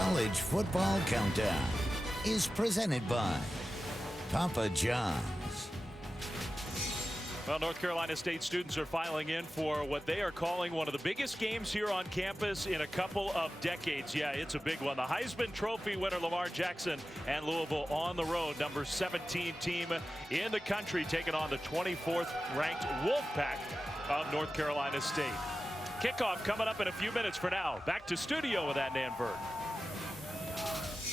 College Football Countdown is presented by Papa John's. Well, North Carolina State students are filing in for what they are calling one of the biggest games here on campus in a couple of decades. Yeah, it's a big one. The Heisman Trophy winner Lamar Jackson and Louisville on the road. Number 17 team in the country taking on the 24th ranked Wolfpack of North Carolina State. Kickoff coming up in a few minutes. For now, back to studio with Adnan Bird.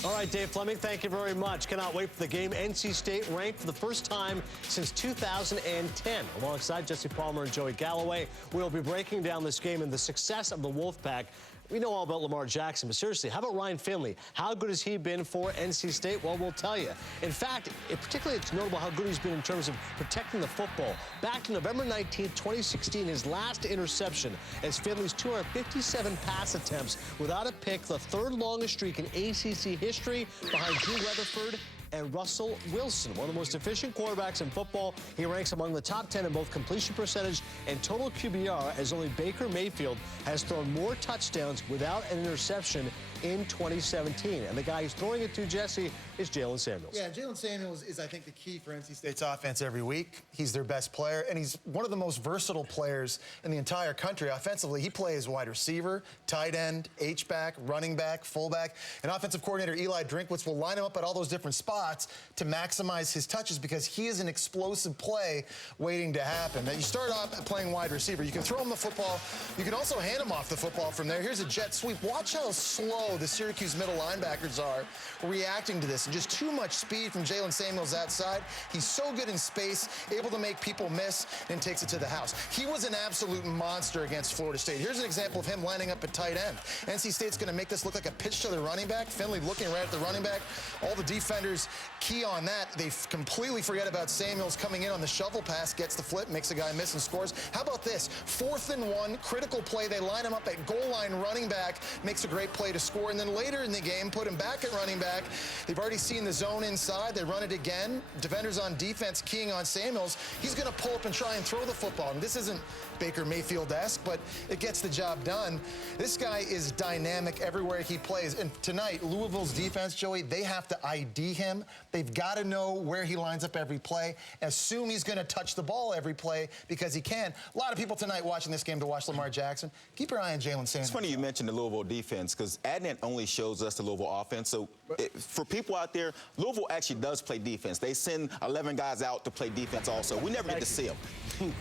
All right, Dave Fleming, thank you very much. Cannot wait for the game. NC State ranked for the first time since 2010. Alongside Jesse Palmer and Joey Galloway, we'll be breaking down this game and the success of the Wolfpack. We know all about Lamar Jackson, but seriously, how about Ryan Finley? How good has he been for NC State? Well, we'll tell you. In fact, particularly it's notable how good he's been in terms of protecting the football. Back to November 19th, 2016, his last interception as Finley's 257 pass attempts without a pick, the third longest streak in ACC history behind Drew Weatherford and Russell Wilson, one of the most efficient quarterbacks in football. He ranks among the top 10 in both completion percentage and total QBR, as only Baker Mayfield has thrown more touchdowns without an interception in 2017. And the guy he's throwing it to, Jesse, is Jalen Samuels. Yeah, Jalen Samuels is, I think, the key for NC State's offense every week. He's their best player, and he's one of the most versatile players in the entire country. Offensively, he plays wide receiver, tight end, H-back, running back, fullback. And offensive coordinator Eli Drinkwitz will line him up at all those different spots to maximize his touches because he is an explosive play waiting to happen. Now, you start off playing wide receiver. You can throw him the football. You can also hand him off the football from there. Here's a jet sweep. Watch how slow the Syracuse middle linebackers are reacting to this. And just too much speed from Jalen Samuels outside. He's so good in space, able to make people miss, and takes it to the house. He was an absolute monster against Florida State. Here's an example of him lining up at tight end. NC State's going to make this look like a pitch to the running back. Finley looking right at the running back. All the defenders key on that. They completely forget about Samuels coming in on the shovel pass, gets the flip, makes a guy miss and scores. How about this? 4th and 1, critical play. They line him up at goal line running back, makes a great play to score. And then later in the game, put him back at running back. They've already seen the zone inside. They run it again. Defenders on defense keying on Samuels. He's going to pull up and try and throw the football. And this isn't Baker Mayfield-esque, but it gets the job done. This guy is dynamic everywhere he plays. And tonight, Louisville's defense, Joey, they have to ID him. They've got to know where he lines up every play. Assume he's going to touch the ball every play because he can. A lot of people tonight watching this game to watch Lamar Jackson. Keep your eye on Jalen Samuels. It's funny you mentioned the Louisville defense because Adnan only shows us the Louisville offense. So for people out there, Louisville actually does play defense. They send 11 guys out to play defense also. We never get to see them.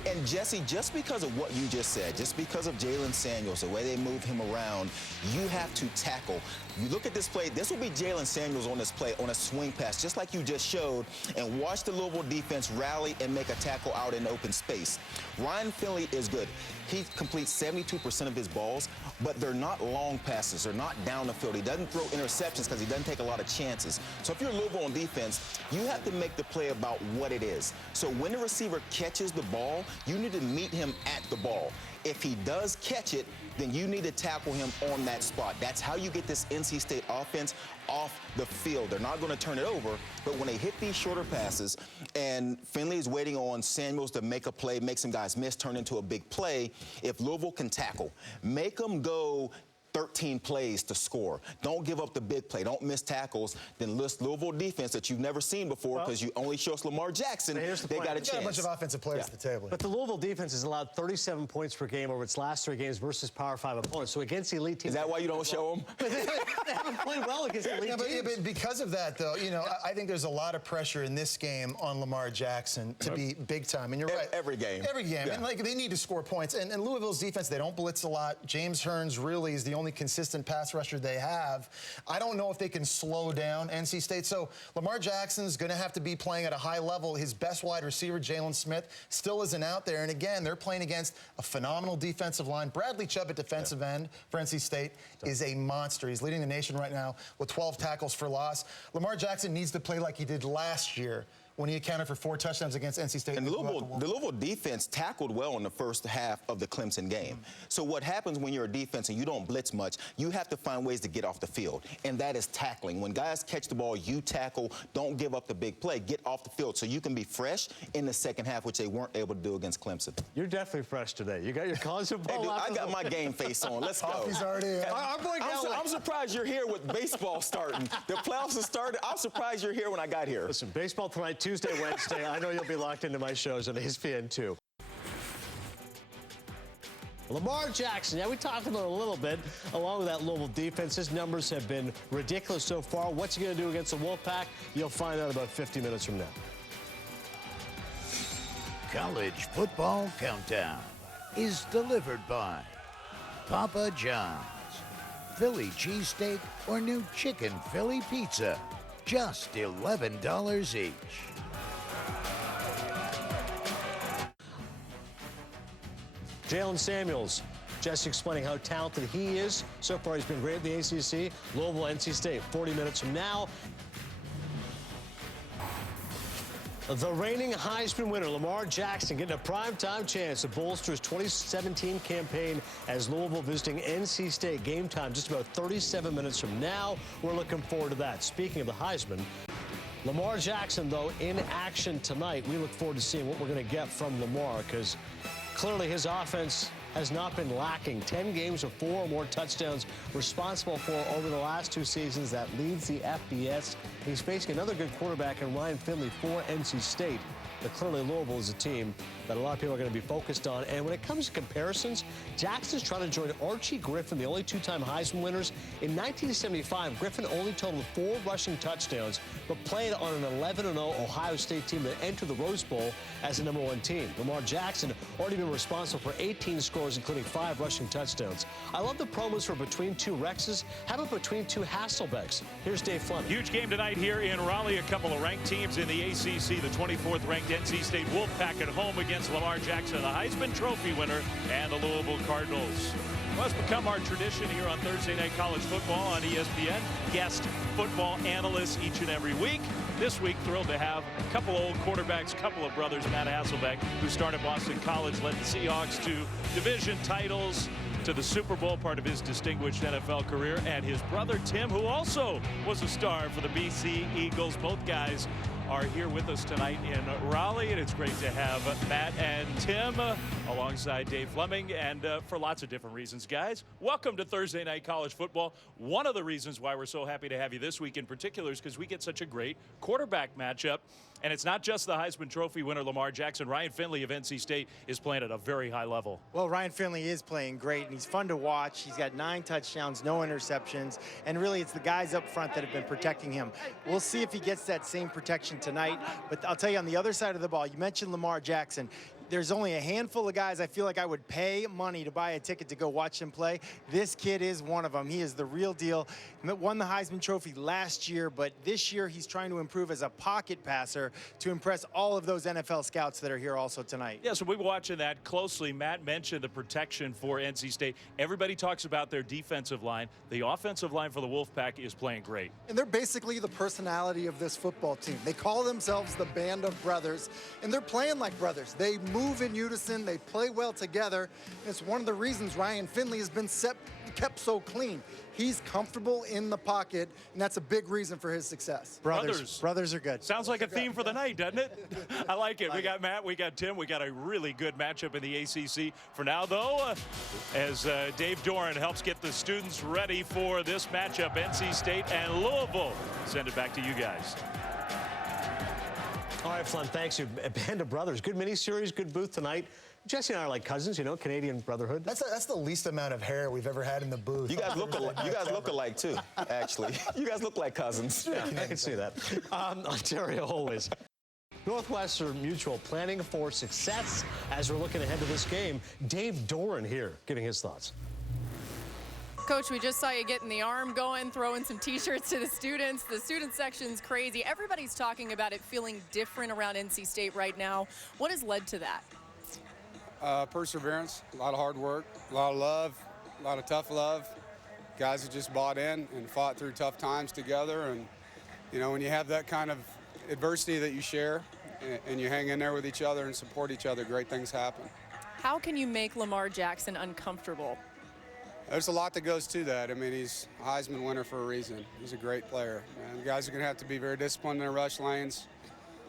And Jesse, just because of what you just said, just because of Jalen Samuels, the way they move him around, you have to tackle. You look at this play, this will be Jalen Samuels on this play, on a swing pass, just like you just showed, and watch the Louisville defense rally and make a tackle out in open space. Ryan Finley is good. He completes 72% of his balls, but they're not long passes. They're not down the field. He doesn't throw interceptions because he doesn't take a lot of chances. So if you're Louisville on defense, you have to make the play about what it is. So when the receiver catches the ball, you need to meet him at the ball. If he does catch it, then you need to tackle him on that spot. That's how you get this NC State offense off the field. They're not going to turn it over, but when they hit these shorter passes, and Finley is waiting on Samuels to make a play, make some guys miss, turn into a big play, if Louisville can tackle, make them go 13 plays to score. Don't give up the big play. Don't miss tackles. Then list Louisville defense that you've never seen before because you only show us Lamar Jackson. They got a chance. Got a bunch of offensive players at the table. But the Louisville defense has allowed 37 points per game over its last 3 games versus Power 5 opponents. So against the elite teams. Is that why you don't show them? They haven't played well against the elite teams. But because of that, though, you know, I think there's a lot of pressure in this game on Lamar Jackson to be big time. And you're right. Every game. Every game. Yeah. And, like, they need to score points. And Louisville's defense, they don't blitz a lot. James Hearns really is the only consistent pass rusher they have. I don't know if they can slow down NC State. So Lamar Jackson's going to have to be playing at a high level. His best wide receiver, Jalen Smith, still isn't out there. And again, they're playing against a phenomenal defensive line. Bradley Chubb at defensive end for NC State is a monster. He's leading the nation right now with 12 tackles for loss. Lamar Jackson needs to play like he did last year when he accounted for 4 touchdowns against NC State. And the Louisville defense tackled well in the first half of the Clemson game. So what happens when you're a defense and you don't blitz much, you have to find ways to get off the field, and that is tackling. When guys catch the ball, you tackle. Don't give up the big play. Get off the field so you can be fresh in the second half, which they weren't able to do against Clemson. You're definitely fresh today. You got your college football. Hey, dude, I got my game face on. Let's go. Coffee's already I'm surprised you're here with baseball starting. The playoffs have started. I'm surprised you're here when I got here. Listen, baseball tonight, Tuesday, Wednesday. I know you'll be locked into my shows on ESPN 2. Lamar Jackson, yeah, we talked about it a little bit. Along with that Louisville defense, his numbers have been ridiculous so far. What's he going to do against the Wolfpack? You'll find out about 50 minutes from now. College Football Countdown is delivered by Papa John's. Philly cheesesteak or new chicken Philly pizza, just $11 each. Jalen Samuels, just explaining how talented he is. So far, he's been great in the ACC. Louisville, NC State, 40 minutes from now. The reigning Heisman winner, Lamar Jackson, getting a primetime chance to bolster his 2017 campaign as Louisville visiting NC State. Game time just about 37 minutes from now. We're looking forward to that. Speaking of the Heisman, Lamar Jackson, though, in action tonight. We look forward to seeing what we're going to get from Lamar, because clearly his offense has not been lacking. 10 games with 4 or more touchdowns responsible for over the last 2 seasons. That leads the FBS. He's facing another good quarterback in Ryan Finley for NC State. But clearly Louisville is a team that a lot of people are going to be focused on. And when it comes to comparisons, Jackson's trying to join Archie Griffin, the only 2-time Heisman winners. In 1975, Griffin only totaled 4 rushing touchdowns, but played on an 11-0 Ohio State team that entered the Rose Bowl as the #1 team. Lamar Jackson already been responsible for 18 scores, including 5 rushing touchdowns. I love the promos for Between Two Rexes. How about Between Two Hasselbecks? Here's Dave Fleming. Huge game tonight here in Raleigh. A couple of ranked teams in the ACC. The 24th ranked NC State Wolfpack at home against Lamar Jackson, the Heisman Trophy winner, and the Louisville Cardinals. Well, it's become our tradition here on Thursday Night College Football on ESPN. Guest football analysts each and every week. This week, thrilled to have a couple old quarterbacks, a couple of brothers. Matt Hasselbeck, who started Boston College, led the Seahawks to division titles, to the Super Bowl, part of his distinguished NFL career, and his brother Tim, who also was a star for the BC Eagles. Both guys are here with us tonight in Raleigh, and it's great to have Matt and Tim alongside Dave Fleming, and for lots of different reasons, guys. Welcome to Thursday Night College Football. One of the reasons why we're so happy to have you this week in particular is because we get such a great quarterback matchup. And it's not just the Heisman Trophy winner, Lamar Jackson. Ryan Finley of NC State is playing at a very high level. Well, Ryan Finley is playing great, and he's fun to watch. He's got 9 touchdowns, no interceptions, and really it's the guys up front that have been protecting him. We'll see if he gets that same protection tonight. But I'll tell you, on the other side of the ball, you mentioned Lamar Jackson. There's only a handful of guys I feel like I would pay money to buy a ticket to go watch him play. This kid is one of them. He is the real deal. He won the Heisman Trophy last year, but this year he's trying to improve as a pocket passer to impress all of those NFL scouts that are here also tonight. Yeah, so we're watching that closely. Matt mentioned the protection for NC State. Everybody talks about their defensive line. The offensive line for the Wolfpack is playing great. And they're basically the personality of this football team. They call themselves the Band of Brothers, and they're playing like brothers. They move in unison, they play well together. And it's one of the reasons Ryan Finley has been kept so clean. He's comfortable in the pocket, and that's a big reason for his success. Brothers are good. Sounds like a theme for the night, doesn't it? I like it. We got Matt, we got Tim, we got a really good matchup in the ACC. For now, though, as Dave Doran helps get the students ready for this matchup, NC State and Louisville. Send it back to you guys. All right, Flem, thanks. You, a Band of Brothers. Good miniseries, good booth tonight. Jesse and I are like cousins, you know, Canadian brotherhood. That's the least amount of hair we've ever had in the booth. You guys look alike too, actually. You guys look like cousins. Yeah, I can see that. Ontario always. Northwestern Mutual planning for success as we're looking ahead to this game. Dave Doran here giving his thoughts. Coach, we just saw you getting the arm going, throwing some T-shirts to the students. The student section's crazy. Everybody's talking about it feeling different around NC State right now. What has led to that? Perseverance, a lot of hard work, a lot of love, a lot of tough love. Guys have just bought in and fought through tough times together. And, you know, when you have that kind of adversity that you share, and you hang in there with each other and support each other, great things happen. How can you make Lamar Jackson uncomfortable? There's a lot that goes to that. I mean, he's a Heisman winner for a reason. He's a great player. And guys are going to have to be very disciplined in their rush lanes.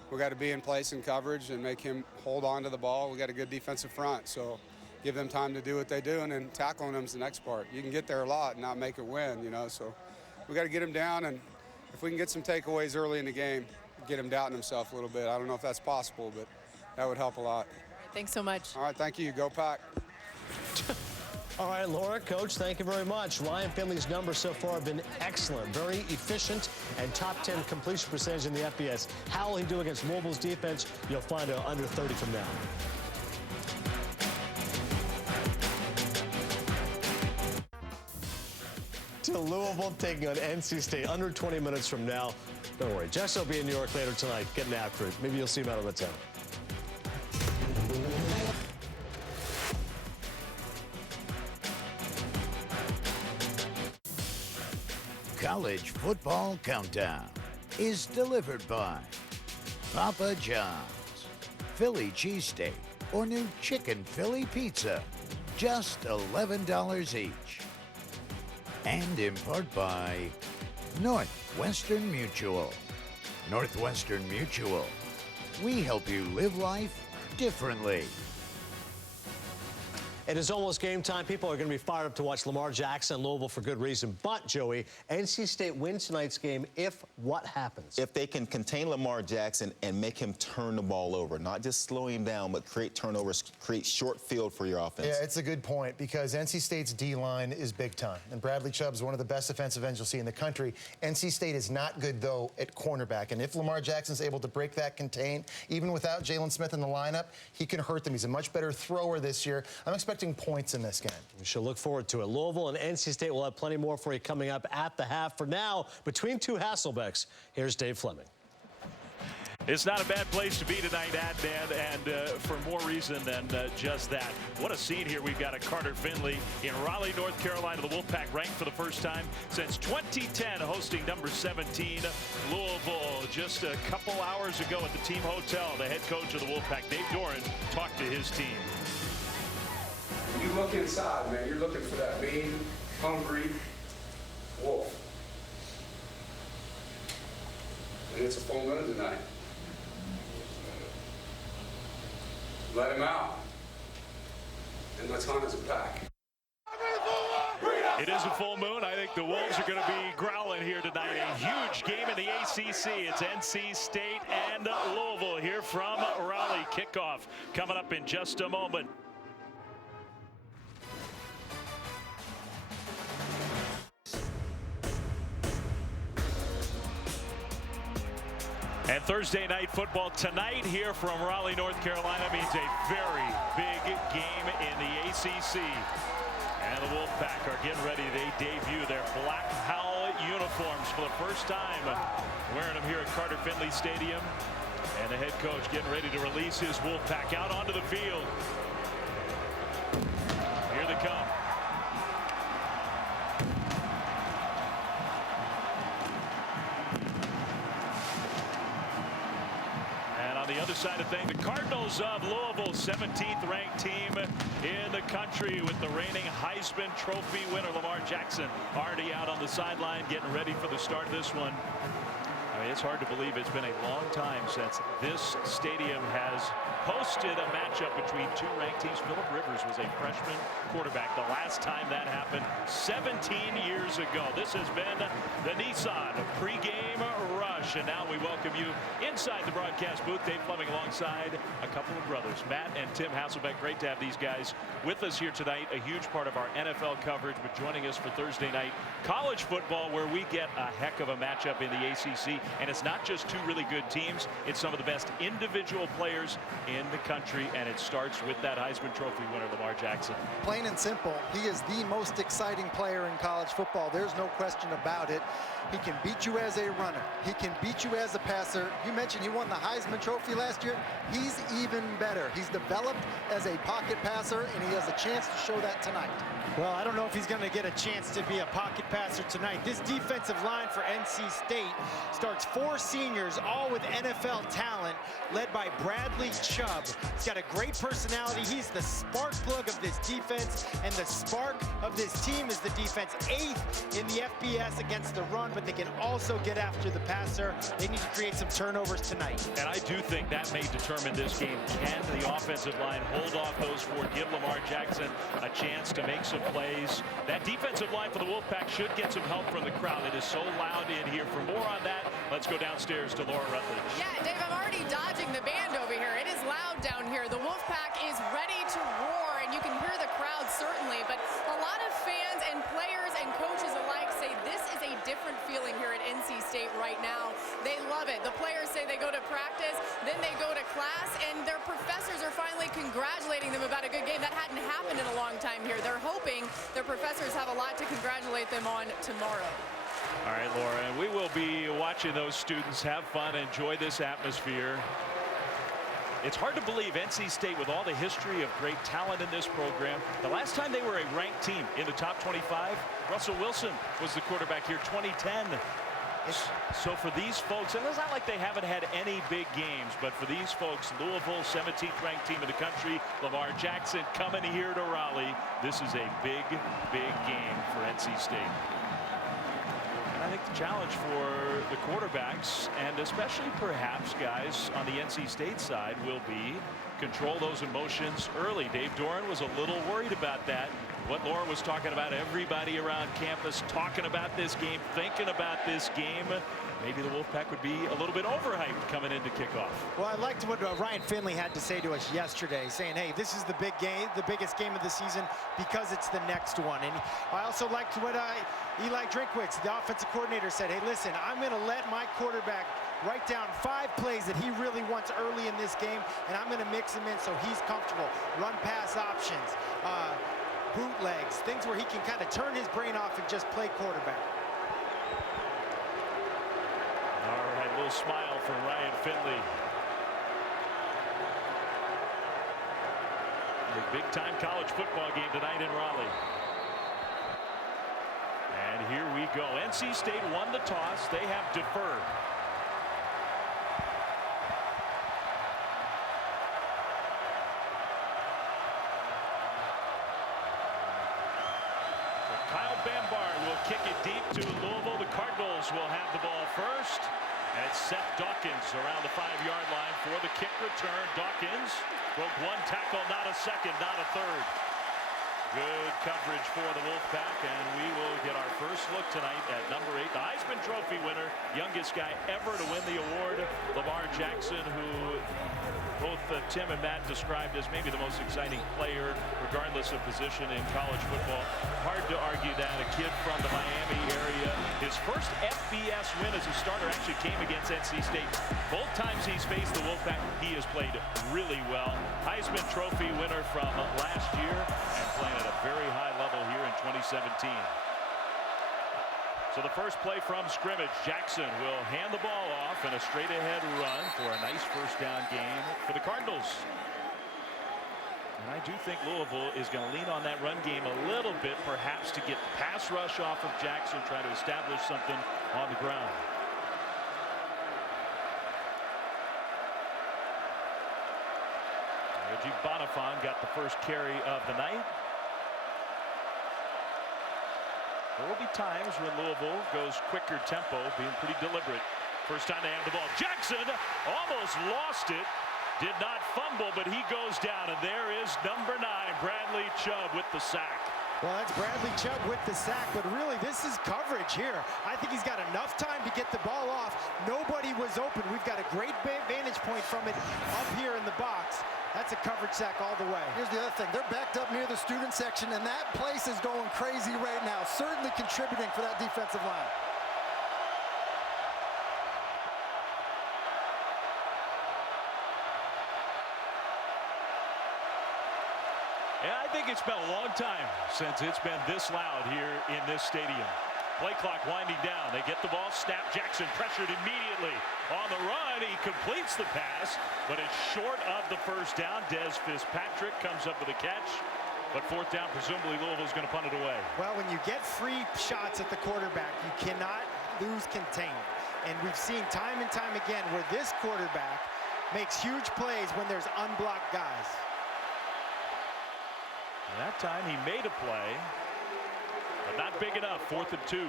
We got to be in place in coverage and make him hold on to the ball. We got a good defensive front, so give them time to do what they do, and then tackling them is the next part. You can get there a lot and not make it win, you know. So we got to get him down, and if we can get some takeaways early in the game, get him doubting himself a little bit. I don't know if that's possible, but that would help a lot. Thanks so much. All right, thank you. Go Pack. All right, Laura, Coach, thank you very much. Ryan Finley's numbers so far have been excellent, very efficient, and top 10 completion percentage in the FBS. How will he do against Louisville's defense? You'll find out under 30 from now. To Louisville taking on NC State under 20 minutes from now. Don't worry, Jess will be in New York later tonight getting after it. Maybe you'll see him out on the town. College Football Countdown is delivered by Papa John's, Philly cheesesteak or new chicken Philly pizza, just $11 each. And in part by Northwestern Mutual. Northwestern Mutual, we help you live life differently. It is almost game time. People are going to be fired up to watch Lamar Jackson and Louisville for good reason. But, Joey, NC State wins tonight's game if what happens? If they can contain Lamar Jackson and make him turn the ball over, not just slow him down, but create turnovers, create short field for your offense. Yeah, it's a good point because NC State's D-line is big time. And Bradley Chubb's one of the best defensive ends you'll see in the country. NC State is not good, though, at cornerback. And if Lamar Jackson's able to break that contain, even without Jalen Smith in the lineup, he can hurt them. He's a much better thrower this year. I'm expecting points in this game. We should look forward to it. Louisville and NC State will have plenty more for you coming up at the half. For now, between two Hasselbecks, here's Dave Fleming. It's not a bad place to be tonight, Adnan, and for more reason than just that. What a scene here. We've got a Carter-Finley in Raleigh, North Carolina. The Wolfpack ranked for the first time since 2010, hosting number 17, Louisville. Just a couple hours ago at the team hotel, the head coach of the Wolfpack, Dave Doran, talked to his team. You look inside, man. You're looking for that mean, hungry wolf. And it's a full moon tonight. Let him out. And let's hunt as a pack. It is a full moon. I think the Wolves are going to be growling here tonight. A huge game in the ACC. It's NC State and Louisville here from Raleigh. Kickoff coming up in just a moment. And Thursday night football tonight here from Raleigh, North Carolina means a very big game in the ACC. And the Wolfpack are getting ready. They debut their black Howell uniforms for the first time, wearing them here at Carter-Finley Stadium. And the head coach getting ready to release his Wolfpack out onto the field. Here they come. The other side of things, the Cardinals of Louisville, 17th ranked team in the country with the reigning Heisman Trophy winner Lamar Jackson already out on the sideline getting ready for the start of this one. I mean, it's hard to believe it's been a long time since this stadium has hosted a matchup between two ranked teams. Phillip Rivers was a freshman quarterback the last time that happened 17 years ago. This has been the Nissan pregame rush, and now we welcome you inside the broadcast booth. Dave Fleming alongside a couple of brothers, Matt and Tim Hasselbeck. Great to have these guys with us here tonight. A huge part of our NFL coverage, but joining us for Thursday night college football, where we get a heck of a matchup in the ACC. And it's not just two really good teams, it's some of the best individual players in the country, and it starts with that Heisman Trophy winner Lamar Jackson. Plain and simple, he is the most exciting player in college football. There's no question about it. He can beat you as a runner. He can beat you as a passer. You mentioned he won the Heisman Trophy last year. He's even better. He's developed as a pocket passer, and he has a chance to show that tonight. Well, I don't know if he's going to get a chance to be a pocket passer tonight. This defensive line for NC State starts starts. 4 seniors, all with NFL talent, led by Bradley Chubb. He's got a great personality. He's the spark plug of this defense, and the spark of this team is the defense. 8th in the FBS against the run, but they can also get after the passer. They need to create some turnovers tonight. And I do think that may determine this game. Can the offensive line hold off those 4, give Lamar Jackson a chance to make some plays? That defensive line for the Wolfpack should get some help from the crowd. It is so loud in here. For more on that, let's go downstairs to Laura Rutledge. Yeah, Dave, I'm already dodging the band over here. It is loud down here. The Wolfpack is ready to roar, and you can hear the crowd certainly, but a lot of fans and players and coaches alike say this is a different feeling here at NC State right now. They love it. The players say they go to practice, then they go to class, and their professors are finally congratulating them about a good game. That hadn't happened in a long time here. They're hoping their professors have a lot to congratulate them on tomorrow. All right, Laura, and we will be watching those students have fun, enjoy this atmosphere. It's hard to believe NC State, with all the history of great talent in this program, the last time they were a ranked team in the top 25, Russell Wilson was the quarterback here, 2010. So for these folks, and it's not like they haven't had any big games, but for these folks, Louisville, 17th ranked team in the country, Lamar Jackson coming here to Raleigh. This is a big, big game for NC State. And I think the challenge for the quarterbacks, and especially perhaps guys on the NC State side, will be control those emotions early. Dave Doran was a little worried about that. What Laura was talking about, everybody around campus talking about this game, thinking about this game. Maybe the Wolfpack would be a little bit overhyped coming into kickoff. Well, I liked what Ryan Finley had to say to us yesterday, saying, hey, this is the big game, the biggest game of the season, because it's the next one. And I also liked what Eli Drinkwitz, the offensive coordinator, said. Hey, listen, I'm going to let my quarterback write down 5 plays that he really wants early in this game, and I'm going to mix them in so he's comfortable. Run pass options, bootlegs, things where he can kind of turn his brain off and just play quarterback. All right, a little smile from Ryan Finley. A big-time college football game tonight in Raleigh. And here we go. NC State won the toss. They have deferred. Kyle Bambar will kick it deep to Louisville. The Cardinals will have the ball first. And it's Seth Dawkins around the 5-yard line for the kick return. Dawkins broke 1 tackle, not a second, not a third. Good coverage for the Wolfpack, and we will get our first look tonight at number 8, the Heisman Trophy winner, youngest guy ever to win the award, Lamar Jackson, who both Tim and Matt described as maybe the most exciting player, regardless of position in college football. Hard to argue that. A kid from the Miami area. His first FBS win as a starter actually came against NC State. Both times he's faced the Wolfpack, he has played really well. Heisman Trophy winner from last year, and playing at a very high level here in 2017. So the first play from scrimmage, Jackson will hand the ball off in a straight ahead run for a nice first down game for the Cardinals. And I do think Louisville is going to lean on that run game a little bit, perhaps to get the pass rush off of Jackson, try to establish something on the ground. Reggie Bonifant got the first carry of the night. There will be times when Louisville goes quicker tempo, being pretty deliberate. First time they have the ball. Jackson almost lost it. Did not fumble, but he goes down. And there is number 9, Bradley Chubb, with the sack. Well, that's Bradley Chubb with the sack, but really this is coverage here. I think he's got enough time to get the ball off. Nobody was open. We've got a great vantage point from it up here in the box. That's a coverage sack all the way. Here's the other thing. They're backed up near the student section, and that place is going crazy right now, certainly contributing for that defensive line. Yeah, I think it's been a long time since it's been this loud here in this stadium. Play clock winding down. They get the ball, snap. Jackson pressured immediately. On the run, he completes the pass, but it's short of the first down. Des Fitzpatrick comes up with a catch, but 4th down, presumably Louisville's going to punt it away. Well, when you get free shots at the quarterback, you cannot lose contain. And we've seen time and time again where this quarterback makes huge plays when there's unblocked guys. And that time he made a play, but not big enough. 4th and 2.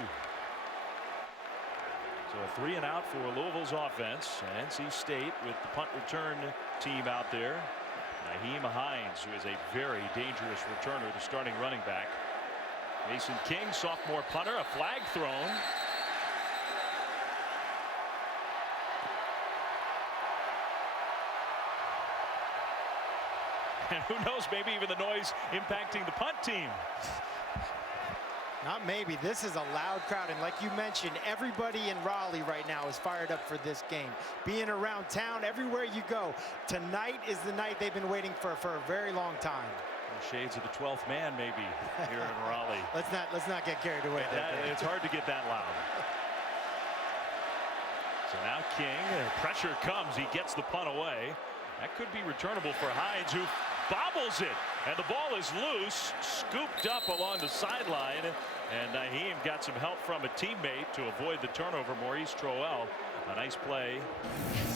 So a 3 and out for Louisville's offense. And NC State with the punt return team out there. Nyheim Hines, who is a very dangerous returner, the starting running back. Mason King, sophomore punter, a flag thrown. And who knows, maybe even the noise impacting the punt team. Not maybe. This is a loud crowd, and like you mentioned, everybody in Raleigh right now is fired up for this game. Being around town, everywhere you go, tonight is the night they've been waiting for a very long time. Shades of the 12th man, maybe, here in Raleigh. Let's not get carried away. It's hard to get that loud. So now King, pressure comes. He gets the punt away. That could be returnable for Hines, who bobbles it. And the ball is loose, scooped up along the sideline. And Nyheim got some help from a teammate to avoid the turnover. Maurice Troel, a nice play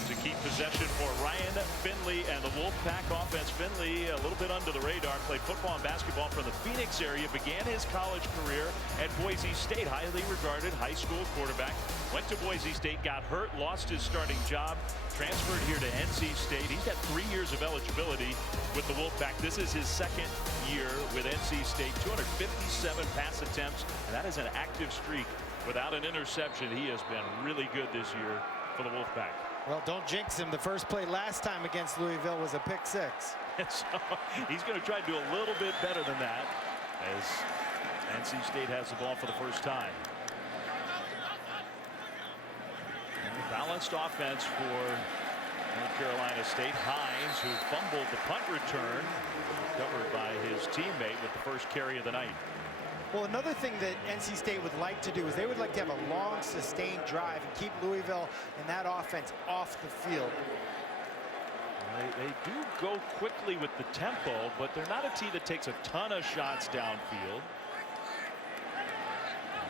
to keep possession for Ryan Finley and the Wolfpack offense. Finley, a little bit under the radar, played football and basketball from the Phoenix area, began his college career at Boise State, highly regarded high school quarterback. Went to Boise State, got hurt, lost his starting job, transferred here to NC State. He's got 3 years of eligibility with the Wolfpack. This is his 2nd year with NC State. 257 pass attempts, and that is an active streak. Without an interception, he has been really good this year for the Wolfpack. Well, don't jinx him. The first play last time against Louisville was a pick 6. So he's going to try to do a little bit better than that as NC State has the ball for the first time. Balanced offense for North Carolina State. Hines, who fumbled the punt return, covered by his teammate with the first carry of the night. Well, another thing that NC State would like to do is they would like to have a long, sustained drive and keep Louisville and that offense off the field. They do go quickly with the tempo, but they're not a team that takes a ton of shots downfield.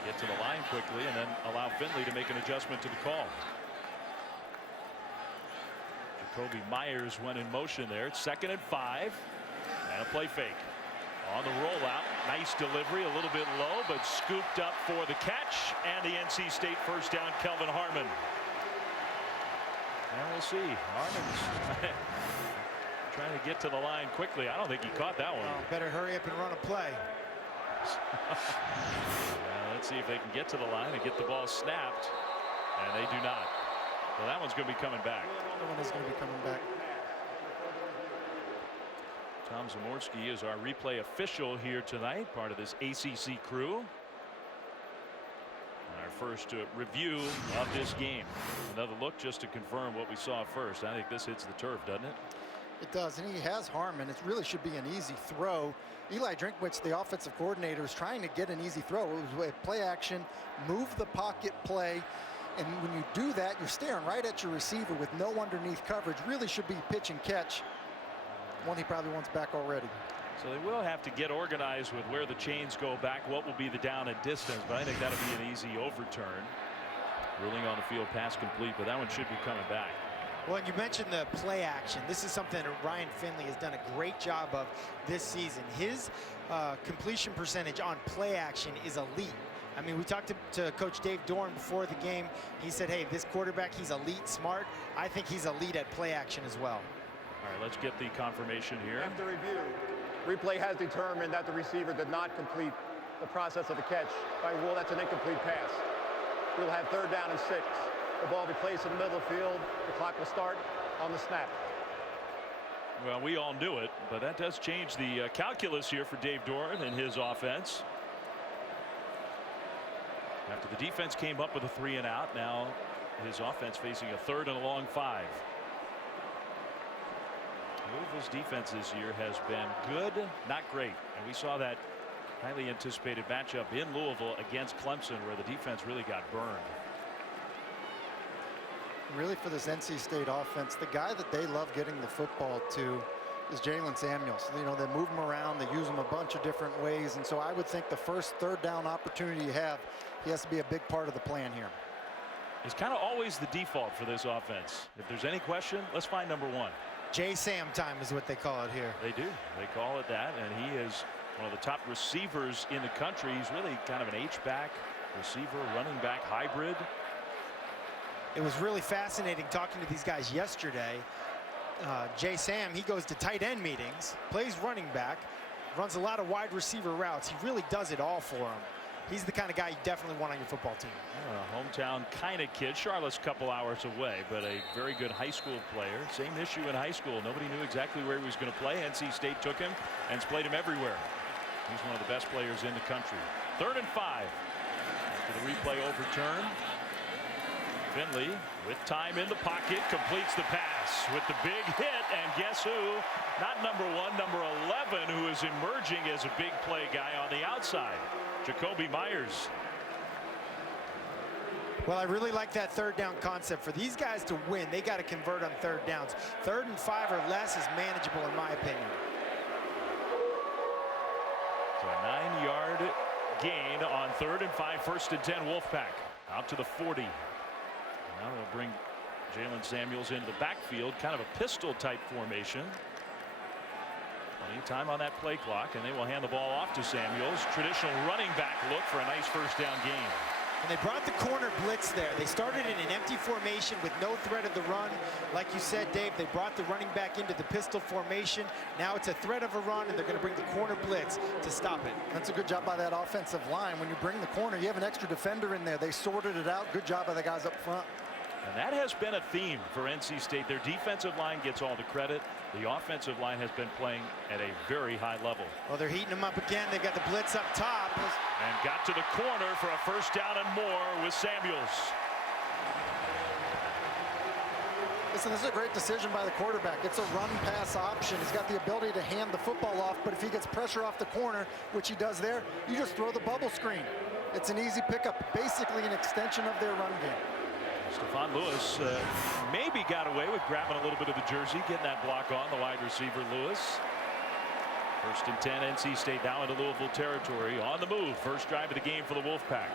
Get to the line quickly and then allow Finley to make an adjustment to the call. Jacoby Myers went in motion there. It's 2nd and 5 and a play fake. On the rollout, nice delivery, a little bit low, but scooped up for the catch, and the NC State first down, Kelvin Harmon. And we'll see. Harmon's trying to get to the line quickly. I don't think he caught that one. Better hurry up and run a play. Let's see if they can get to the line and get the ball snapped, and they do not. Well, that one's going to be coming back. That one is going to be coming back. Tom Zamorsky is our replay official here tonight, part of this ACC crew. And our first review of this game. Another look just to confirm what we saw first. I think this hits the turf, doesn't it? It does, and he has Harmon. It really should be an easy throw. Eli Drinkwitz, the offensive coordinator, is trying to get an easy throw. It was a play action, move the pocket play. And when you do that, you're staring right at your receiver with no underneath coverage. Really should be pitch and catch. One he probably wants back already. So they will have to get organized with where the chains go back, what will be the down and distance, but I think that'll be an easy overturn. Ruling on the field pass complete, but that one should be coming back. Well, you mentioned the play action. This is something that Ryan Finley has done a great job of this season. His completion percentage on play action is elite. I mean, we talked to Coach Dave Dorn before the game. He said, hey, this quarterback, he's elite smart. I think he's elite at play action as well. All right, let's get the confirmation here. After review, replay has determined that the receiver did not complete the process of the catch. By rule, that's an incomplete pass. We'll have 3rd down and 6. The ball will be placed in the middle of the field. The clock will start on the snap. Well, we all knew it, but that does change the calculus here for Dave Dorn and his offense. After the defense came up with a 3 and out, now his offense facing a 3rd and a long 5. Louisville's defense this year has been good, not great, and we saw that highly anticipated matchup in Louisville against Clemson, where the defense really got burned. Really, for this NC State offense, the guy that they love getting the football to is Jalen Samuels. You know, they move him around, they use him a bunch of different ways, and so I would think the first 3rd down opportunity you have, he has to be a big part of the plan here. is kind of always the default for this offense. If there's any question, let's find number 1. J-Sam time is what they call it here. They do. They call it that, and he is one of the top receivers in the country. He's really kind of an H-back receiver, running back hybrid. It was really fascinating talking to these guys yesterday. J-Sam, he goes to tight end meetings, plays running back, runs a lot of wide receiver routes. He really does it all for him. He's the kind of guy you definitely want on your football team. Hometown kind of kid. Charlotte's a couple hours away, but a very good high school player. Same issue in high school. Nobody knew exactly where he was going to play. NC State took him and played him everywhere. He's one of the best players in the country. 3rd and 5. After the replay overturned, Finley, with time in the pocket, completes the pass with the big hit. And guess who? Not number 1, number 11, who is emerging as a big play guy on the outside. Jacoby Myers. Well, I really like that 3rd down concept. For these guys to win, they got to convert on 3rd downs. 3rd and 5 or less is manageable in my opinion. So a 9-yard gain on 3rd and 5, 1st and 10 Wolfpack. Out to the 40. Now they'll bring Jalen Samuels into the backfield, kind of a pistol type formation. Plenty of time on that play clock, and they will hand the ball off to Samuels. Traditional running back look for a nice 1st down gain. And they brought the corner blitz there. They started in an empty formation with no threat of the run. Like you said, Dave, they brought the running back into the pistol formation. Now it's a threat of a run, and they're going to bring the corner blitz to stop it. That's a good job by that offensive line. When you bring the corner, you have an extra defender in there. They sorted it out. Good job by the guys up front. And that has been a theme for NC State. Their defensive line gets all the credit. The offensive line has been playing at a very high level. Well, they're heating them up again. They've got the blitz up top. And got to the corner for a 1st down and more with Samuels. Listen, this is a great decision by the quarterback. It's a run-pass option. He's got the ability to hand the football off, but if he gets pressure off the corner, which he does there, you just throw the bubble screen. It's an easy pickup, basically an extension of their run game. Stephon Lewis maybe got away with grabbing a little bit of the jersey, getting that block on the wide receiver Lewis. 1st and 10, NC State now into Louisville territory. On the move, 1st drive of the game for the Wolfpack.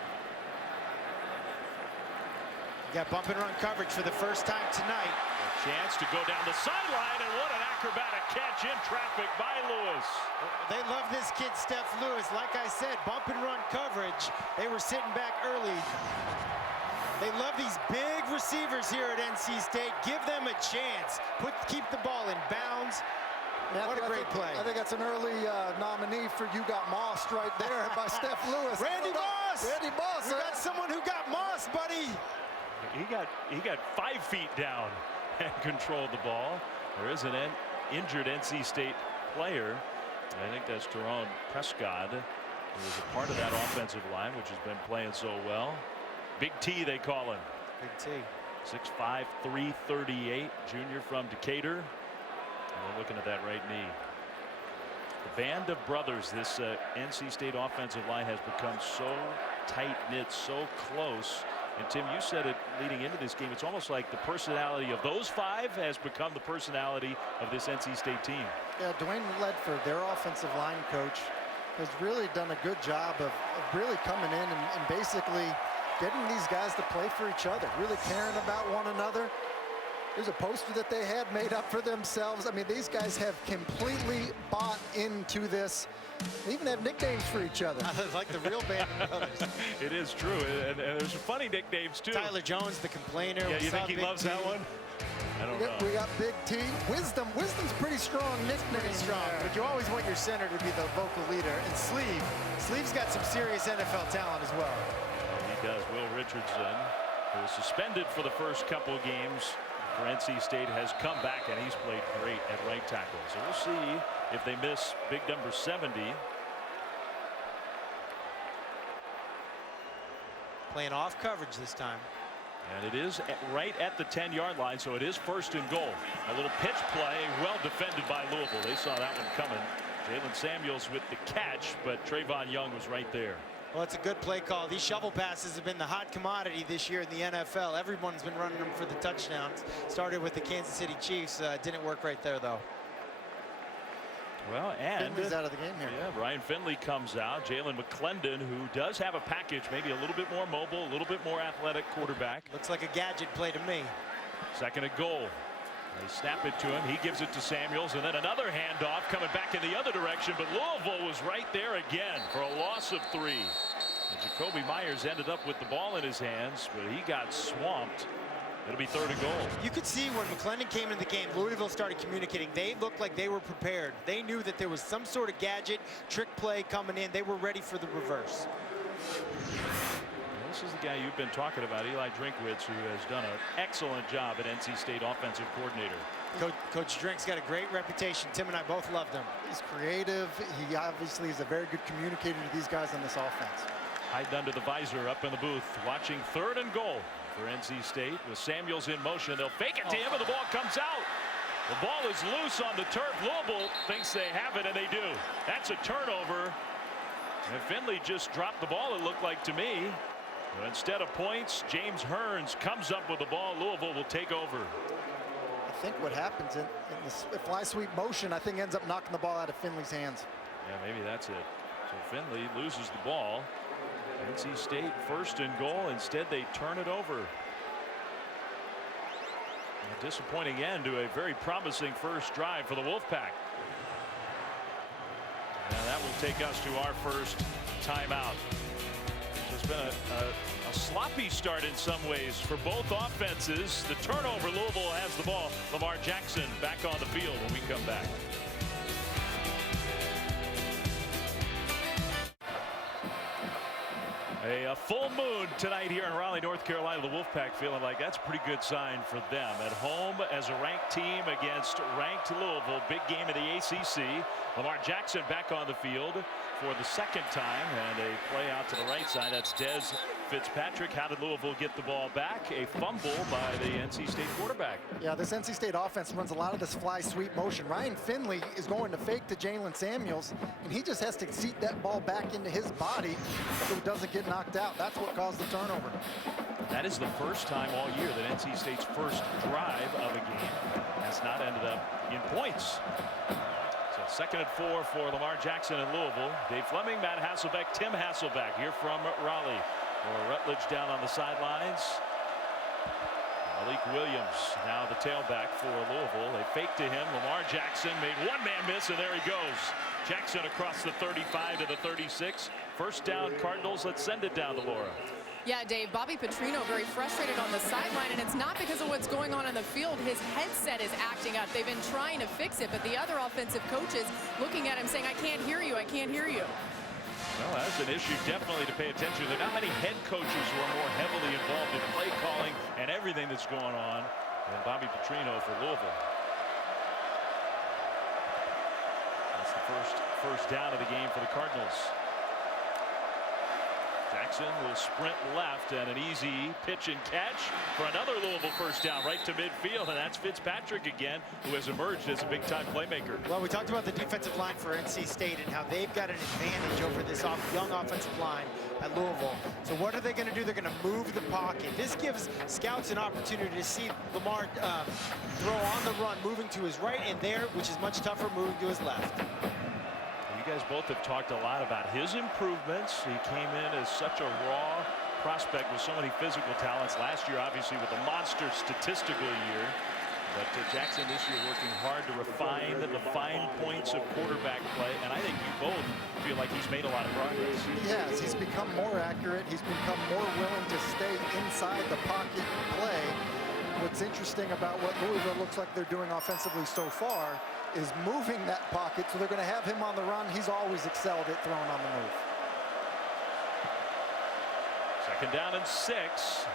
Got bump and run coverage for the 1st time tonight. A chance to go down the sideline, and what an acrobatic catch in traffic by Lewis. They love this kid, Steph Lewis. Like I said, bump and run coverage. They were sitting back early. They love these big receivers here at NC State. Give them a chance. Keep the ball in bounds. What a great play. I think that's an early nominee for You Got Mossed right there by Steph Lewis. Randy Moss! Randy Moss! We got someone who got mossed, buddy. He got 5 feet down and controlled the ball. There is an injured NC State player. I think that's Tyrone Prescott, who was a part of that offensive line, which has been playing so well. Big T, they call him. Big T. 6'5", 338, junior from Decatur. And we're looking at that right knee. The band of brothers, this NC State offensive line has become so tight-knit, so close. And Tim, you said it leading into this game, it's almost like the personality of those 5 has become the personality of this NC State team. Yeah, Dwayne Ledford, their offensive line coach, has really done a good job of really coming in and basically getting these guys to play for each other, really caring about one another. There's a poster that they had made up for themselves. I mean, these guys have completely bought into this. They even have nicknames for each other. Like the real Band of Brothers. It is true, and there's funny nicknames too. Tyler Jones, the complainer. Yeah, you think he loves that one? I don't know. We got Big T. Wisdom's pretty strong nickname. Pretty strong, but you always want your center to be the vocal leader. And Sleeve's got some serious NFL talent as well. He does. Will Richardson, who was suspended for the first couple of games for NC State, has come back, and he's played great at right tackle. So we'll see if they miss big number 70. Playing off coverage this time. And it is right at the 10-yard line, so it is 1st and goal. A little pitch play, well defended by Louisville. They saw that one coming. Jalen Samuels with the catch, but Trayvon Young was right there. Well, it's a good play call. These shovel passes have been the hot commodity this year in the NFL. Everyone's been running them for the touchdowns. Started with the Kansas City Chiefs. Didn't work right there, though. Well, and Finley's out of the game here. Yeah, Ryan Finley comes out. Jalen McClendon, who does have a package, maybe a little bit more mobile, a little bit more athletic quarterback. Looks like a gadget play to me. Second and goal. They snap it to him. He gives it to Samuels, and then another handoff coming back in the other direction. But Louisville was right there again for a loss of 3. And Jacoby Myers ended up with the ball in his hands, but he got swamped. It'll be third and goal. You could see when McClendon came into the game, Louisville started communicating. They looked like they were prepared. They knew that there was some sort of gadget, trick play coming in. They were ready for the reverse. This is the guy you've been talking about, Eli Drinkwitz, who has done an excellent job at NC State offensive coordinator. Coach Drink's got a great reputation. Tim and I both loved him. He's creative. He obviously is a very good communicator to these guys on this offense. Hiding under the visor up in the booth, watching third and goal for NC State with Samuels in motion. They'll fake it to him, and the ball comes out. The ball is loose on the turf. Louisville thinks they have it, and they do. That's a turnover. And Finley just dropped the ball, it looked like to me. But instead of points, James Hearns comes up with the ball. Louisville will take over. I think what happens in this fly sweep motion, I think ends up knocking the ball out of Finley's hands. Yeah, maybe that's it. So Finley loses the ball. NC State first and goal. Instead, they turn it over. A disappointing end to a very promising first drive for the Wolfpack. And that will take us to our first timeout. It's been a sloppy start in some ways for both offenses. The turnover, Louisville has the ball. Lamar Jackson back on the field when we come back. A full moon tonight here in Raleigh, North Carolina. The Wolfpack feeling like that's a pretty good sign for them. At home as a ranked team against ranked Louisville. Big game in the ACC. Lamar Jackson back on the field for the second time, and a play out to the right side. That's Dez Fitzpatrick. How did Louisville get the ball back? A fumble by the NC State quarterback. Yeah, this NC State offense runs a lot of this fly sweep motion. Ryan Finley is going to fake to Jalen Samuels, and he just has to seat that ball back into his body so it doesn't get knocked out. That's what caused the turnover. That is the first time all year that NC State's first drive of a game has not ended up in points. So 2nd and 4 for Lamar Jackson in Louisville. Dave Fleming, Matt Hasselbeck, Tim Hasselbeck here from Raleigh. Or Rutledge down on the sidelines. Malik Williams now the tailback for Louisville. They fake to him. Lamar Jackson made one man miss, and there he goes. Jackson across the 35 to the 36. First down Cardinals. Let's send it down to Laura. Yeah, Dave, Bobby Petrino very frustrated on the sideline, and it's not because of what's going on in the field. His headset is acting up. They've been trying to fix it, but the other offensive coaches looking at him saying, I can't hear you, I can't hear you. Well, that's an issue definitely to pay attention to. There are not many head coaches who are more heavily involved in play calling and everything that's going on than Bobby Petrino for Louisville. That's the first down of the game for the Cardinals. Jackson will sprint left, and an easy pitch and catch for another Louisville first down right to midfield, and that's Fitzpatrick again, who has emerged as a big-time playmaker. Well, we talked about the defensive line for NC State and how they've got an advantage over this young offensive line at Louisville. So what are they going to do? They're going to move the pocket. This gives scouts an opportunity to see Lamar throw on the run, moving to his right, and there, which is much tougher, moving to his left. You guys both have talked a lot about his improvements. He came in as such a raw prospect with so many physical talents. Last year, obviously, with a monster statistical year. But Jackson this year working hard to refine the fine points of quarterback play. And I think you both feel like he's made a lot of progress. He has. He's become more accurate. He's become more willing to stay inside the pocket and play. What's interesting about what Louisville looks like they're doing offensively so far is moving that pocket, so they're going to have him on the run. He's always excelled at throwing on the move. 2nd down and 6.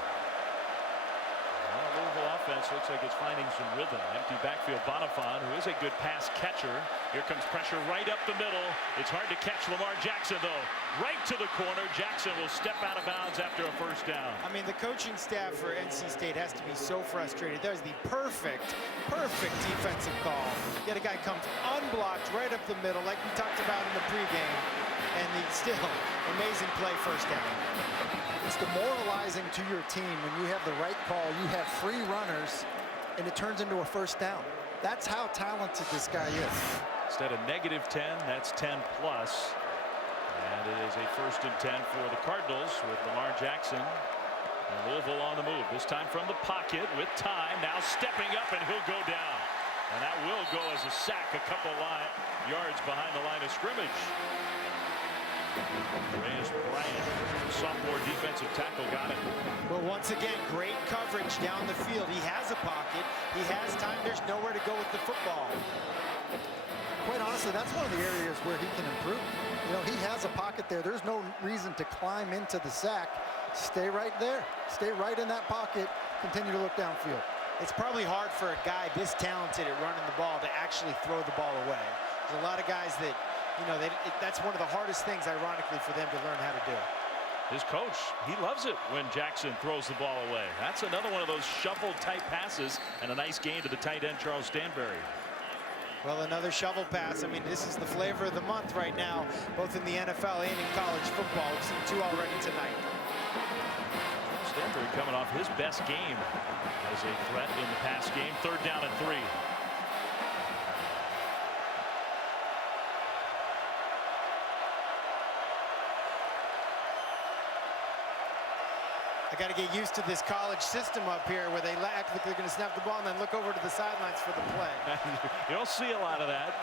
Well, Louisville offense looks like it's finding some rhythm. Empty backfield. Bonifant, who is a good pass catcher. Here comes pressure right up the middle. It's hard to catch Lamar Jackson, though. Right to the corner. Jackson will step out of bounds after a first down. I mean, the coaching staff for NC State has to be so frustrated. That was the perfect defensive call. Yet a guy comes unblocked right up the middle, like we talked about in the pregame, and the still amazing play first down. It's demoralizing to your team when you have the right call, you have free runners, and it turns into a first down. That's how talented this guy is. Instead of -10, that's 10 plus. And it is a 1st and 10 for the Cardinals with Lamar Jackson. And Louisville on the move. This time from the pocket with time. Now stepping up, and he'll go down. And that will go as a sack a couple yards behind the line of scrimmage. Reyes Bryant, sophomore defensive tackle, got it. Well, once again, great coverage down the field. He has a pocket. He has time. There's nowhere to go with the football. Quite honestly, that's one of the areas where he can improve. You know, he has a pocket there. There's no reason to climb into the sack. Stay right there. Stay right in that pocket. Continue to look downfield. It's probably hard for a guy this talented at running the ball to actually throw the ball away. There's a lot of guys that, you know, that's one of the hardest things, ironically, for them to learn how to do. His coach, he loves it when Jackson throws the ball away. That's another one of those shovel-type passes, and a nice gain to the tight end, Charles Stanberry. Well, another shovel pass. I mean, this is the flavor of the month right now, both in the NFL and in college football. We've seen 2 already tonight. Stanberry coming off his best game as a threat in the pass game. 3rd down and 3. I got to get used to this college system up here where they act like they're going to snap the ball and then look over to the sidelines for the play. You don't see a lot of that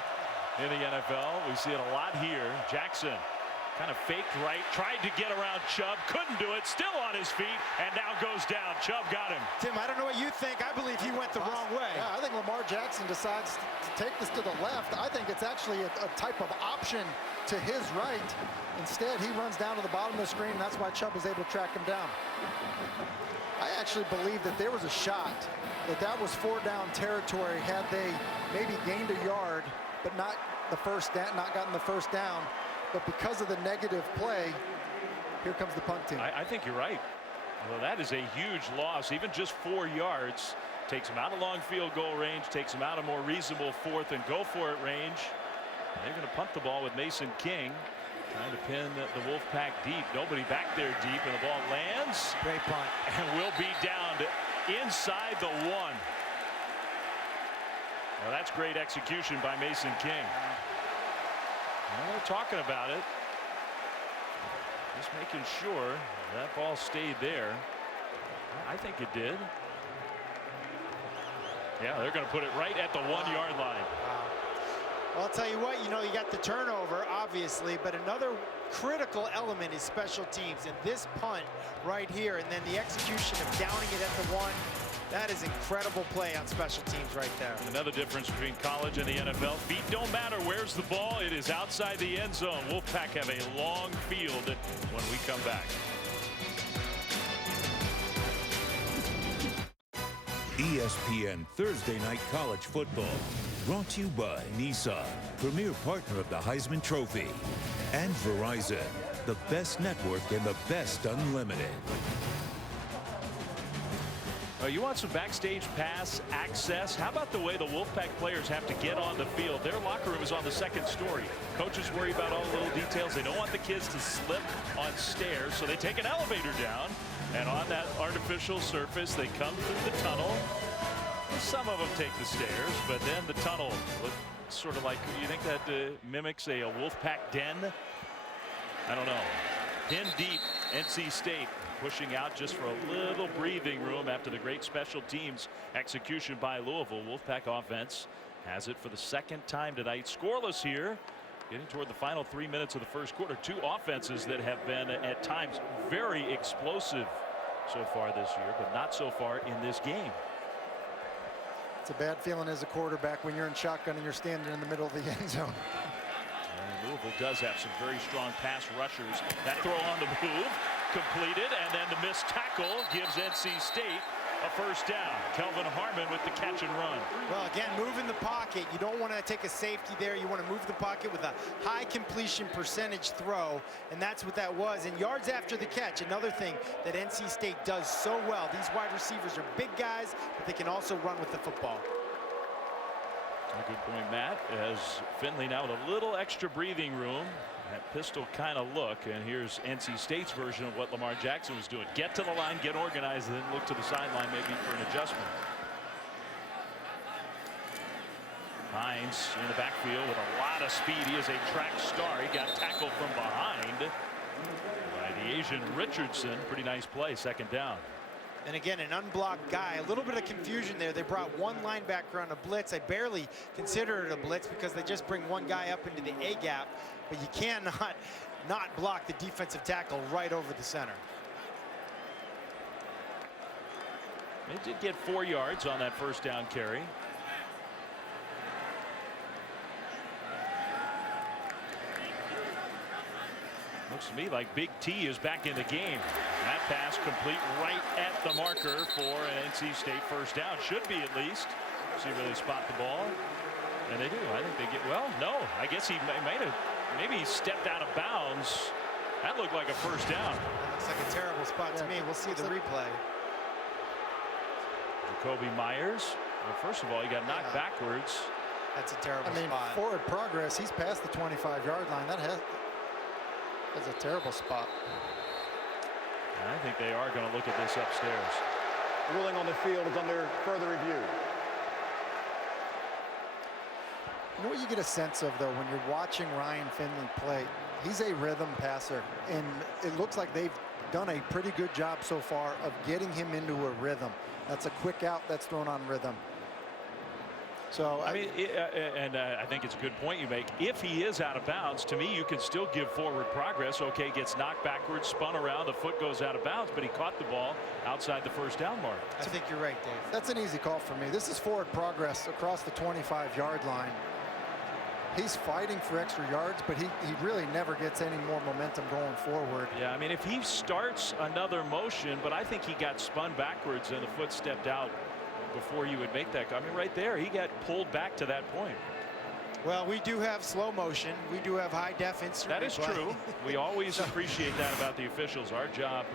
in the NFL. We see it a lot here. Jackson kind of faked right, tried to get around Chubb, couldn't do it, still on his feet, and now goes down. Chubb got him. Tim, I don't know what you think. I believe he went the wrong way. Yeah, I think Lamar Jackson decides to take this to the left. I think it's actually a type of option to his right. Instead, he runs down to the bottom of the screen, and that's why Chubb was able to track him down. I actually believe that there was a shot that was 4th down territory had they maybe gained a yard, but not gotten the first down. But because of the negative play, here comes the punt team. I think you're right. Well, that is a huge loss. Even just 4 yards takes him out of long field goal range, takes him out of more reasonable 4th and go for it range. And they're going to punt the ball with Mason King, trying to pin the Wolfpack deep. Nobody back there deep, and the ball lands. Great punt. And will be down to inside the 1. Well, that's great execution by Mason King. Well, we're talking about it. Just making sure that ball stayed there. I think it did. Yeah, they're going to put it right at the 1-yard line. Wow. Well, I'll tell you what, you know, you got the turnover, obviously, but another critical element is special teams. And this punt right here, and then the execution of downing it at the 1, that is incredible play on special teams right there. Another difference between college and the NFL. Feet don't matter. Where's the ball? It is outside the end zone. Wolfpack have a long field when we come back. ESPN Thursday Night College Football. Brought to you by Nissan, premier partner of the Heisman Trophy. And Verizon, the best network and the best unlimited. You want some backstage pass access? How about the way the Wolfpack players have to get on the field? Their locker room is on the 2nd story. Coaches worry about all the little details. They don't want the kids to slip on stairs, so they take an elevator down. And on that artificial surface, they come through the tunnel. Some of them take the stairs, but then the tunnel looks sort of like, you think that mimics a Wolfpack den? I don't know. In deep, NC State pushing out just for a little breathing room after the great special teams execution by Louisville. Wolfpack offense has it for the 2nd time tonight. Scoreless here, getting toward the final 3 minutes of the 1st quarter. 2 offenses that have been at times very explosive so far this year, but not so far in this game. It's a bad feeling as a quarterback when you're in shotgun and you're standing in the middle of the end zone. And Louisville does have some very strong pass rushers. That throw on the move, completed, and then the missed tackle gives NC State a 1st down. Kelvin Harmon with the catch and run. Well, again, move in the pocket. You don't want to take a safety there. You want to move the pocket with a high completion percentage throw, and that's what that was. And yards after the catch, another thing that NC State does so well. These wide receivers are big guys, but they can also run with the football. A good point, Matt, as Finley now with a little extra breathing room. That pistol kind of look, and here's NC State's version of what Lamar Jackson was doing. Get to the line, get organized, and then look to the sideline maybe for an adjustment. Hines in the backfield with a lot of speed. He is a track star. He got tackled from behind by the Asian Richardson. Pretty nice play, second down. And again, an unblocked guy. A little bit of confusion there. They brought one linebacker on a blitz. I barely consider it a blitz because they just bring one guy up into the A gap, but you cannot not block the defensive tackle right over the center. They did get 4 yards on that first down carry. Looks to me like Big T is back in the game. That pass complete right at the marker for an NC State first down. Should be at least. See where they spot the ball. And they do. I think they get, well, no. I guess he made it. Maybe he stepped out of bounds. That looked like a first down. Looks like a terrible spot to me. We'll see the replay. Jacoby Myers. Well, first of all, he got knocked backwards. That's a terrible spot. I mean, forward progress. He's past the 25-yard line. That's a terrible spot. And I think they are going to look at this upstairs. The ruling on the field is under further review. You know what you get a sense of, though, when you're watching Ryan Finley play? He's a rhythm passer, and it looks like they've done a pretty good job so far of getting him into a rhythm. That's a quick out that's thrown on rhythm. So I mean, I think it's a good point you make. If he is out of bounds, to me, you can still give forward progress. Okay, gets knocked backwards, spun around, the foot goes out of bounds, but he caught the ball outside the first down mark. I think you're right, Dave. That's an easy call for me. This is forward progress across the 25-yard line. He's fighting for extra yards, but he really never gets any more momentum going forward. Yeah, I mean, if he starts another motion, but I think he got spun backwards and the foot stepped out before you would make that. I mean, right there, he got pulled back to that point. Well, we do have slow motion. We do have high def instant That is replay. true. We always appreciate that about the officials. Our job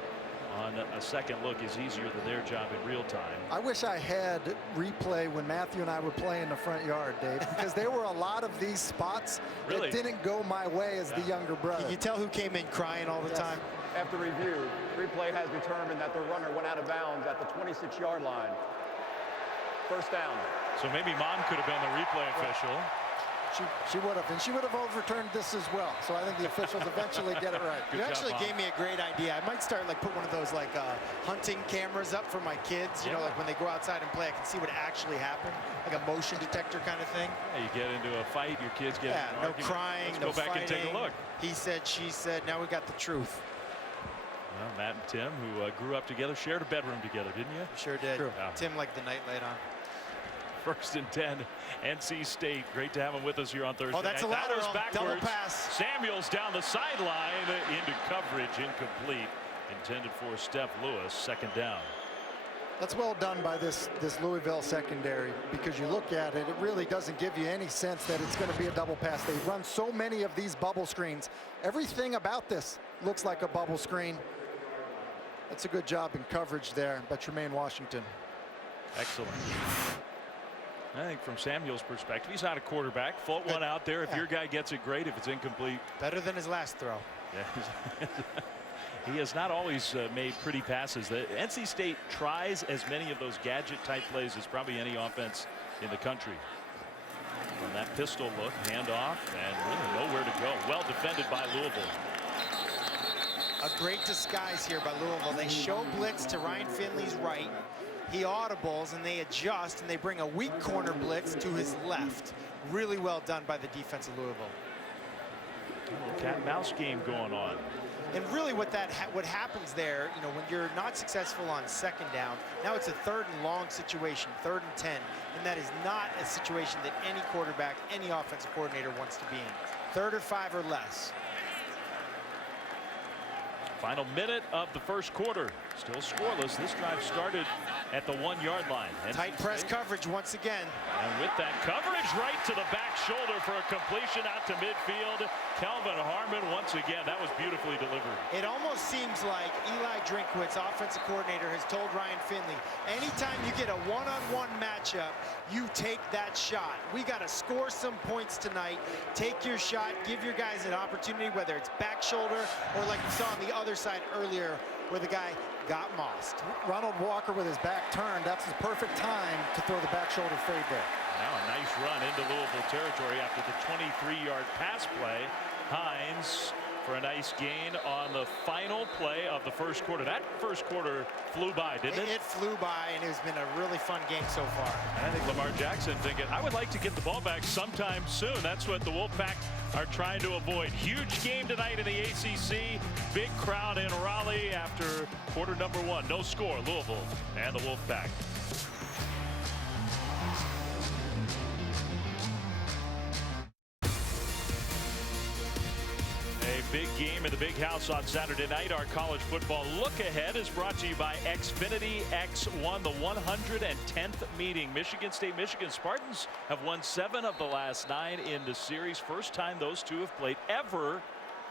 on a second look is easier than their job in real time. I wish I had replay when Matthew and I would play in the front yard, Dave, because there were a lot of these spots that didn't go my way as the younger brother. Can you tell who came in crying all the time? After review, replay has determined that the runner went out of bounds at the 26-yard line. First down. So maybe Mom could have been the replay official. She would have, and she would have overturned this as well. So I think the officials eventually get it right. You actually gave me a great idea. I might start put one of those hunting cameras up for my kids. You know, like when they go outside and play, I can see what actually happened, like a motion detector kind of thing. Yeah, you get into a fight, your kids get into an no argument. crying, Let's no go back fighting. and take a look. He said, she said. Now we got the truth. Well, Matt and Tim, who grew up together, shared a bedroom together, didn't you? Sure did. Yeah. Tim liked the nightlight on. First and 10, NC State. Great to have him with us here on Thursday. Oh, that's a night. lateral. That was Double backwards. pass. Samuels down the sideline into coverage, incomplete. Intended for Steph Lewis. Second down. That's well done by this Louisville secondary, because you look at it, it really doesn't give you any sense that it's going to be a double pass. They run so many of these bubble screens. Everything about this looks like a bubble screen. That's a good job in coverage there by Tremaine Washington. Excellent. I think from Samuel's perspective, he's not a quarterback. Float one out there. If your guy gets it, great. If it's incomplete, better than his last throw. Yeah. He has not always made pretty passes. The NC State tries as many of those gadget-type plays as probably any offense in the country. From that pistol look, handoff, and really nowhere to go. Well defended by Louisville. A great disguise here by Louisville. They show blitz to Ryan Finley's right. He audibles and they adjust and they bring a weak corner blitz to his left. Really well done by the defense of Louisville. A little cat and mouse game going on. And really what happens there, you know, when you're not successful on second down, now it's a third and long situation, 3rd and 10, and that is not a situation that any quarterback, any offensive coordinator wants to be in. 3rd or 5 or less. Final minute of the first quarter. Still scoreless. This drive started at the 1-yard line. Tight press coverage once again. And with that coverage right to the back shoulder for a completion out to midfield. Kelvin Harmon once again. That was beautifully delivered. It almost seems like Eli Drinkwitz, offensive coordinator, has told Ryan Finley, anytime you get a one-on-one matchup, you take that shot. We got to score some points tonight. Take your shot. Give your guys an opportunity, whether it's back shoulder or like you saw on the other side earlier where the guy got mossed. Ronald Walker with his back turned. That's the perfect time to throw the back shoulder fade there. Now a nice run into Louisville territory after the 23-yard pass play. Hines for a nice gain on the final play of the first quarter. That first quarter flew by, didn't it? It flew by, and it's been a really fun game so far. I think Lamar Jackson thinking, I would like to get the ball back sometime soon. That's what the Wolfpack are trying to avoid. Huge game tonight in the ACC. Big crowd in Raleigh after quarter number 1. No score, Louisville and the Wolfpack. Big game in the big house on Saturday night. Our college football look ahead is brought to you by Xfinity X1, the 110th meeting. Michigan State, Michigan Spartans have won 7 of the last 9 in the series. First time those two have played ever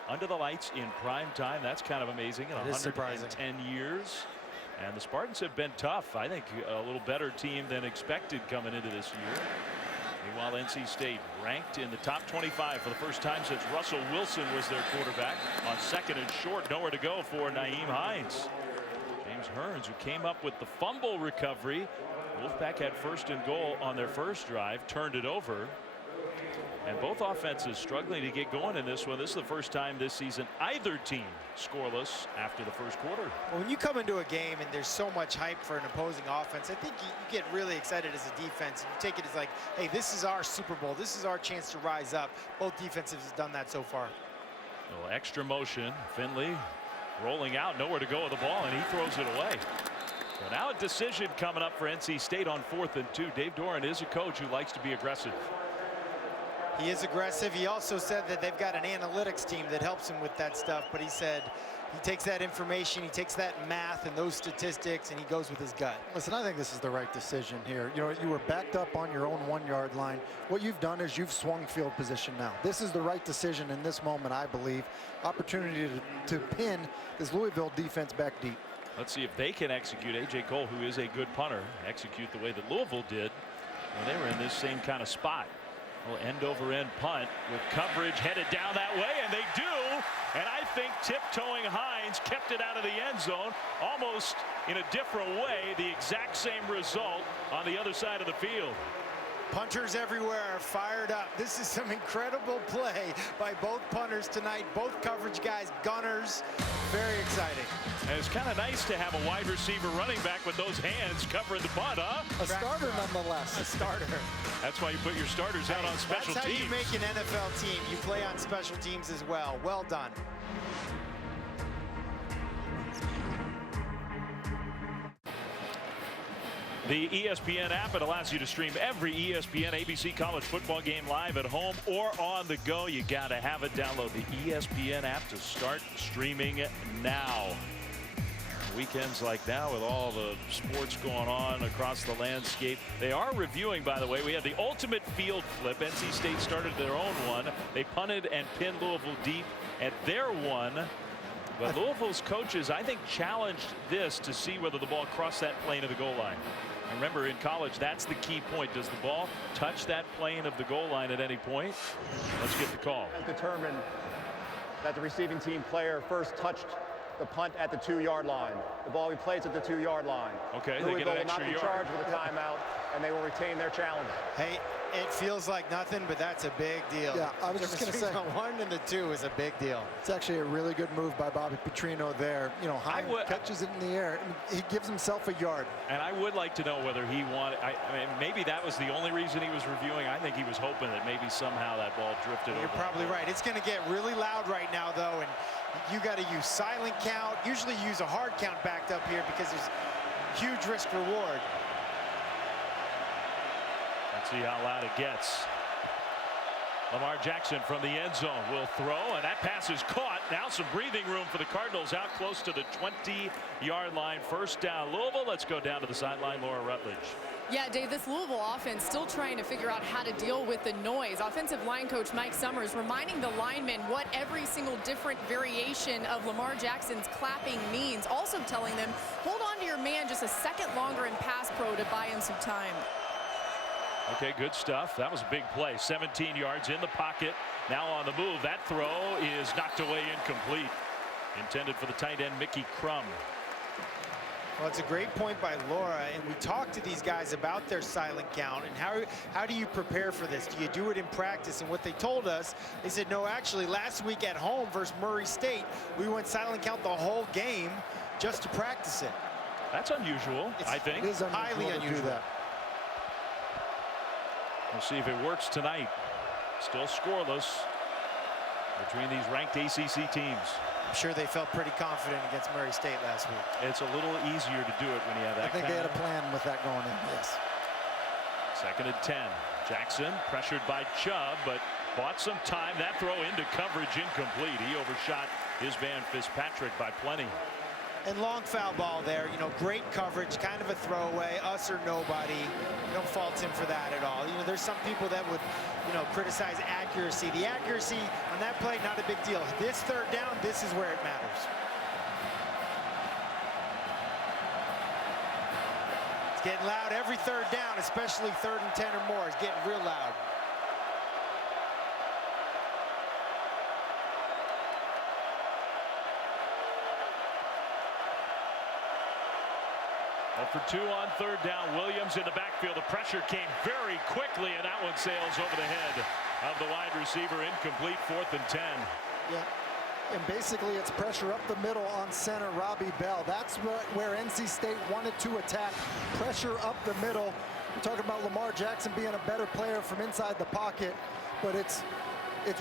under the lights in prime time. That's kind of amazing in 110 years. And the Spartans have been tough. I think a little better team than expected coming into this year. Meanwhile, NC State ranked in the top 25 for the first time since Russell Wilson was their quarterback. On 2nd and short, nowhere to go for Nyheim Hines. James Hearns, who came up with the fumble recovery. Wolfpack had 1st and goal on their first drive, turned it over. And both offenses struggling to get going in this one. This is the first time this season either team scoreless after the first quarter. Well, when you come into a game and there's so much hype for an opposing offense, I think you get really excited as a defense. And you take it as like, hey, this is our Super Bowl. This is our chance to rise up. Both defenses have done that so far. A little extra motion. Finley rolling out, nowhere to go with the ball, and he throws it away. So now a decision coming up for NC State on 4th and 2. Dave Doran is a coach who likes to be aggressive. He is aggressive. He also said that they've got an analytics team that helps him with that stuff. But he said he takes that information, he takes that math and those statistics, and he goes with his gut. Listen, I think this is the right decision here. You know, you were backed up on your own 1-yard line. What you've done is you've swung field position now. This is the right decision in this moment, I believe. Opportunity to pin this Louisville defense back deep. Let's see if they can execute. A.J. Cole, who is a good punter, execute the way that Louisville did when they were in this same kind of spot. Well, end-over-end punt with coverage headed down that way, and they do. And I think tiptoeing Hines kept it out of the end zone, almost in a different way, the exact same result on the other side of the field. Punters everywhere are fired up. This is some incredible play by both punters tonight, both coverage guys, gunners. Very exciting. And it's kind of nice to have a wide receiver running back with those hands covering the punt, huh? A starter nonetheless. A starter. That's why you put your starters out on special teams. That's how you make an NFL team. You play on special teams as well. Well done. The ESPN app, it allows you to stream every ESPN ABC college football game live at home or on the go. You got to have it. Download the ESPN app to start streaming now. Weekends like now with all the sports going on across the landscape. They are reviewing, by the way. We had the ultimate field flip. NC State started their own one. They punted and pinned Louisville deep at their one. But Louisville's coaches, I think, challenged this to see whether the ball crossed that plane of the goal line. And remember, in college, that's the key point. Does the ball touch that plane of the goal line at any point? Let's get the call. Determined that the receiving team player first touched the punt at the 2-yard line. The ball be placed at the 2-yard line. Okay, Louisville they get an will extra not be charged with a timeout, and they will retain their challenge. Hey, it feels like nothing, but that's a big deal. Yeah, I was just going to say. The 1 and the 2 is a big deal. It's actually a really good move by Bobby Petrino there. You know, Hines catches it in the air. He gives himself a yard. And I would like to know whether he wanted, I mean, maybe that was the only reason he was reviewing. I think he was hoping that maybe somehow that ball drifted over. You're probably right. It's going to get really loud right now, though, and you got to use silent count. Usually you use a hard count backed up here because there's huge risk reward. Let's see how loud it gets. Lamar Jackson from the end zone will throw, and that pass is caught. Now some breathing room for the Cardinals out close to the 20-yard line. First down, Louisville. Let's go down to the sideline, Laura Rutledge. Yeah, Dave, this Louisville offense still trying to figure out how to deal with the noise. Offensive line coach Mike Summers reminding the linemen what every single different variation of Lamar Jackson's clapping means. Also telling them, hold on to your man just a second longer in pass pro to buy him some time. Okay, good stuff. That was a big play. 17 yards in the pocket. Now on the move. That throw is knocked away incomplete. Intended for the tight end, Mickey Crum. Well, it's a great point by Laura, and we talked to these guys about their silent count and how do you prepare for this? Do you do it in practice? And what they told us, they said, no, actually, last week at home versus Murray State, we went silent count the whole game just to practice it. That's unusual, I think. It is Highly unusual. We'll see if it works tonight. Still scoreless between these ranked ACC teams. I'm sure they felt pretty confident against Murray State last week. It's a little easier to do it when you have that. I think they had a plan with that going in, yes. 2nd and 10. Jackson pressured by Chubb, but bought some time. That throw into coverage incomplete. He overshot his man Fitzpatrick by plenty. And long foul ball there, you know, great coverage, kind of a throwaway, us or nobody. No fault him for that at all. You know, there's some people that would, you know, criticize accuracy. The accuracy on that play, not a big deal. This 3rd down, this is where it matters. It's getting loud every 3rd down, especially 3rd and 10 or more. It's getting real loud. For 2 on 3rd down. Williams in the backfield. The pressure came very quickly, and that one sails over the head of the wide receiver. Incomplete. 4th and 10. Yeah, and basically it's pressure up the middle on center Robbie Bell. That's where NC State wanted to attack. Pressure up the middle. We're talking about Lamar Jackson being a better player from inside the pocket, but it's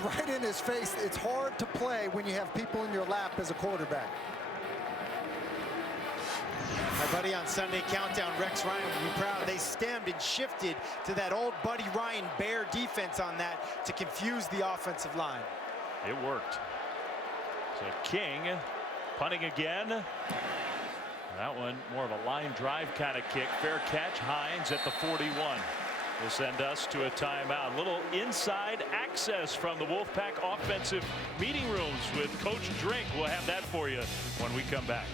right in his face. It's hard to play when you have people in your lap as a quarterback. My buddy on Sunday Countdown, Rex Ryan, will be proud. They stemmed and shifted to that old Buddy Ryan Bear defense on that to confuse the offensive line. It worked. So King punting again. That one more of a line drive kind of kick. Fair catch. Hines at the 41 will send us to a timeout. Little inside access from the Wolfpack offensive meeting rooms with Coach Drink. We'll have that for you when we come back.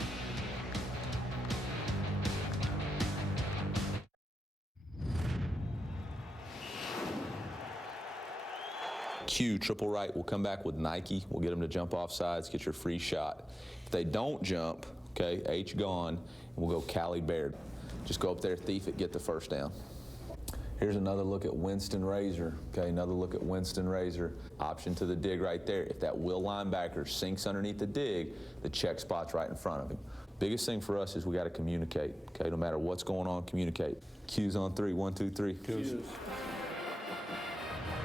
Q, triple right, will come back with Nike. We'll get them to jump off sides, get your free shot. If they don't jump, okay, H gone, and we'll go Cali Baird. Just go up there, thief it, get the 1st down. Here's another look at Winston Razor. Okay, another look at Winston Razor. Option to the dig right there. If that will linebacker sinks underneath the dig, the check spot's right in front of him. Biggest thing for us is we got to communicate. Okay, no matter what's going on, communicate. Q's on 3, 1, 2, 3. Q's.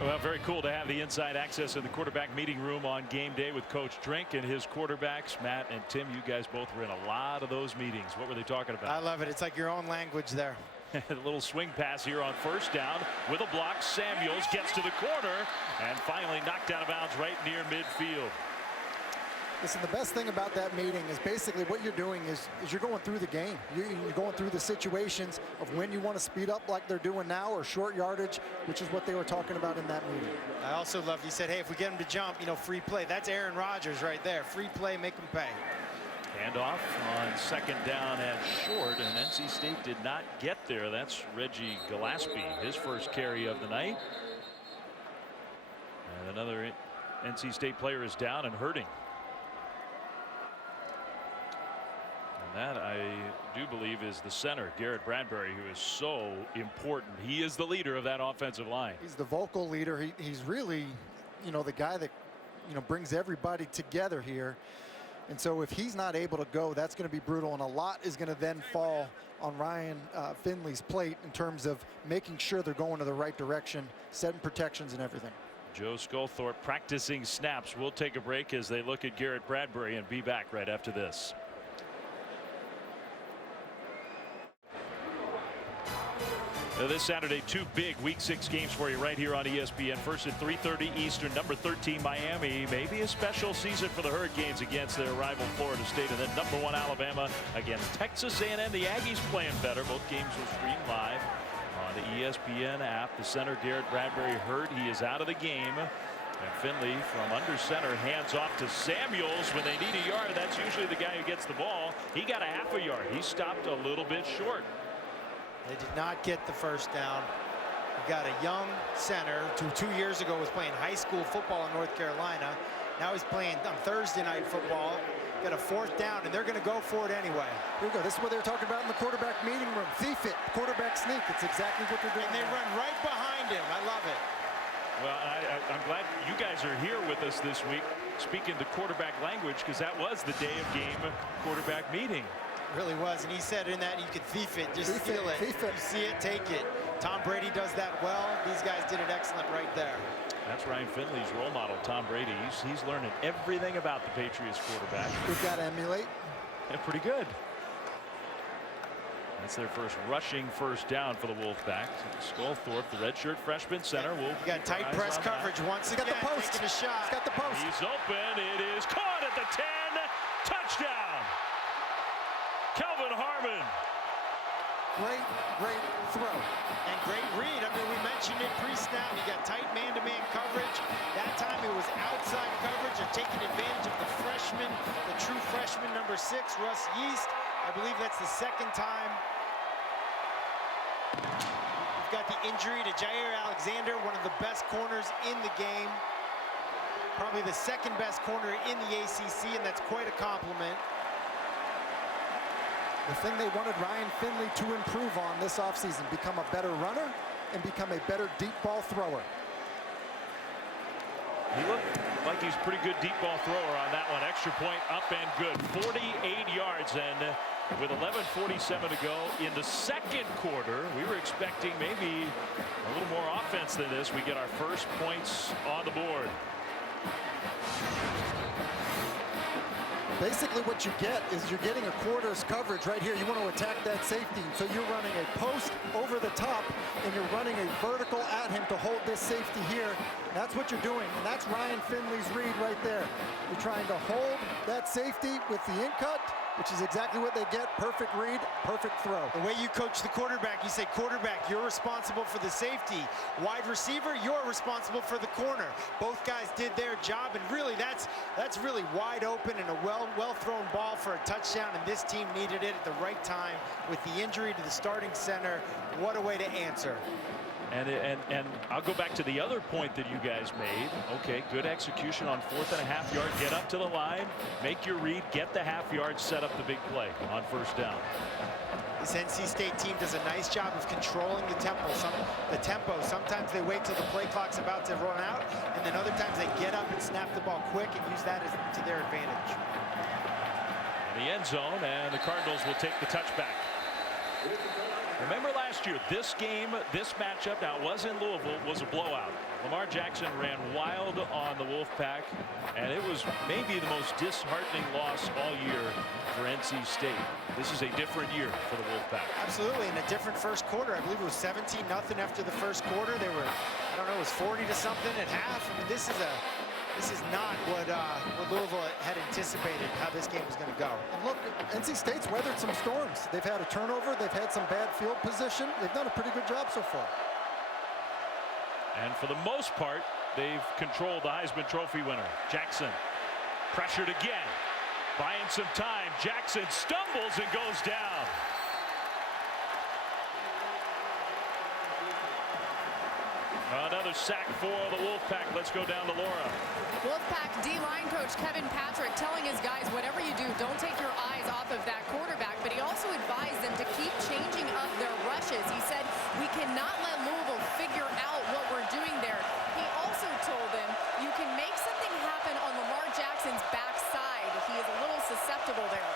Well, very cool to have the inside access in the quarterback meeting room on game day with Coach Drink and his quarterbacks. Matt and Tim, you guys both were in a lot of those meetings. What were they talking about? I love it. It's like your own language there. A little swing pass here on 1st down with a block. Samuels gets to the corner and finally knocked out of bounds right near midfield. Listen, the best thing about that meeting is basically what you're doing is you're going through the game. You're going through the situations of when you want to speed up like they're doing now or short yardage, which is what they were talking about in that meeting. I also love, he said, hey, if we get him to jump, you know, free play. That's Aaron Rodgers right there. Free play, make him pay. Handoff on 2nd down and short, and NC State did not get there. That's Reggie Gillespie, his 1st carry of the night. And another NC State player is down and hurting. That, I do believe, is the center, Garrett Bradbury, who is so important. He is the leader of that offensive line. He's the vocal leader. He's really, you know, the guy that, you know, brings everybody together here. And so if he's not able to go, that's going to be brutal. And a lot is going to then fall on Ryan Finley's plate in terms of making sure they're going to the right direction, setting protections and everything. Joe Sculthorpe practicing snaps. We'll take a break as they look at Garrett Bradbury and be back right after this. This Saturday, 2 big Week 6 games for you right here on ESPN. First at 3:30 Eastern, number 13 Miami. Maybe a special season for the Hurricanes against their rival Florida State. And then number 1 Alabama against Texas A&M. The Aggies playing better. Both games will stream live on the ESPN app. The center, Garrett Bradbury, hurt. He is out of the game. And Finley from under center hands off to Samuels when they need a yard. That's usually the guy who gets the ball. He got a half a yard. He stopped a little bit short. They did not get the 1st down. We got a young center who 2 years ago was playing high school football in North Carolina. Now he's playing on Thursday night football. Got a 4th down, and they're going to go for it anyway. Here we go. This is what they were talking about in the quarterback meeting room. Thief it, quarterback sneak. It's exactly what they're doing. And they run right behind him. I love it. Well, I'm glad you guys are here with us this week, speaking the quarterback language, because that was the day of game quarterback meeting. It really was, and he said in that you could thief it, just steal it. Thief it. You see it, take it. Tom Brady does that well. These guys did it excellent right there. That's Ryan Finley's role model, Tom Brady. He's learning everything about the Patriots quarterback. We've got to emulate. And pretty good. That's their first rushing first down for the Wolfpack. Sculthorpe, the redshirt freshman center, will. You got tight press coverage once again. Got the post. Taking a shot. He's got the post. He's open. It is caught at the 10. Touchdown. Kelvin Harmon. Great throw. And great read. I mean, we mentioned it pre-snap. You got tight man-to-man coverage. That time it was outside coverage. They're taking advantage of the freshman, the true freshman, number 6, Russ Yeast. I believe that's the 2nd time. We've got the injury to Jair Alexander, one of the best corners in the game. Probably the 2nd best corner in the ACC, and that's quite a compliment. The thing they wanted Ryan Finley to improve on this offseason, become a better runner and become a better deep ball thrower. He looked like he's a pretty good deep ball thrower on that one. Extra point up and good. 48 yards, and with 11:47 to go in the 2nd quarter, we were expecting maybe a little more offense than this. We get our first points on the board. Basically what you get is you're getting a quarter's coverage right here. You want to attack that safety. So you're running a post over the top and you're running a vertical at him to hold this safety here. That's what you're doing. And that's Ryan Finley's read right there. You're trying to hold that safety with the in cut, which is exactly what they get. Perfect read, perfect throw. The way you coach the quarterback, you say, quarterback, you're responsible for the safety. Wide receiver, you're responsible for the corner. Both guys did their job, and really that's really wide open and a well-thrown ball for a touchdown, and this team needed it at the right time with the injury to the starting center. What a way to answer. And I'll go back to the other point that you guys made. Okay, good execution on 4th and a half yard. Get up to the line, make your read, get the half yard, set up the big play on first down. This NC State team does a nice job of controlling the tempo. Sometimes they wait till the play clock's about to run out, and then other times they get up and snap the ball quick and use that to their advantage. In the end zone, and the Cardinals will take the touchback. Remember last year, this game, this matchup, now it was in Louisville, was a blowout. Lamar Jackson ran wild on the Wolfpack, and it was maybe the most disheartening loss all year for NC State. This is a different year for the Wolfpack. Absolutely, in a different first quarter. I believe it was 17-0 after the first quarter. They were, I don't know, it was 40 to something at half. I mean, this is not what Louisville had anticipated how this game was going to go. And look, NC State's weathered some storms. They've had a turnover. They've had some bad field position. They've done a pretty good job so far. And for the most part, they've controlled the Heisman Trophy winner. Jackson pressured again, buying some time. Jackson stumbles and goes down. Another sack for the Wolfpack. Let's go down to Laura. Wolfpack D-line coach Kevin Patrick telling his guys, whatever you do, don't take your eyes off of that quarterback. But he also advised them to keep changing up their rushes. He said, we cannot let Louisville figure out what we're doing there. He also told them, you can make something happen on Lamar Jackson's backside. He is a little susceptible there.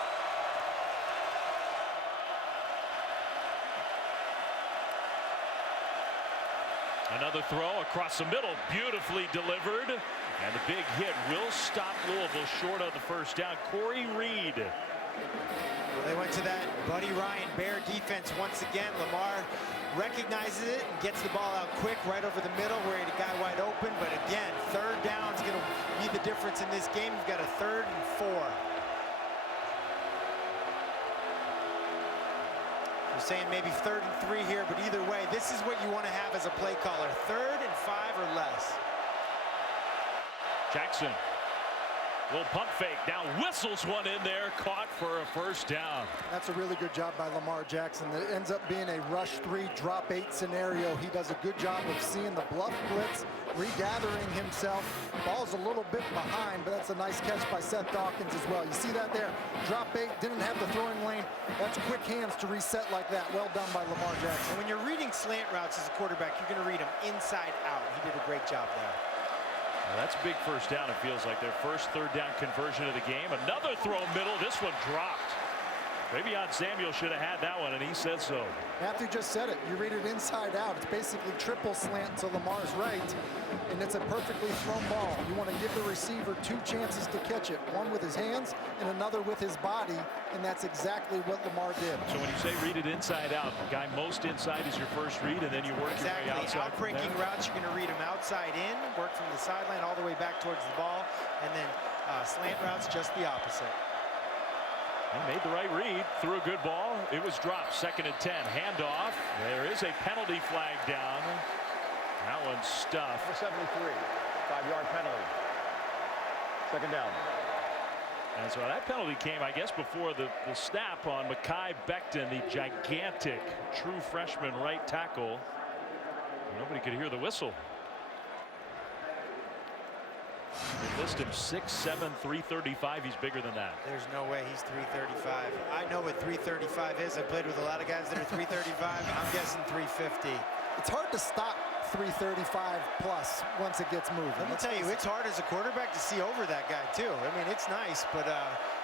Another throw across the middle, beautifully delivered. And the big hit will stop Louisville short of the first down. Corey Reed. Well, they went to that Buddy Ryan Bear defense once again. Lamar recognizes it and gets the ball out quick right over the middle where he had a guy wide open. But again, third down is going to be the difference in this game. You've got a 3rd and 4. We're saying maybe 3rd and 3 here, but either way, this is what you want to have as a play caller. 3rd and 5 or less. Jackson Little pump fake. Now whistles one in there. Caught for a first down. That's a really good job by Lamar Jackson. That ends up being a rush 3, drop 8 scenario. He does a good job of seeing the bluff blitz, regathering himself. Ball's a little bit behind, but that's a nice catch by Seth Dawkins as well. You see that there? Drop 8, didn't have the throwing lane. That's quick hands to reset like that. Well done by Lamar Jackson. And when you're reading slant routes as a quarterback, you're going to read them inside out. He did a great job there. Well, that's a big first down. It feels like their first third down conversion of the game. Another throw middle. This one dropped. Ravion Samuel should have had that one, and he said so. Matthew just said it. You read it inside out. It's basically triple slant to Lamar's right, and it's a perfectly thrown ball. You want to give the receiver 2 chances to catch it, one with his hands and another with his body, and that's exactly what Lamar did. So when you say read it inside out, the guy most inside is your first read, and then you work your way outside. Outbreaking routes, you're going to read them outside in, work from the sideline all the way back towards the ball, and then slant routes just the opposite. He made the right read, threw a good ball. It was dropped. 2nd and 10. Handoff. There is a penalty flag down. That one's stuffed. Number 73, 5-yard penalty. 2nd down. And so that penalty came, I guess, before the snap on Mekhi Becton, the gigantic true freshman right tackle. Nobody could hear the whistle. They list him 6'7", 335. He's bigger than that. There's no way he's 335. I know what 335 is. I played with a lot of guys that are 335. I'm guessing 350. It's hard to stop 335 plus once it gets moving. Let me tell you, it's hard as a quarterback to see over that guy too. I mean, it's nice, but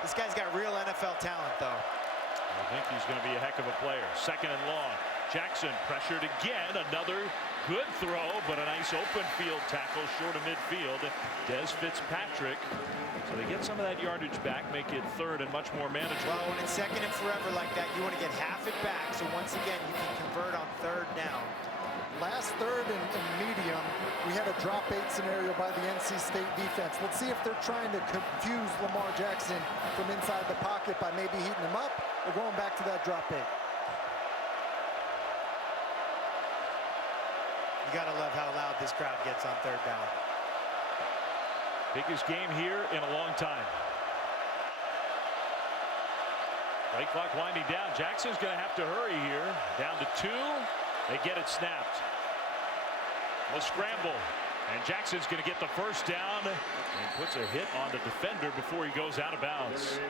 this guy's got real NFL talent though. I think he's going to be a heck of a player. 2nd and long. Jackson pressured again. Another good throw, but a nice open field tackle short of midfield. Des Fitzpatrick. So they get some of that yardage back, make it 3rd and much more manageable. Well, when it's 2nd and forever like that, you want to get half it back. So once again, you can convert on 3rd down. Last 3rd and medium, we had a drop 8 scenario by the NC State defense. Let's see if they're trying to confuse Lamar Jackson from inside the pocket by maybe heating him up or going back to that drop 8. You got to love how loud this crowd gets on 3rd down. Biggest game here in a long time. Play clock winding down. Jackson's going to have to hurry here. Down to 2. They get it snapped. The scramble. And Jackson's going to get the first down and puts a hit on the defender before he goes out of bounds.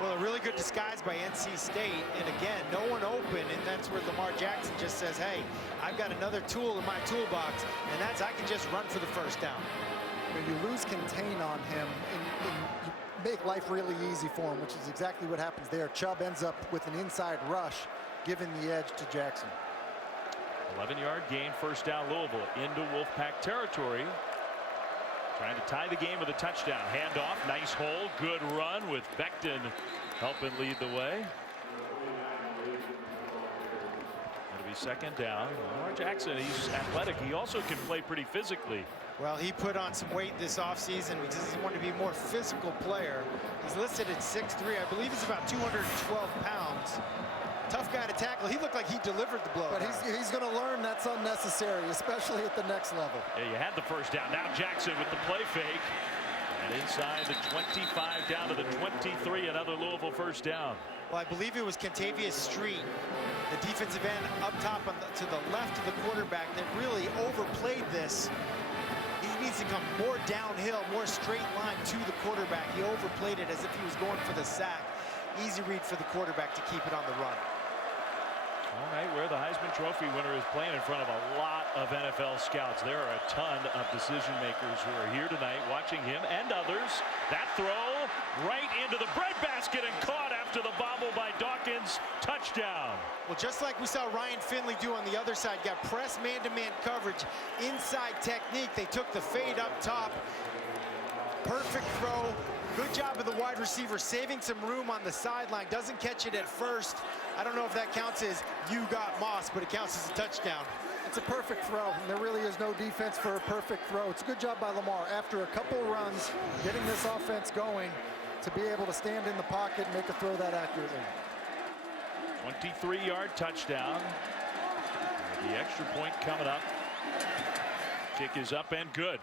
Well, a really good disguise by NC State. And again, no one open. And that's where Lamar Jackson just says, hey, I've got another tool in my toolbox. And that's I can just run for the first down. When you lose contain on him and you make life really easy for him, which is exactly what happens there. Chubb ends up with an inside rush, giving the edge to Jackson. 11-yard gain, first down Louisville into Wolfpack territory. Trying to tie the game with a touchdown. Handoff, nice hole, good run with Becton helping lead the way. It'll be 2nd down. Lamar Jackson, he's athletic. He also can play pretty physically. Well, he put on some weight this offseason because he wanted to be a more physical player. He's listed at 6'3". I believe he's about 212 pounds. Tough guy to tackle. He looked like he delivered the blow. But he's going to learn that's unnecessary, especially at the next level. Yeah, you had the first down. Now Jackson with the play fake. And inside the 25 down to the 23, another Louisville first down. Well, I believe it was Kentavious Street, the defensive end up top to the left of the quarterback that really overplayed this. He needs to come more downhill, more straight line to the quarterback. He overplayed it as if he was going for the sack. Easy read for the quarterback to keep it on the run. All right, where the Heisman Trophy winner is playing in front of a lot of NFL scouts. There are a ton of decision makers who are here tonight watching him and others. That throw right into the breadbasket and caught after the bobble by Dawkins. Touchdown. Well, just like we saw Ryan Finley do on the other side, got press man-to-man coverage, inside technique. They took the fade up top. Perfect throw. Good job of the wide receiver saving some room on the sideline. Doesn't catch it at first. I don't know if that counts as you got Moss, but it counts as a touchdown. It's a perfect throw, and there really is no defense for a perfect throw. It's a good job by Lamar after a couple runs, getting this offense going to be able to stand in the pocket and make a throw that accurately. 23-yard touchdown. The extra point coming up. Kick is up and good.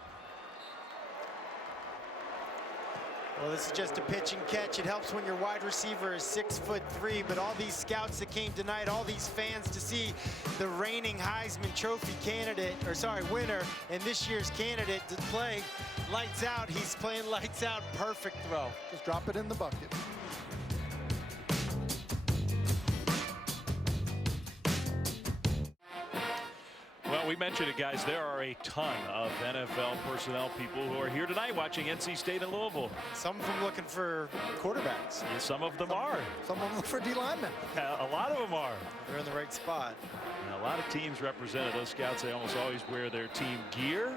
Well, this is just a pitch and catch. It helps when your wide receiver is 6'3", but all these scouts that came tonight, all these fans to see the reigning Heisman Trophy winner and this year's candidate to play lights out. He's playing lights out. Perfect throw. Just drop it in the bucket. Well, we mentioned it, guys. There are a ton of NFL personnel people who are here tonight watching NC State and Louisville. Some of them looking for quarterbacks. Yeah, some of them are. Some of them look for D linemen. A lot of them are. They're in the right spot. And a lot of teams represented. Those scouts, they almost always wear their team gear.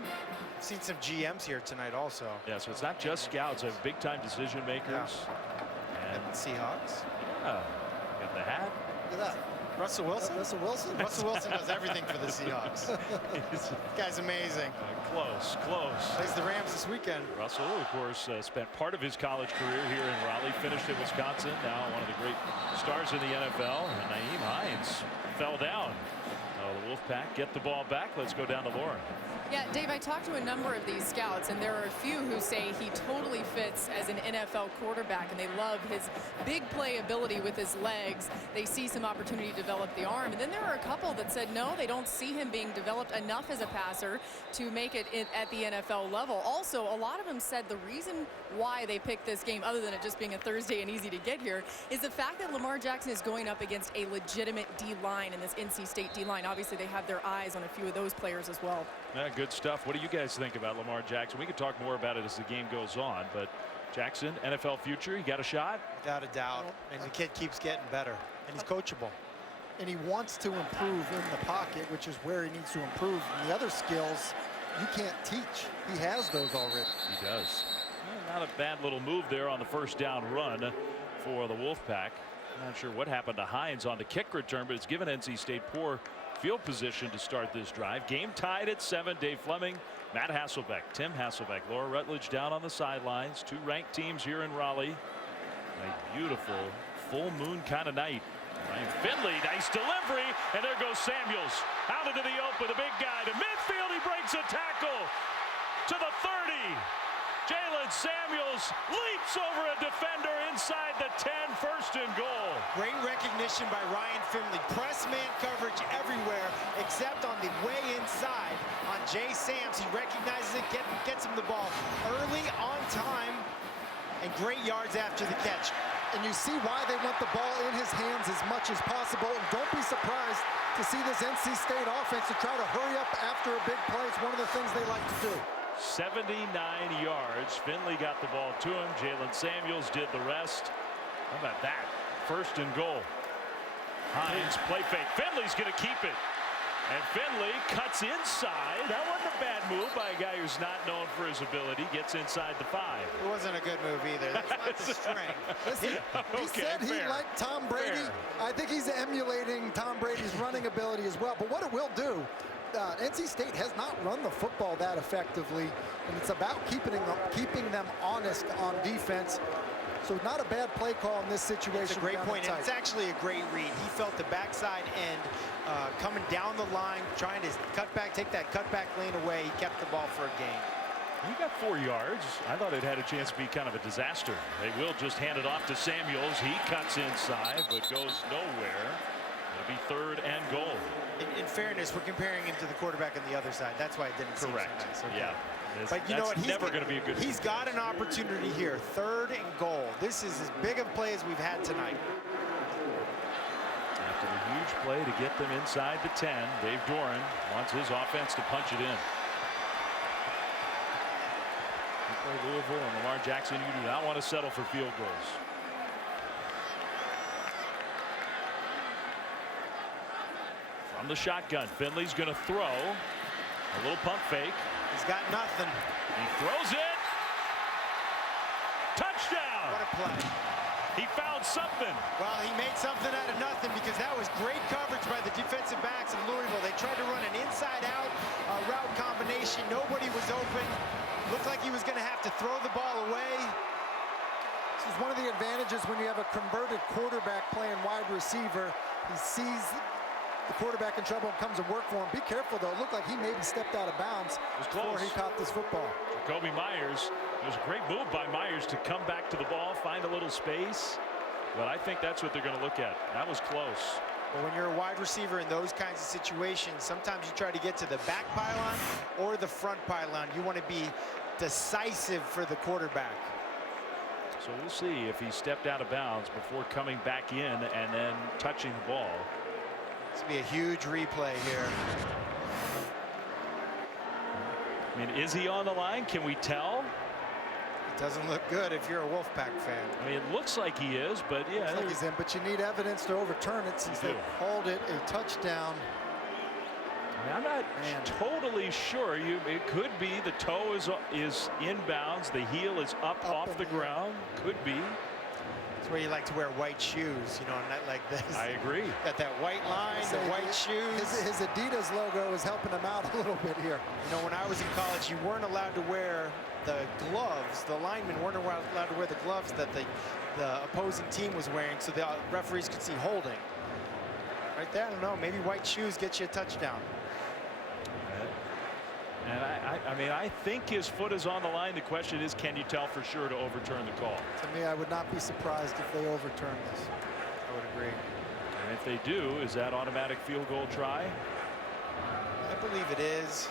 I've seen some GMs here tonight also. Yeah, so it's not just scouts. They're big-time decision makers. Yeah. And Seahawks. Yeah. Got the hat. Look at that. Russell Wilson? Russell Wilson? Russell Wilson does everything for the Seahawks. This guy's amazing. Close. Plays the Rams this weekend. Russell, of course, spent part of his college career here in Raleigh, finished at Wisconsin, now one of the great stars in the NFL. And Nyheim Hines fell down. The Wolfpack get the ball back. Let's go down to Lauren. Yeah, Dave, I talked to a number of these scouts, and there are a few who say he totally fits as an NFL quarterback, and they love his big play ability with his legs. They see some opportunity to develop the arm. And then there are a couple that said, no, they don't see him being developed enough as a passer to make it at the NFL level. Also, a lot of them said the reason why they picked this game, other than it just being a Thursday and easy to get here, is the fact that Lamar Jackson is going up against a legitimate D-line in this NC State D-line. Obviously, they have their eyes on a few of those players as well. Yeah, good stuff. What do you guys think about Lamar Jackson? We can talk more about it as the game goes on, but Jackson, NFL future, he got a shot? Without a doubt. And the kid keeps getting better, and he's coachable. And he wants to improve in the pocket, which is where he needs to improve. And the other skills, you can't teach. He has those already. He does. Well, not a bad little move there on the first down run for the Wolfpack. I'm not sure what happened to Hines on the kick return, but it's given NC State poor field position to start this drive. Game tied at 7. Dave Fleming, Matt Hasselbeck, Tim Hasselbeck, Laura Rutledge down on the sidelines. Two ranked teams here in Raleigh. A beautiful full moon kind of night. Ryan Finley, nice delivery, and there goes Samuels out into the open. The big guy to midfield. He breaks a tackle to the 30. Jalen Samuels leaps over a defender inside the 10, first and goal. Great recognition by Ryan Finley. Press man coverage everywhere except on the way inside on Jay Sams. He recognizes it, gets him the ball early, on time, and great yards after the catch. And you see why they want the ball in his hands as much as possible. And don't be surprised to see this NC State offense to try to hurry up after a big play. It's one of the things they like to do. 79 yards. Finley got the ball to him. Jalen Samuels did the rest. How about that? First and goal. Hines play fake. Finley's going to keep it. And Finley cuts inside. That wasn't a bad move by a guy who's not known for his ability. Gets inside the 5. It wasn't a good move either. That's not the strength. Listen, he said he liked Tom Brady. Fair. I think he's emulating Tom Brady's running ability as well. But what it will do, NC State has not run the football that effectively, and it's about keeping them honest on defense. So not a bad play call in this situation. It's a great point, and it's actually a great read. He felt the backside end coming down the line, trying to cut back, take that cutback lane away. He kept the ball for a gain. He got 4 yards. I thought it had a chance to be kind of a disaster. They will just hand it off to Samuels. He cuts inside, but goes nowhere. It'll be 3rd and goal. In fairness, we're comparing him to the quarterback on the other side. That's why it didn't seem so nice. Okay. Yeah. But you know what? Never going to be a good. He's got an opportunity here. 3rd and goal. This is as big a play as we've had tonight. After the huge play to get them inside the 10, Dave Doran wants his offense to punch it in. You play Louisville and Lamar Jackson, you do not want to settle for field goals. From the shotgun, Finley's going to throw. A little pump fake. He's got nothing. He throws it. Touchdown. What a play. He found something. Well, he made something out of nothing because that was great coverage by the defensive backs of Louisville. They tried to run an inside-out route combination. Nobody was open. Looked like he was going to have to throw the ball away. This is one of the advantages when you have a converted quarterback playing wide receiver. He sees the quarterback in trouble and comes to work for him. Be careful, though. It looked like he maybe stepped out of bounds before he caught this football. Jacoby Myers It was a great move by Myers to come back to the ball, find a little space. But I think that's what they're going to look at. That was close. But when you're a wide receiver in those kinds of situations, sometimes you try to get to the back pylon or the front pylon. You want to be decisive for the quarterback. So we'll see if he stepped out of bounds before coming back in and then touching the ball. This will be a huge replay here. I mean, is he on the line? Can we tell? It doesn't look good if you're a Wolfpack fan. I mean, it looks like he is, but yeah. Looks like he's in, but you need evidence to overturn it since they called it a touchdown. I mean, I'm not totally sure. It could be the toe is inbounds, the heel is up off the ground. Could be. It's where you like to wear white shoes, you know, not like this. I agree. Got that white line, the white shoes. His Adidas logo is helping him out a little bit here. You know, when I was in college, you weren't allowed to wear the gloves. The linemen weren't allowed to wear the gloves that the opposing team was wearing, so the referees could see holding. Right there, I don't know, maybe white shoes get you a touchdown. And I mean, I think his foot is on the line. The question is, can you tell for sure to overturn the call? To me, I would not be surprised if they overturn this. I would agree. And if they do, is that automatic field goal try? I believe it is.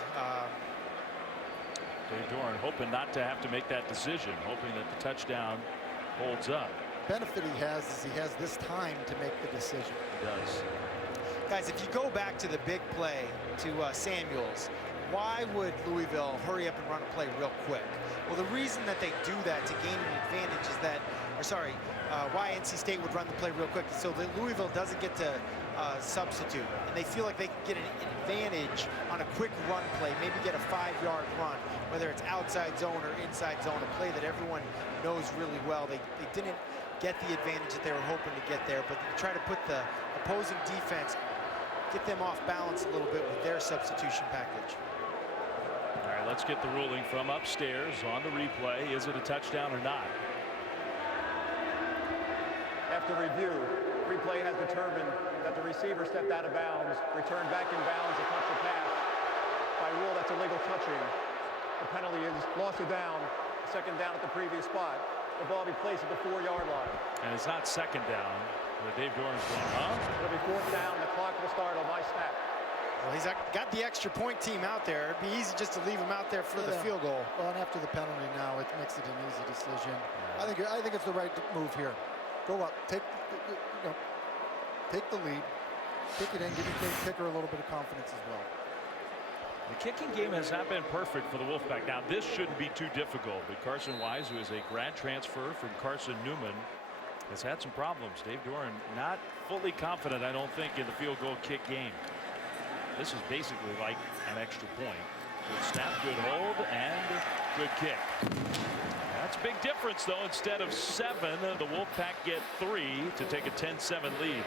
Dave Doran hoping not to have to make that decision, hoping that the touchdown holds up. Benefit he has is he has this time to make the decision. He does. Guys, if you go back to the big play to Samuels, why would Louisville hurry up and run a play real quick? Well, the reason that they do that to gain an advantage is that, why NC State would run the play real quick is so that Louisville doesn't get to substitute. And they feel like they can get an advantage on a quick run play, maybe get a 5-yard run, whether it's outside zone or inside zone, a play that everyone knows really well. They didn't get the advantage that they were hoping to get there, but they try to put the opposing defense, get them off balance a little bit with their substitution package. All right, let's get the ruling from upstairs on the replay. Is it a touchdown or not? After review, replay has determined that the receiver stepped out of bounds, returned back in bounds to touch the pass. By rule, that's illegal touching. The penalty is loss of down, second down at the previous spot. The ball will be placed at the 4-yard line. And it's not second down. Dave Doran's going, huh? It'll be 4th down. The clock will start on my snap. Well, he's got the extra point team out there. It'd be easy just to leave him out there for the field goal. Well, and after the penalty now, it makes it an easy decision. I think it's the right move here. Go up, take the lead, kick it in, give your kicker a little bit of confidence as well. The kicking game has not been perfect for the Wolfpack. Now, this shouldn't be too difficult, but Carson Wise, who is a grad transfer from Carson Newman, has had some problems. Dave Doran not fully confident, I don't think, in the field goal kick game. This is basically like an extra point. Good snap, good hold, and good kick. That's a big difference, though. Instead of 7, the Wolfpack get 3 to take a 10-7 lead.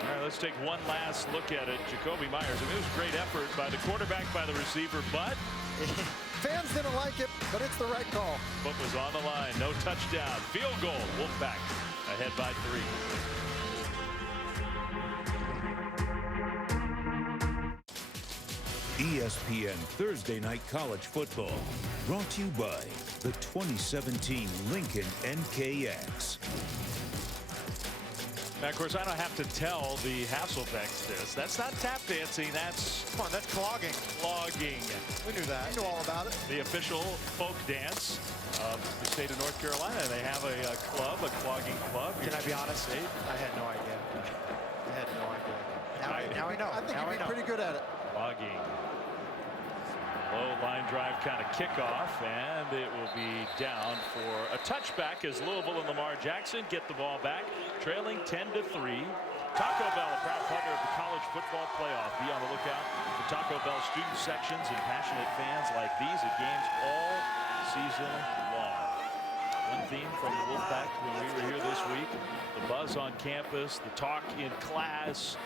All right, let's take one last look at it. Jacoby Myers. I mean, it was a great effort by the quarterback, by the receiver, but fans didn't like it, but it's the right call. Foot was on the line. No touchdown. Field goal. Wolfpack ahead by 3. ESPN Thursday Night College Football, brought to you by the 2017 Lincoln NKX. Now, of course, I don't have to tell the Hasselbecks this. That's not tap dancing. That's, come on, that's clogging. Clogging. We knew that. We knew all about it. The official folk dance of the state of North Carolina. They have a club, a clogging club. Can I be honest? I had no idea. I had no idea. Now I know. I think you'd be pretty good at it. Clogging. Low line drive kind of kickoff, and it will be down for a touchback as Louisville and Lamar Jackson get the ball back, trailing 10-3. Taco Bell, a proud partner of the college football playoff. Be on the lookout for Taco Bell student sections and passionate fans like these at games all season long. One theme from the Wolfpack when we were here this week, the buzz on campus, the talk in class.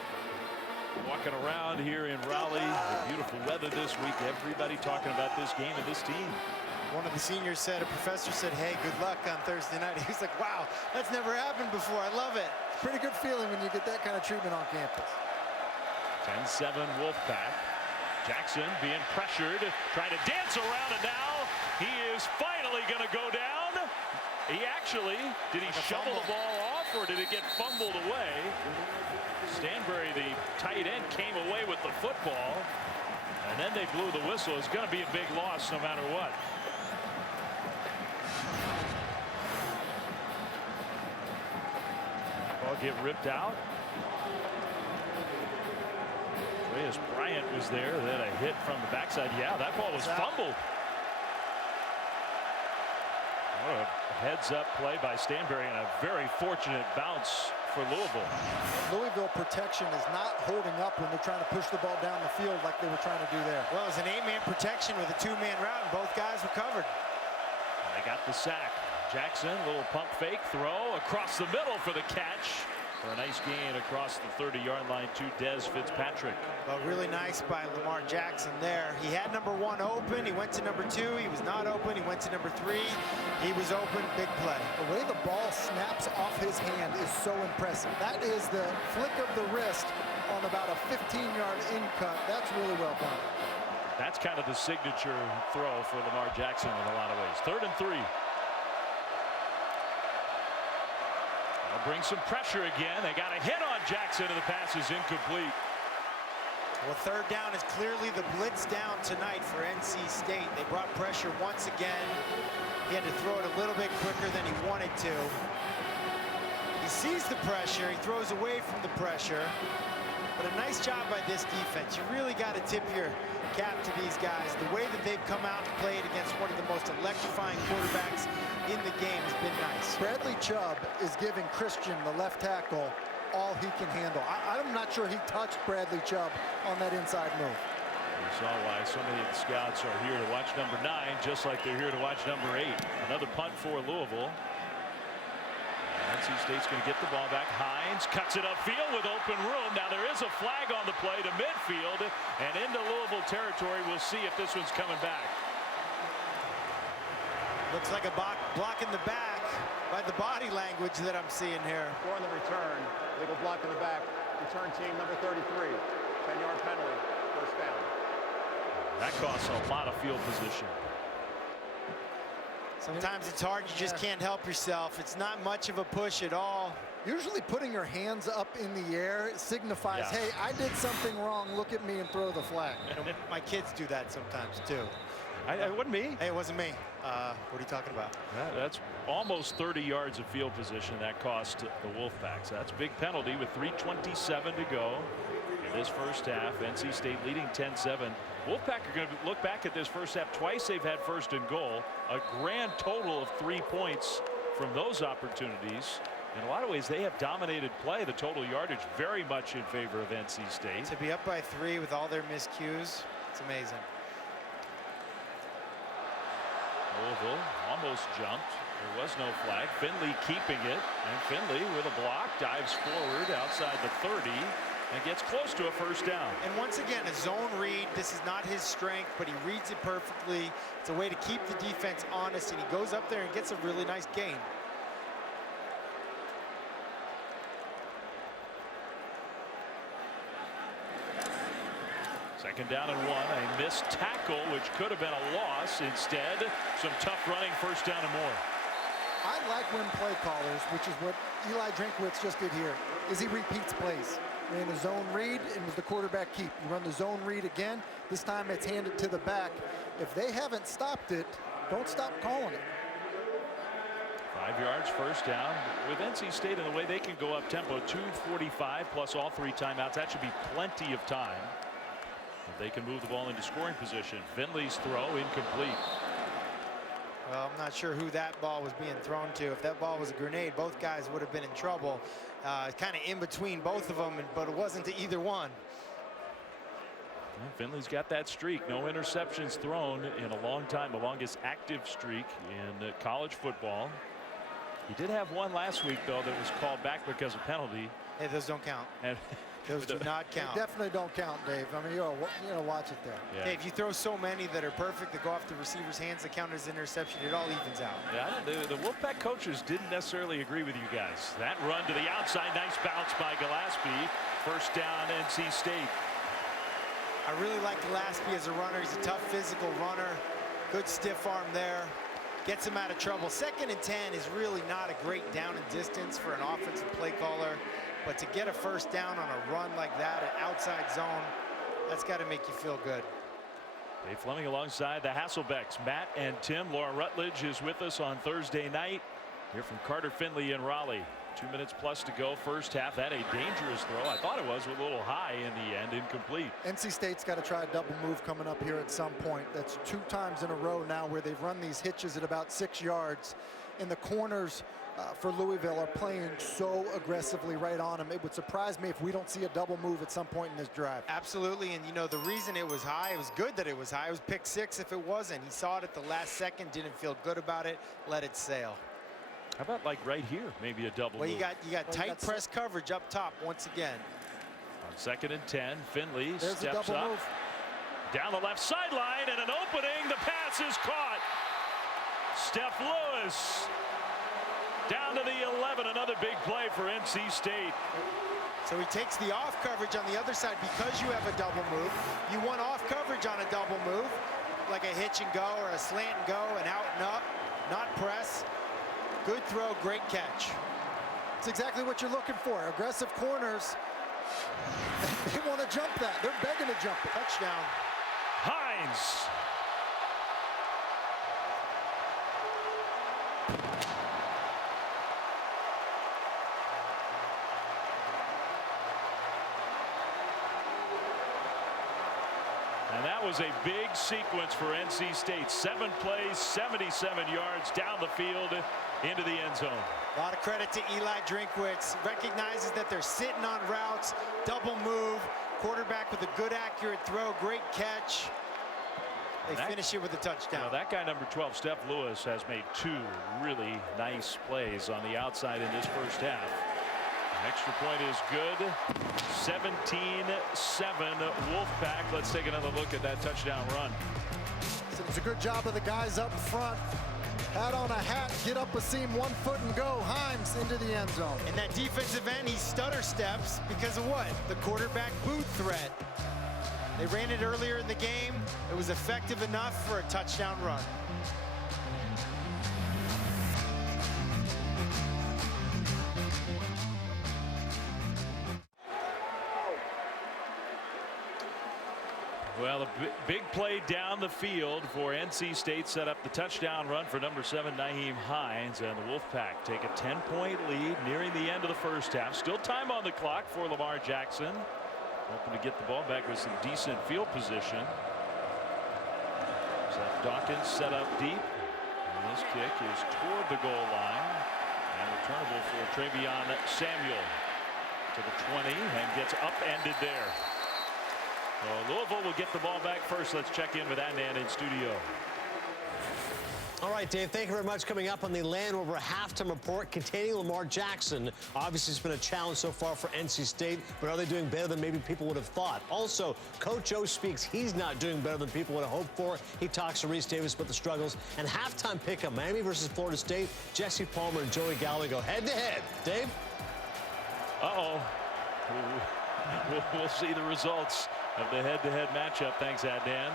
Walking around here in Raleigh, the beautiful weather this week, everybody talking about this game and this team. One of the seniors said, a professor said, hey, good luck on Thursday night. He was like, wow, that's never happened before. I love it. Pretty good feeling when you get that kind of treatment on campus. 10-7 Wolfpack. Jackson being pressured, trying to dance around it now. He is finally going to go down. He actually, did he shovel the ball off or did it get fumbled away? Stanbury, the tight end, came away with the football. And then they blew the whistle. It's going to be a big loss no matter what. Ball get ripped out. Reyes Bryant was there. Then a hit from the backside. Yeah, that ball was fumbled. What a heads-up play by Stanbury and a very fortunate bounce for Louisville. Louisville protection is not holding up when they're trying to push the ball down the field like they were trying to do there. Well, it was an 8-man protection with a 2-man route, and both guys were covered. And they got the sack. Jackson, little pump fake, throw across the middle for the catch. For a nice gain across the 30-yard line to Des Fitzpatrick. Well, really nice by Lamar Jackson there. He had number 1 open. He went to number 2. He was not open. He went to number 3. He was open. Big play. The way the ball snaps off his hand is so impressive. That is the flick of the wrist on about a 15-yard in cut. That's really well done. That's kind of the signature throw for Lamar Jackson in a lot of ways. 3rd and 3. They'll bring some pressure again. They got a hit on Jackson and the pass is incomplete. Well, 3rd down is clearly the blitz down tonight for NC State. They brought pressure once again. He had to throw it a little bit quicker than he wanted to. He sees the pressure. He throws away from the pressure. But a nice job by this defense. You really got to tip your cap to these guys. The way that they've come out and played against one of the most electrifying quarterbacks in the game has been nice. Bradley Chubb is giving Christian, the left tackle, all he can handle. I'm not sure he touched Bradley Chubb on that inside move. You saw why so many of the scouts are here to watch number 9, just like they're here to watch number 8. Another punt for Louisville. NC State's going to get the ball back. Hines cuts it upfield with open room. Now there is a flag on the play to midfield and into Louisville territory. We'll see if this one's coming back. Looks like a block in the back by the body language that I'm seeing here. Score on the return. Legal block in the back. Return team number 33. 10-yard penalty. 1st down. That costs a lot of field position. Sometimes it's hard. You just can't help yourself. It's not much of a push at all. Usually putting your hands up in the air signifies, hey, I did something wrong. Look at me and throw the flag. You know, my kids do that sometimes too. It wasn't me. Hey, it wasn't me. What are you talking about? That's almost 30 yards of field position that cost the Wolfpack. So that's a big penalty with 3:27 to go in this first half. NC State leading 10-7. Wolfpack are going to look back at this first half. Twice they've had 1st and goal. A grand total of 3 points from those opportunities. In a lot of ways, they have dominated play. The total yardage very much in favor of NC State. To be up by 3 with all their miscues, it's amazing. Louisville almost jumped. There was no flag. Finley keeping it. And Finley with a block dives forward outside the 30 and gets close to a 1st down. And once again, a zone read. This is not his strength, but he reads it perfectly. It's a way to keep the defense honest, and he goes up there and gets a really nice gain. Second down and 1. A missed tackle, which could have been a loss. Instead, some tough running, 1st down and more. I like when play callers, which is what Eli Drinkwitz just did here, is he repeats plays. Ran a zone read and was the quarterback keep. You run the zone read again. This time it's handed to the back. If they haven't stopped it, don't stop calling it. 5 yards, 1st down. With NC State and the way they can go up tempo, 2:45 plus all 3 timeouts. That should be plenty of time. If they can move the ball into scoring position. Finley's throw incomplete. Well, I'm not sure who that ball was being thrown to. If that ball was a grenade, both guys would have been in trouble. Kind of in between both of them, but it wasn't to either one. Well, Finley's got that streak. No interceptions thrown in a long time. The longest active streak in college football. He did have one last week, though, that was called back because of penalty. Hey, those don't count. And those do not count. They definitely don't count, Dave. I mean, you know, watch it there. Yeah. Hey, if you throw so many that are perfect that go off the receiver's hands that count as interception, it all evens out. Yeah, the Wolfpack coaches didn't necessarily agree with you guys. That run to the outside, nice bounce by Gillespie. 1st down, NC State. I really like Gillespie as a runner. He's a tough physical runner. Good stiff arm there. Gets him out of trouble. 2nd and 10 is really not a great down and distance for an offensive play caller. But to get a first down on a run like that at outside zone, that's got to make you feel good. Dave Fleming alongside the Hasselbecks, Matt and Tim. Laura Rutledge is with us on Thursday night. Here from Carter-Finley in Raleigh. 2 minutes plus to go, first half. That a dangerous throw. I thought it was a little high in the end, incomplete. NC State's got to try a double move coming up here at some point. That's 2 times in a row now where they've run these hitches at about 6 yards. And the corners for Louisville are playing so aggressively right on them. It would surprise me if we don't see a double move at some point in this drive. Absolutely, and you know, the reason it was high, it was good that it was high. It was pick 6 if it wasn't. He saw it at the last second, didn't feel good about it, let it sail. How about like right here, maybe a double move? You got tight press coverage up top once again. On 2nd and 10, Finley There's steps up. Move. Down the left sideline and an opening. The pass is caught. Steph Lewis down to the 11. Another big play for NC State. So he takes the off coverage on the other side because you have a double move. You want off coverage on a double move, like a hitch and go or a slant and go and out and up, not press. Good throw, great catch. It's exactly what you're looking for. Aggressive corners. They want to jump that. They're begging to jump it. Touchdown. Hines. And that was a big sequence for NC State. 7 plays, 77 yards down the field into the end zone. A lot of credit to Eli Drinkwitz. Recognizes that they're sitting on routes, double move, quarterback with a good accurate throw, great catch. They finish it with a touchdown. Now that guy number 12, Steph Lewis, has made 2 really nice plays on the outside in this first half. The extra point is good. 17-7 Wolfpack. Let's take another look at that touchdown run. So it's a good job of the guys up front. Hat on a hat, get up a seam, 1 foot and go. Hines into the end zone. And that defensive end, he stutter steps because of what? The quarterback boot threat. They ran it earlier in the game. It was effective enough for a touchdown run. Well, a big play down the field for NC State set up the touchdown run for number 7, Nyheim Hines, and the Wolfpack take a 10-point lead nearing the end of the first half. Still time on the clock for Lamar Jackson. Hoping to get the ball back with some decent field position. Seth Dawkins set up deep. And this kick is toward the goal line. And returnable for Travion Samuel to the 20 and gets upended there. Well, Louisville will get the ball back first. Let's check in with Adnan in studio. All right, Dave, thank you very much. Coming up on the Land Rover halftime report containing Lamar Jackson. Obviously, it's been a challenge so far for NC State, but are they doing better than maybe people would have thought? Also, Coach O speaks he's not doing better than people would have hoped for. He talks to Reese Davis about the struggles. And halftime pickup, Miami versus Florida State. Jesse Palmer and Joey Galloway go head-to-head. Dave? Uh-oh. We'll see the results of the head-to-head matchup. Thanks, Adnan.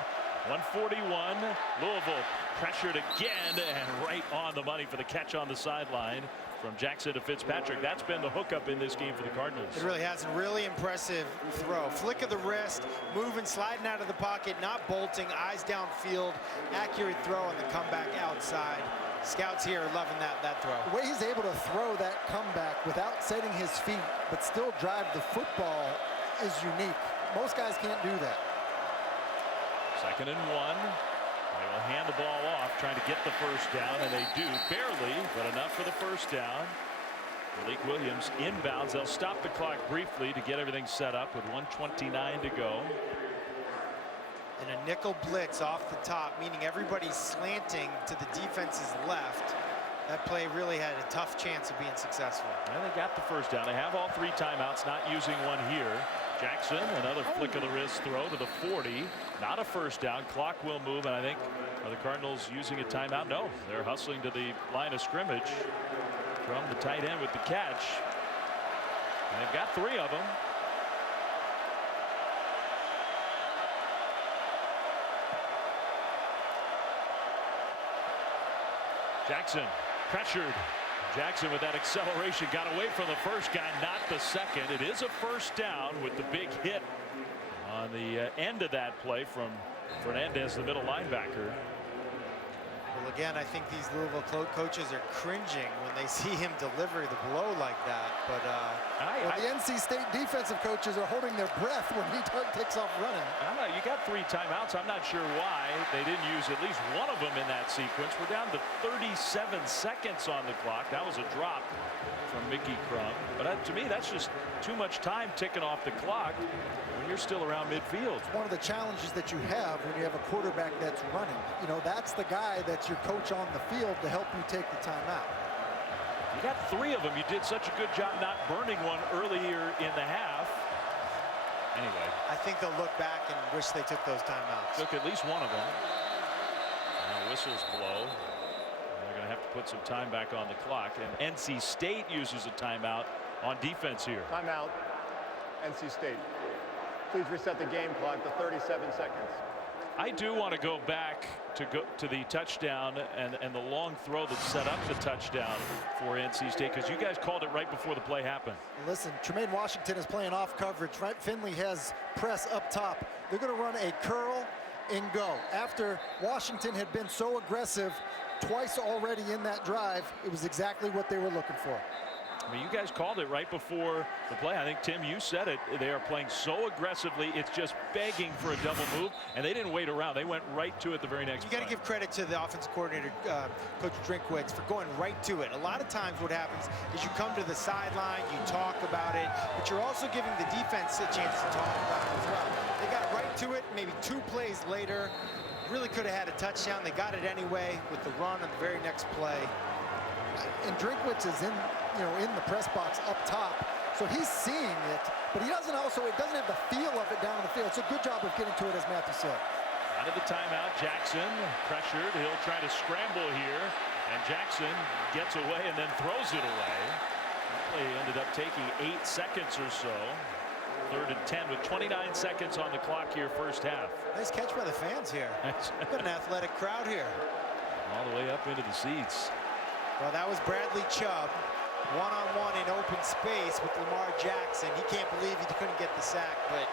141. Louisville pressured again and right on the money for the catch on the sideline from Jackson to Fitzpatrick. That's been the hookup in this game for the Cardinals. It really has. A really impressive throw. Flick of the wrist, moving, sliding out of the pocket, not bolting, eyes downfield, accurate throw on the comeback outside. Scouts here are loving that throw. The way he's able to throw that comeback without setting his feet but still drive the football is unique. Most guys can't do that. 2nd and 1. They will hand the ball off, trying to get the first down, and they do, barely, but enough for the first down. Malik Williams inbounds. They'll stop the clock briefly to get everything set up with 1:29 to go. And a nickel blitz off the top, meaning everybody's slanting to the defense's left. That play really had a tough chance of being successful. Well, they got the first down. They have all 3 timeouts, not using one here. Jackson, another flick of the wrist throw to the 40. Not a first down. Clock will move, and I think, are the Cardinals using a timeout? No, they're hustling to the line of scrimmage from the tight end with the catch. And they've got 3 of them. Jackson pressured. Jackson with that acceleration got away from the first guy, not the second. It is a first down with the big hit on the end of that play from Fernandez, the middle linebacker. Well, again, I think these Louisville coaches are cringing when they see him deliver the blow like that. But the NC State defensive coaches are holding their breath when he takes off running. You got 3 timeouts. I'm not sure why they didn't use at least one of them in that sequence. We're down to 37 seconds on the clock. That was a drop from Mickey Crum. But to me, that's just too much time ticking off the clock when you're still around midfield. It's one of the challenges that you have when you have a quarterback that's running. You know, that's the guy that's your coach on the field to help you take the timeout. You got 3 of them. You did such a good job not burning one earlier in the half. Anyway, I think they'll look back and wish they took those timeouts. Took at least one of them. Now whistles blow. They're going to have to put some time back on the clock. And NC State uses a timeout on defense here. Timeout, NC State. Please reset the game clock to 37 seconds. I do want to go back to the touchdown and the long throw that set up the touchdown for NC State, because you guys called it right before the play happened. Listen, Tremaine Washington is playing off coverage. Right? Finley has press up top. They're going to run a curl and go. After Washington had been so aggressive twice already in that drive, it was exactly what they were looking for. I mean, you guys called it right before the play. I think, Tim, you said it. They are playing so aggressively, it's just begging for a double move, and they didn't wait around. They went right to it the very next play. You got to give credit to the offensive coordinator, Coach Drinkwitz, for going right to it. A lot of times what happens is you come to the sideline, you talk about it, but you're also giving the defense a chance to talk about it as well. They got right to it, maybe 2 plays later. Really could have had a touchdown. They got it anyway with the run on the very next play. And Drinkwitz is in the press box up top, so he's seeing it, but he doesn't have the feel of it down the field. It's a good job of getting to it, as Matthew said. Out of the timeout, Jackson pressured. He'll try to scramble here, and Jackson gets away and then throws it away. That play ended up taking 8 seconds or so. 3rd and 10 with 29 seconds on the clock here, first half. Nice catch by the fans here. Got an athletic crowd here. All the way up into the seats. Well, that was Bradley Chubb, one-on-one in open space with Lamar Jackson. He can't believe he couldn't get the sack, but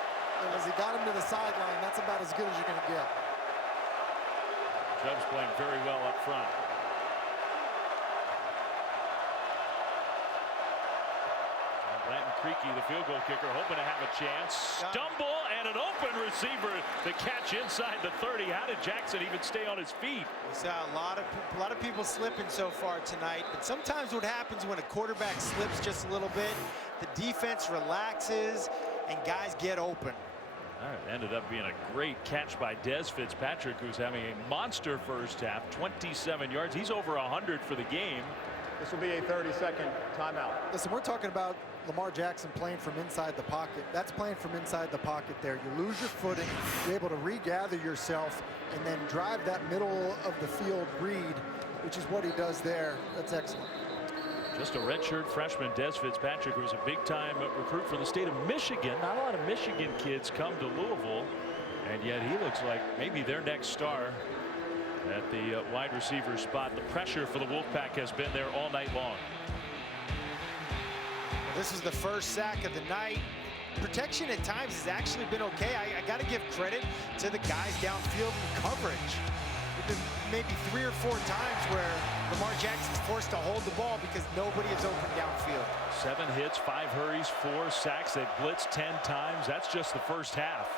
as he got him to the sideline, that's about as good as you're going to get. Chubb's playing very well up front. Blanton Creaky, the field goal kicker, hoping to have a chance. Stumble and an open receiver to catch inside the 30. How did Jackson even stay on his feet? We saw a lot of people slipping so far tonight, but sometimes what happens when a quarterback slips just a little bit, the defense relaxes and guys get open. That ended up being a great catch by Des Fitzpatrick, who's having a monster first half, 27 yards. He's over 100 for the game. This will be a 30-second timeout. Listen, we're talking about Lamar Jackson playing from inside the pocket. That's playing from inside the pocket there. You lose your footing, you're able to regather yourself, and then drive that middle of the field read, which is what he does there. That's excellent. Just a redshirt freshman, Des Fitzpatrick, who was a big-time recruit for the state of Michigan. Not a lot of Michigan kids come to Louisville, and yet he looks like maybe their next star at the wide receiver spot. The pressure for the Wolfpack has been there all night long. Well, this is the first sack of the night. Protection at times has actually been okay. I got to give credit to the guys downfield in coverage. There's been maybe 3 or 4 times where Lamar Jackson's forced to hold the ball because nobody is open downfield. 7 hits, 5 hurries, 4 sacks. They blitzed 10 times. That's just the first half.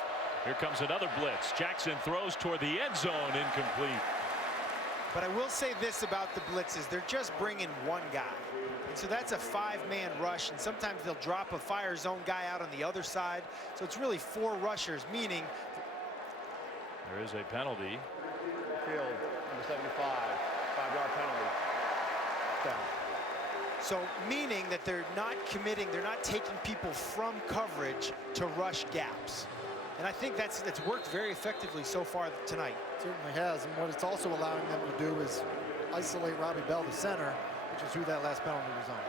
Here comes another blitz. Jackson throws toward the end zone, incomplete. But I will say this about the blitzes. They're just bringing one guy. And so that's a 5-man rush, and sometimes they'll drop a fire zone guy out on the other side. So it's really 4 rushers, meaning there is a penalty. Field, number 75, 5-yard penalty. Down. So meaning that they're not committing, they're not taking people from coverage to rush gaps. And I think that's worked very effectively so far tonight. It certainly has, and what it's also allowing them to do is isolate Robbie Bell, the center, which is who that last penalty was on.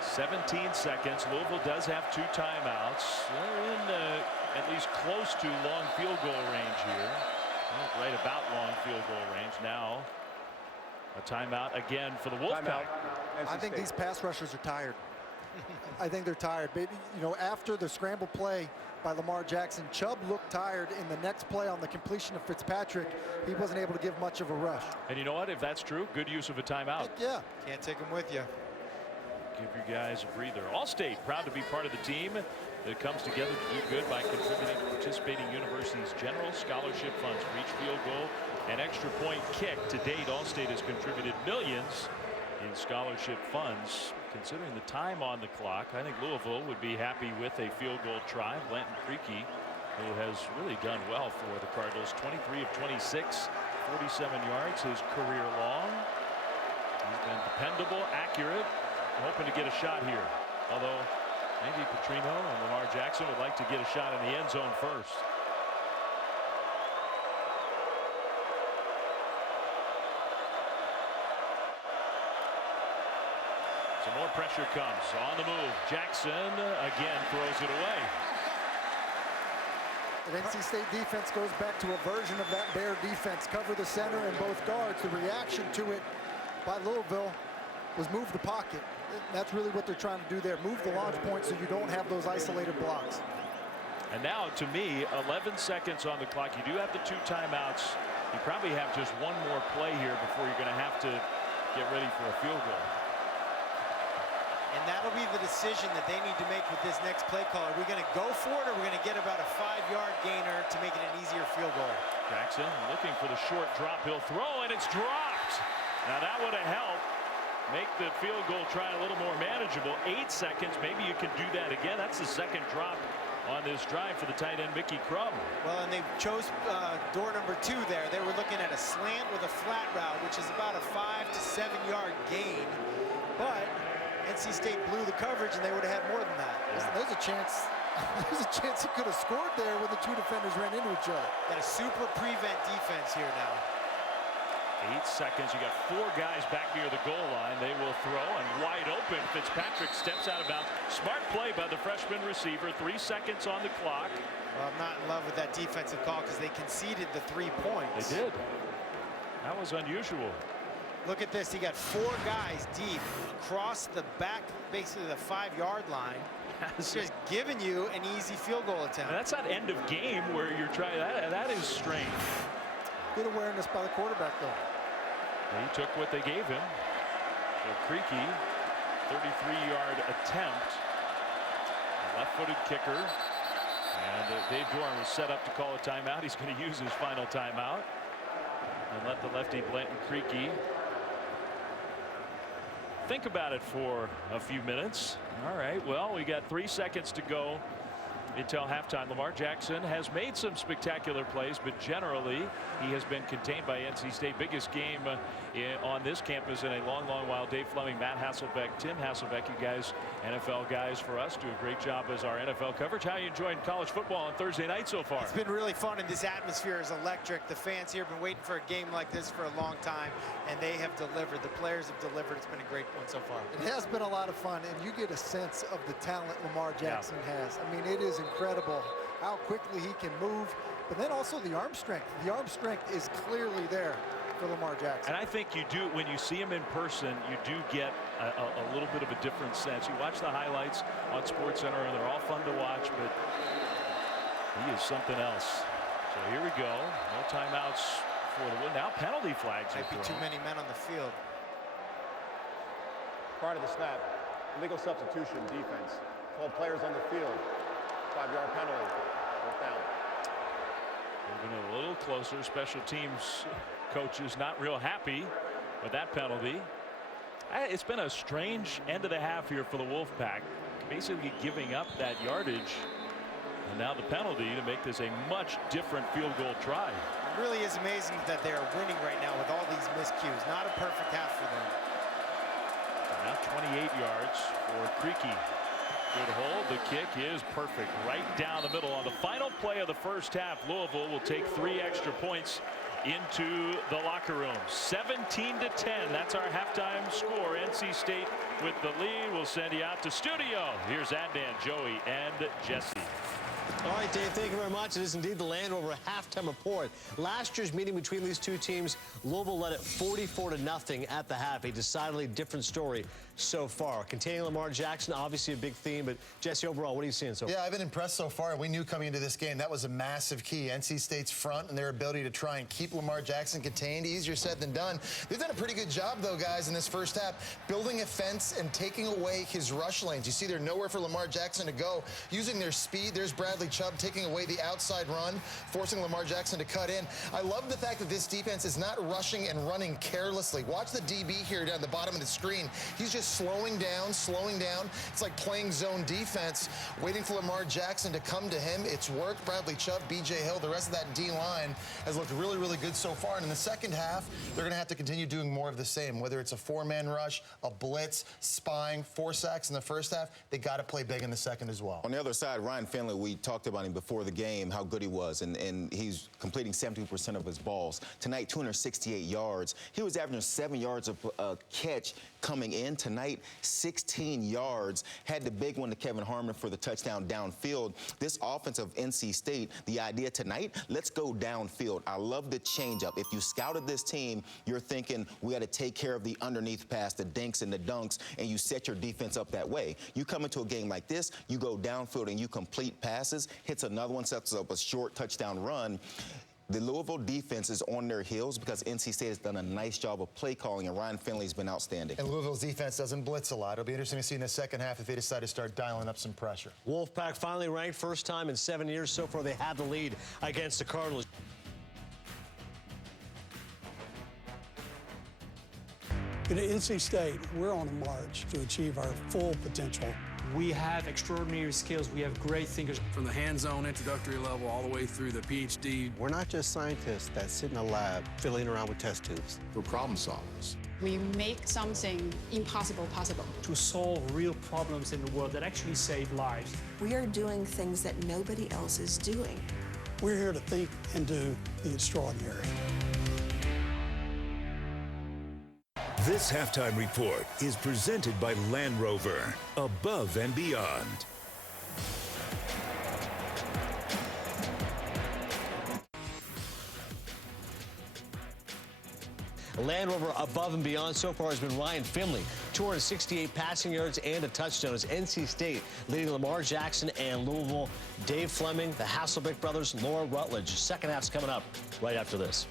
17 seconds. Louisville does have 2 timeouts. They're in at least close to long field goal range here. Right about long field goal range now. A timeout again for the Wolfpack. I think these pass rushers are tired. I think they're tired. But, you know, after the scramble play by Lamar Jackson, Chubb looked tired. In the next play on the completion of Fitzpatrick, he wasn't able to give much of a rush. And you know what? If that's true, good use of a timeout. Heck yeah. Can't take them with you. Give you guys a breather. Allstate, proud to be part of the team that comes together to do good by contributing to participating universities' general scholarship funds for each field goal and extra point kick. To date, Allstate has contributed millions in scholarship funds. Considering the time on the clock, I think Louisville would be happy with a field goal try. Blanton Creaky, who has really done well for the Cardinals, 23 of 26, 47 yards, his career long. He's been dependable, accurate, hoping to get a shot here. Although maybe Petrino and Lamar Jackson would like to get a shot in the end zone first. Some more pressure comes on the move. Jackson again throws it away. The NC State defense goes back to a version of that Bear defense. Cover the center and both guards. The reaction to it by Louisville was move the pocket. That's really what they're trying to do there. Move the launch point so you don't have those isolated blocks. And now, to me, 11 seconds on the clock. You do have the 2 timeouts. You probably have just one more play here before you're going to have to get ready for a field goal. And that'll be the decision that they need to make with this next play call. Are we going to go for it, or are we going to get about a 5-yard gainer to make it an easier field goal? Jackson looking for the short drop. He'll throw, and it's dropped. Now that would have helped make the field goal try a little more manageable. 8 seconds. Maybe you can do that again. That's the second drop on this drive for the tight end Mickey Crum. Well, and they chose door number 2 there. They were looking at a slant with a flat route, which is about a 5 to 7 yard gain. But NC State blew the coverage, and they would have had more than that. Yeah. There's a chance. There's a chance he could have scored there when the 2 defenders ran into each other. Got a super prevent defense here now. 8 seconds. You got 4 guys back near the goal line. They will throw, and wide open. Fitzpatrick steps out of bounds. Smart play by the freshman receiver. 3 seconds on the clock. Well, I'm not in love with that defensive call because they conceded the 3 points. They did. That was unusual. Look at this. He got 4 guys deep across the back, basically the 5-yard line. It's just giving you an easy field goal attempt. And that's not end of game where you're trying. That is strange. Good awareness by the quarterback, though. He took what they gave him. So Creaky, 33-yard attempt. A left-footed kicker. And Dave Doran was set up to call a timeout. He's going to use his final timeout and let the lefty Blanton Creaky think about it for a few minutes. All right, well, we got 3 seconds to go until halftime. Lamar Jackson has made some spectacular plays, but generally he has been contained by NC State. Biggest game on this campus in a long while. Dave Fleming, Matt Hasselbeck, Tim Hasselbeck, you guys, NFL guys for us, do a great job as our NFL coverage. How are you enjoying college football on Thursday night so far? It's been really fun, and this atmosphere is electric. The fans here have been waiting for a game like this for a long time, and they have delivered. The players have delivered. It's been a great one so far. It has been a lot of fun, and you get a sense of the talent Lamar Jackson has. I mean, it is incredible how quickly he can move, but then also the arm strength. The arm strength is clearly there for Lamar Jackson. And I think you do, when you see him in person, you do get a little bit of a different sense. You watch the highlights on SportsCenter, and they're all fun to watch, but he is something else. So here we go. No timeouts for the win. Now penalty flags. Might be too many men on the field. Prior to the snap, illegal substitution defense. Called players on the field. 5-yard penalty. Fourth down. Moving a little closer. Special teams coaches not real happy with that penalty. It's been a strange end of the half here for the Wolfpack. Basically giving up that yardage. And now the penalty to make this a much different field goal try. It really is amazing that they are winning right now with all these miscues. Not a perfect half for them. And now 28 yards for Creaky. Good hold. The kick is perfect. Right down the middle. On the final play of the first half, Louisville will take 3 extra points into the locker room. 17-10. That's our halftime score. NC State with the lead. We'll send you out to studio. Here's Adnan, Joey, and Jesse. All right, Dave, thank you very much. It is indeed the Land Rover halftime report. Last year's meeting between these two teams, Louisville led it 44-0 at the half. A decidedly different story so far. Containing Lamar Jackson, obviously a big theme, but Jesse, overall, what are you seeing so far? Yeah, I've been impressed so far. We knew coming into this game that was a massive key. NC State's front and their ability to try and keep Lamar Jackson contained. Easier said than done. They've done a pretty good job, though, guys, in this first half, building a fence and taking away his rush lanes. You see, there's nowhere for Lamar Jackson to go. Using their speed, there's Bradley Chubb taking away the outside run, forcing Lamar Jackson to cut in. I love the fact that this defense is not rushing and running carelessly. Watch the DB here down the bottom of the screen. He's just slowing down. It's like playing zone defense, waiting for Lamar Jackson to come to him. It's worked. Bradley Chubb, B.J. Hill, the rest of that D-line has looked really, really good so far. And in the second half, they're going to have to continue doing more of the same, whether it's a four-man rush, a blitz, spying, 4 sacks in the first half. They got to play big in the second as well. On the other side, Ryan Finley, we talked about him before the game, how good he was, and he's completing 70% of his balls. Tonight, 268 yards. He was averaging 7 yards a catch coming in. Tonight, 16 yards. Had the big one to Kevin Harmon for the touchdown downfield. This offense of NC State, the idea tonight, let's go downfield. I love the changeup. If you scouted this team, you're thinking we got to take care of the underneath pass, the dinks and the dunks, and you set your defense up that way. You come into a game like this, you go downfield and you complete passes, hits another one, sets up a short touchdown run. The Louisville defense is on their heels because NC State has done a nice job of play calling, and Ryan Finley's been outstanding. And Louisville's defense doesn't blitz a lot. It'll be interesting to see in the second half if they decide to start dialing up some pressure. Wolfpack finally ranked, first time in 7 years. So far, they have the lead against the Cardinals. At NC State, we're on a march to achieve our full potential. We have extraordinary skills. We have great thinkers. From the hands-on introductory level all the way through the PhD. We're not just scientists that sit in a lab fiddling around with test tubes. We're problem solvers. We make something impossible possible. To solve real problems in the world that actually save lives. We are doing things that nobody else is doing. We're here to think and do the extraordinary. This halftime report is presented by Land Rover, above and beyond. Land Rover above and beyond so far has been Ryan Finley. 268 passing yards and a touchdown as NC State leading Lamar Jackson and Louisville. Dave Fleming, the Hasselbeck brothers, Laura Rutledge. Second half's coming up right after this.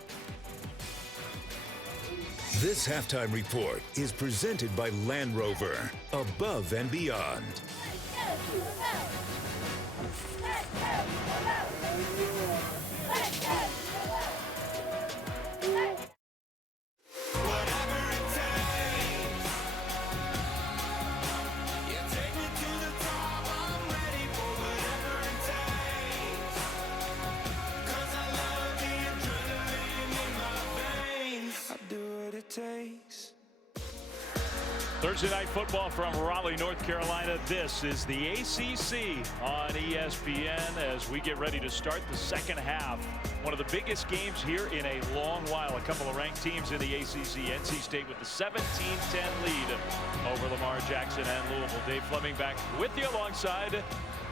This halftime report is presented by Land Rover, above and beyond. Thursday night football from Raleigh, North Carolina. This is the ACC on ESPN as we get ready to start the second half. One of the biggest games here in a long while. A couple of ranked teams in the ACC. NC State with the 17-10 lead over Lamar Jackson and Louisville. Dave Fleming back with you alongside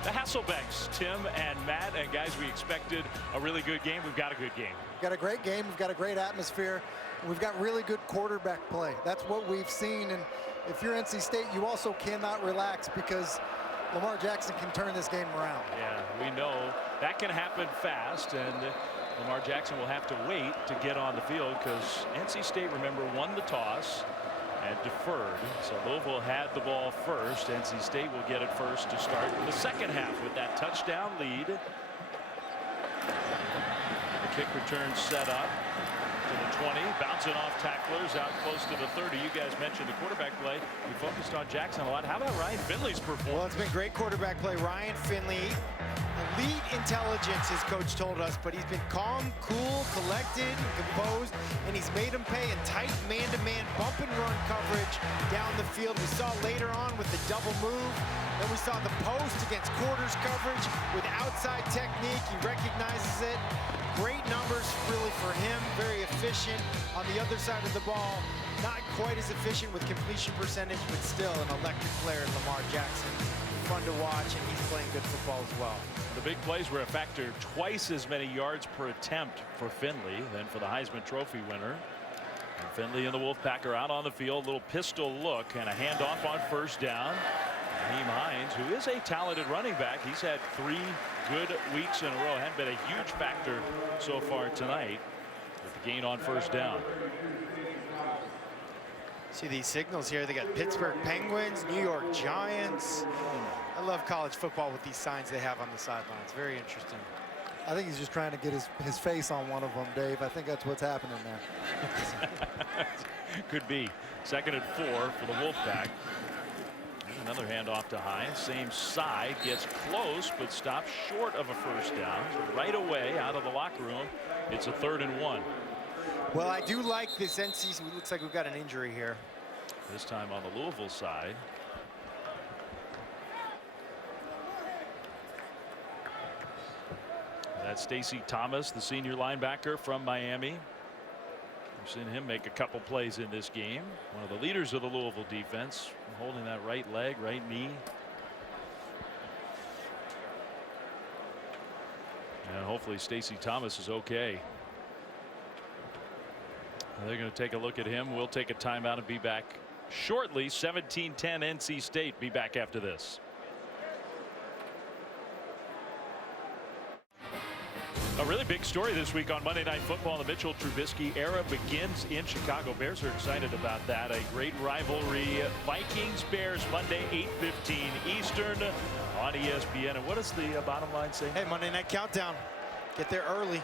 the Hasselbecks, Tim and Matt. And guys, we expected a really good game. We've got a good game. We've got a great game. We've got a great atmosphere. We've got really good quarterback play. That's what we've seen. And if you're NC State, you also cannot relax because Lamar Jackson can turn this game around. Yeah, we know that can happen fast, and Lamar Jackson will have to wait to get on the field because NC State, remember, won the toss and deferred. So Louisville had the ball first. NC State will get it first to start the second half with that touchdown lead. The kick return set up to the 20, bouncing off tacklers out close to the 30. You guys mentioned the quarterback play. We focused on Jackson a lot. How about Ryan Finley's performance? Well, it's been great quarterback play. Ryan Finley, elite intelligence, his coach told us, but he's been calm, cool, collected, and composed, and he's made them pay in tight man-to-man bump and run coverage down the field. We saw later on with the double move. Then we saw the post against quarters coverage with outside technique. He recognizes it. Great numbers really for him, very efficient. On the other side of the ball, not quite as efficient with completion percentage, but still an electric player in Lamar Jackson. fun to watch, and he's playing good football as well. The big plays were a factor. Twice as many yards per attempt for Finley than for the Heisman Trophy winner. And Finley and the Wolfpack are out on the field. Little pistol look and a handoff on first down. Nyheim Hines, who is a talented running back. He's had 3 good weeks in a row. Hadn't been a huge factor so far tonight with the gain on first down. See these signals here. They got Pittsburgh Penguins, New York Giants. I love college football with these signs they have on the sidelines. Very interesting. I think he's just trying to get his face on one of them, Dave. I think that's what's happening there. Could be. 2nd and 4 for the Wolfpack. Another handoff to Hines. Same side. Gets close, but stops short of a first down. So right away out of the locker room, it's a 3rd and 1. Well, I do like this NC. It looks like we've got an injury here. This time on the Louisville side. That's Stacy Thomas, the senior linebacker from Miami. We've seen him make a couple plays in this game. One of the leaders of the Louisville defense, holding that right leg, right knee. And hopefully Stacy Thomas is okay. They're going to take a look at him. We'll take a timeout and be back shortly. 17-10 NC State. Be back after this. A really big story this week on Monday Night Football. The Mitchell Trubisky era begins in Chicago. Bears are excited about that. A great rivalry. Vikings-Bears Monday, 8:15 Eastern on ESPN. And what does the bottom line say? Hey, Monday Night Countdown. Get there early.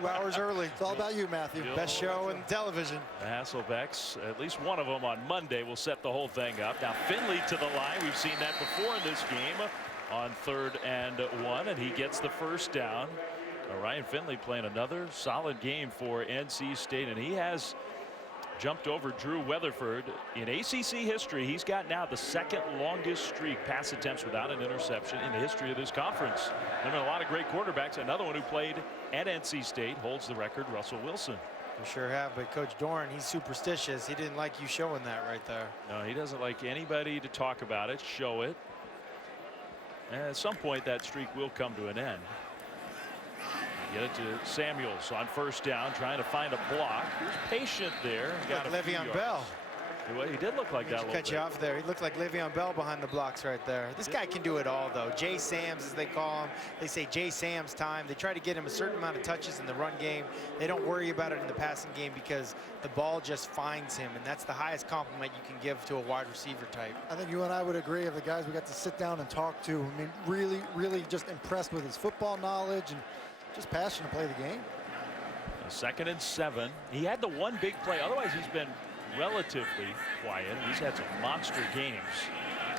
2 hours early. It's all about you, Matthew. Best show in television. The Hasselbecks, at least one of them on Monday, will set the whole thing up. Now Finley to the line. We've seen that before in this game on 3rd and 1, and he gets the first down. Ryan Finley playing another solid game for NC State, and he has jumped over Drew Weatherford. In ACC history, he's got now the 2nd longest streak pass attempts without an interception in the history of this conference. There have been a lot of great quarterbacks. Another one who played at NC State holds the record, Russell Wilson. We sure have, but Coach Doran, he's superstitious. He didn't like you showing that right there. No, he doesn't like anybody to talk about it, show it. And at some point, that streak will come to an end. Get it to Samuels on first down, trying to find a block. He was patient there. Got Le'Veon Bell. He did look like that a little bit. Cut you off there. He looked like Le'Veon Bell behind the blocks right there. This guy can do it all, though. Jay Sams, as they call him. They say Jay Sams time. They try to get him a certain amount of touches in the run game. They don't worry about it in the passing game because the ball just finds him, and that's the highest compliment you can give to a wide receiver type. I think you and I would agree of the guys we got to sit down and talk to. I mean, really just impressed with his football knowledge and just passion to play the game. 2nd and 7. He had the one big play. Otherwise, he's been relatively quiet. He's had some monster games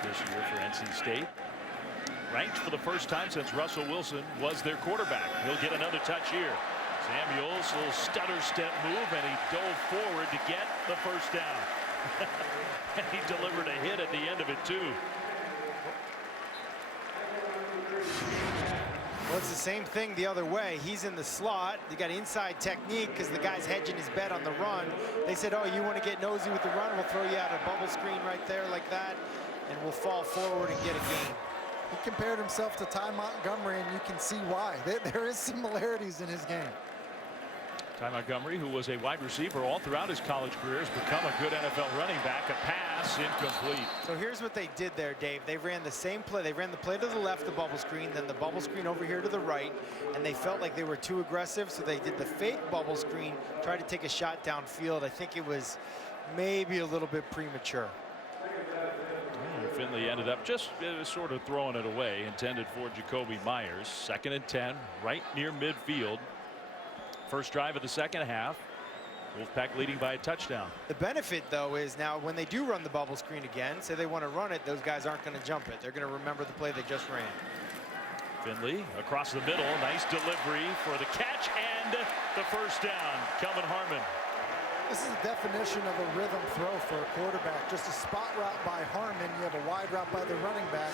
this year for NC State. Ranked for the first time since Russell Wilson was their quarterback. He'll get another touch here. Samuels, a little stutter step move, and he dove forward to get the first down. And he delivered a hit at the end of it, too. Well, it's the same thing the other way. He's in the slot. They got inside technique because the guy's hedging his bet on the run. They said, oh, you want to get nosy with the run? We'll throw you out a bubble screen right there like that, and we'll fall forward and get a gain. He compared himself to Ty Montgomery, and you can see why. There is similarities in his game. Ty Montgomery, who was a wide receiver all throughout his college career, has become a good NFL running back. A pass incomplete. So here's what they did there, Dave. They ran the same play. They ran the play to the left, the bubble screen, then the bubble screen over here to the right, and they felt like they were too aggressive, so they did the fake bubble screen, tried to take a shot downfield. I think it was maybe a little bit premature. Finley ended up just sort of throwing it away, intended for Jacoby Myers. 2nd and 10, right near midfield. First drive of the second half. Wolfpack leading by a touchdown. The benefit, though, is now when they do run the bubble screen again, say they want to run it, those guys aren't going to jump it. They're going to remember the play they just ran. Finley across the middle. Nice delivery for the catch and the first down. Kelvin Harmon. This is the definition of a rhythm throw for a quarterback. Just a spot route by Harmon. You have a wide route by the running back.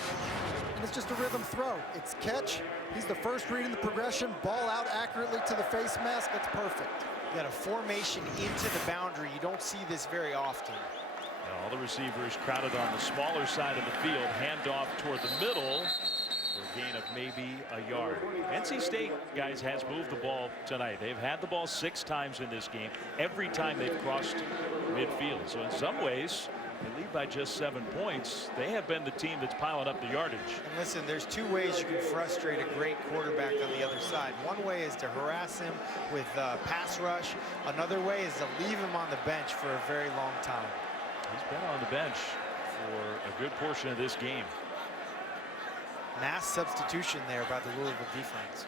And it's just a rhythm throw. It's catch. He's the first read in the progression. Ball out accurately to the face mask. It's perfect. You got a formation into the boundary. You don't see this very often. All the receivers crowded on the smaller side of the field. Handoff toward the middle for a gain of maybe a yard. NC State, guys, has moved the ball tonight. They've had the ball 6 times in this game. Every time they've crossed midfield. So in some ways, they lead by just 7 points. They have been the team that's piling up the yardage. And listen, there's 2 ways you can frustrate a great quarterback on the other side. One way is to harass him with pass rush. Another way is to leave him on the bench for a very long time. He's been on the bench for a good portion of this game. Mass substitution there by the Louisville defense.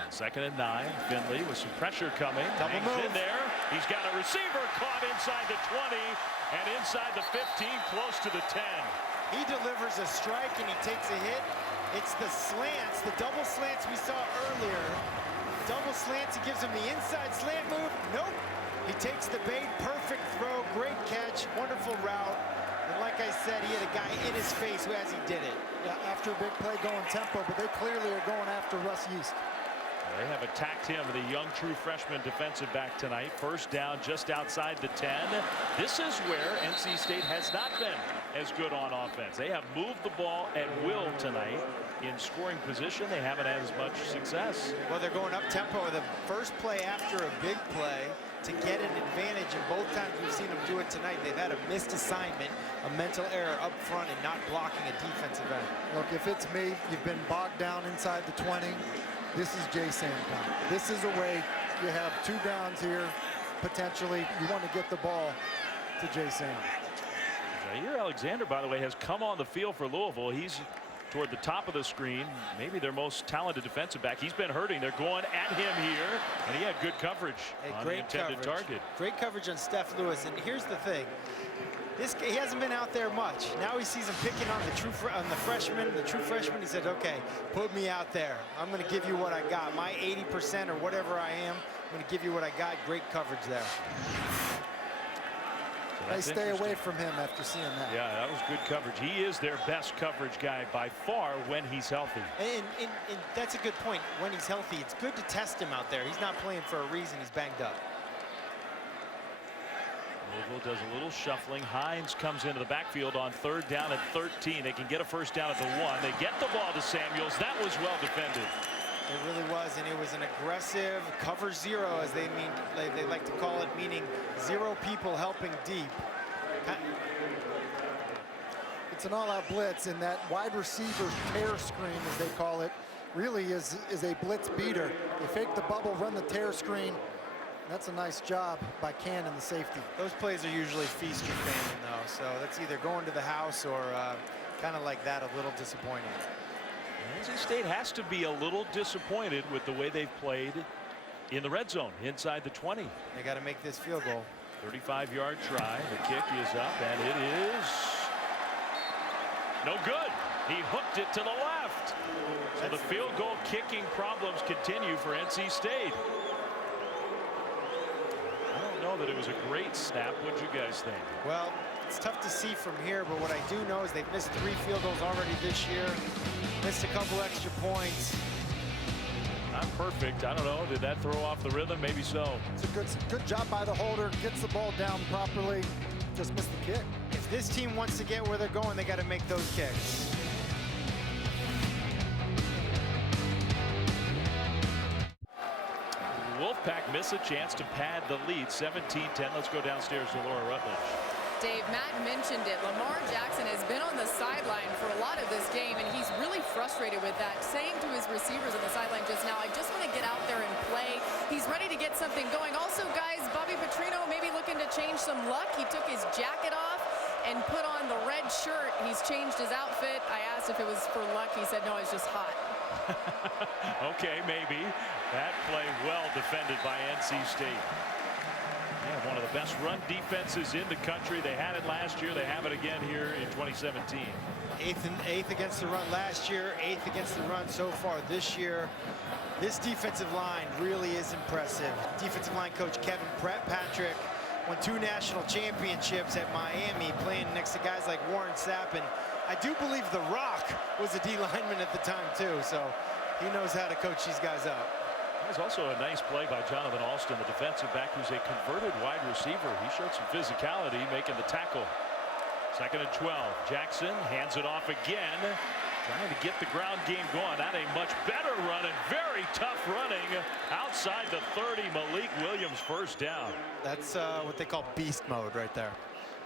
And 2nd and 9. Finley with some pressure coming. Double move in there. He's got a receiver caught inside the 20 and inside the 15, close to the 10. He delivers a strike and he takes a hit. It's the slants, the double slants we saw earlier. Double slants, he gives him the inside slant move. Nope. He takes the bait, perfect throw, great catch, wonderful route. And like I said, he had a guy in his face as he did it. Yeah, after a big play going tempo, but they clearly are going after Russ Yeast. They have attacked him, the young true freshman defensive back tonight. First down just outside the 10. This is where NC State has not been as good on offense. They have moved the ball at will tonight. In scoring position, they haven't had as much success. Well, they're going up tempo. The first play after a big play to get an advantage, and both times we've seen them do it tonight. They've had a missed assignment, a mental error up front, and not blocking a defensive end. Look, if it's me, you've been bogged down inside the 20. This is Jay Sam time. This is a way you have 2 downs here, potentially. You want to get the ball to Jay Sam. Zaire Alexander, by the way, has come on the field for Louisville. He's toward the top of the screen, maybe their most talented defensive back. He's been hurting. They're going at him here, and he had good coverage on the intended target. Great coverage on Steph Lewis, and here's the thing. He hasn't been out there much. Now he sees him picking on the true freshman. He said, okay, put me out there. I'm going to give you what I got. My 80% or whatever I am, I'm going to give you what I got. Great coverage there. They stay away from him after seeing that. Yeah, that was good coverage. He is their best coverage guy by far when he's healthy. And that's a good point. When he's healthy, it's good to test him out there. He's not playing for a reason. He's banged up. Louisville does a little shuffling. Hines comes into the backfield on 3rd down and 13. They can get a first down at the 1. They get the ball to Samuels. That was well defended. It really was, and it was an aggressive cover 0, as they like to call it, meaning 0 people helping deep. It's an all-out blitz, and that wide receiver tear screen, as they call it, really is a blitz beater. They fake the bubble, run the tear screen. That's a nice job by Cannon, the safety. Those plays are usually feast or famine, though, so that's either going to the house or kind of like that, a little disappointing. NC State has to be a little disappointed with the way they've played in the red zone inside the 20. They got to make this field goal. 35-yard try. The kick is up, and it is no good. He hooked it to the left. So the field goal kicking problems continue for NC State. I don't know that it was a great snap. What'd you guys think? Well, it's tough to see from here, but what I do know is they've missed 3 field goals already this year. Missed a couple extra points. Not perfect. I don't know. Did that throw off the rhythm? Maybe so. It's a good job by the holder. Gets the ball down properly. Just missed the kick. If this team wants to get where they're going, they got to make those kicks. Wolfpack miss a chance to pad the lead. 17-10. Let's go downstairs to Laura Rutledge. Dave, Matt mentioned it. Lamar Jackson has been on the sideline for a lot of this game, and he's really frustrated with that, saying to his receivers on the sideline just now, I just want to get out there and play. He's ready to get something going. Also, guys, Bobby Petrino maybe looking to change some luck. He took his jacket off and put on the red shirt. He's changed his outfit. I asked if it was for luck. He said, no, it's just hot. Okay, maybe. That play well defended by NC State. Yeah, one of the best run defenses in the country. They had it last year. They have it again here in 2017. Eighth against the run last year, 8th against the run so far this year. This defensive line really is impressive. Defensive line coach Kevin Patrick won 2 national championships at Miami, playing next to guys like Warren Sapp, and I do believe The Rock was a D lineman at the time too, so he knows how to coach these guys up. There's also a nice play by Jonathan Alston, the defensive back, who's a converted wide receiver. He showed some physicality making the tackle. 2nd and 12. Jackson hands it off again, trying to get the ground game going. Not a much better run and very tough running outside the 30. Malik Williams first down. That's what they call beast mode right there.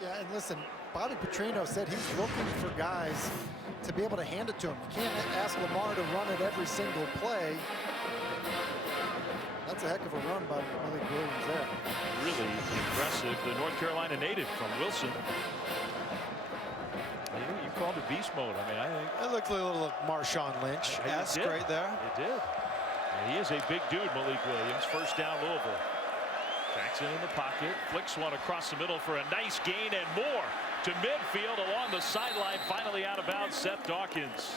Yeah, and listen, Bobby Petrino said he's looking for guys to be able to hand it to him. You can't ask Lamar to run it every single play. That's a heck of a run by Malik Williams there. Really impressive. The North Carolina native from Wilson. You called it beast mode. I mean, I think it looked like a little Marshawn Lynch-esque right there. It did. And he is a big dude, Malik Williams. First down, Louisville. Jackson in the pocket, flicks one across the middle for a nice gain and more to midfield along the sideline. Finally out of bounds, Seth Dawkins.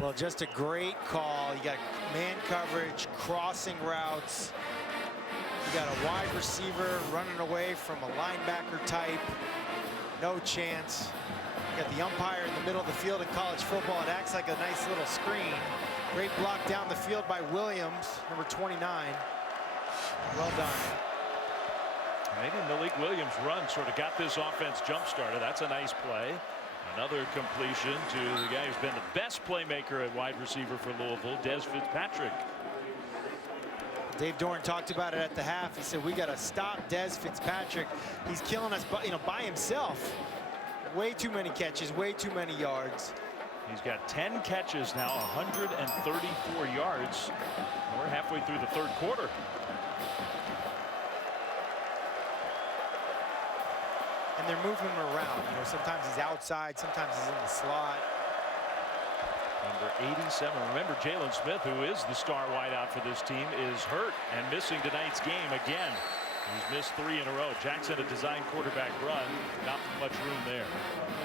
Well, just a great call. You got man coverage, crossing routes. You got a wide receiver running away from a linebacker type. No chance. You got the umpire in the middle of the field in college football. It acts like a nice little screen. Great block down the field by Williams, number 29. Well done. Maybe Malik Williams' run sort of got this offense jump-started. That's a nice play. Another completion to the guy who's been the best playmaker at wide receiver for Louisville, Des Fitzpatrick. Dave Doran talked about it at the half. He said, we got to stop Des Fitzpatrick. He's killing us, by himself. Way too many catches, way too many yards. He's got 10 catches now, 134 yards. We're halfway through the 3rd quarter. And they're moving him around. You know, sometimes he's outside, sometimes he's in the slot. Number 87. Remember, Jalen Smith, who is the star wideout for this team, is hurt and missing tonight's game again. He's missed 3 in a row. Jackson, a design quarterback run. Not much room there.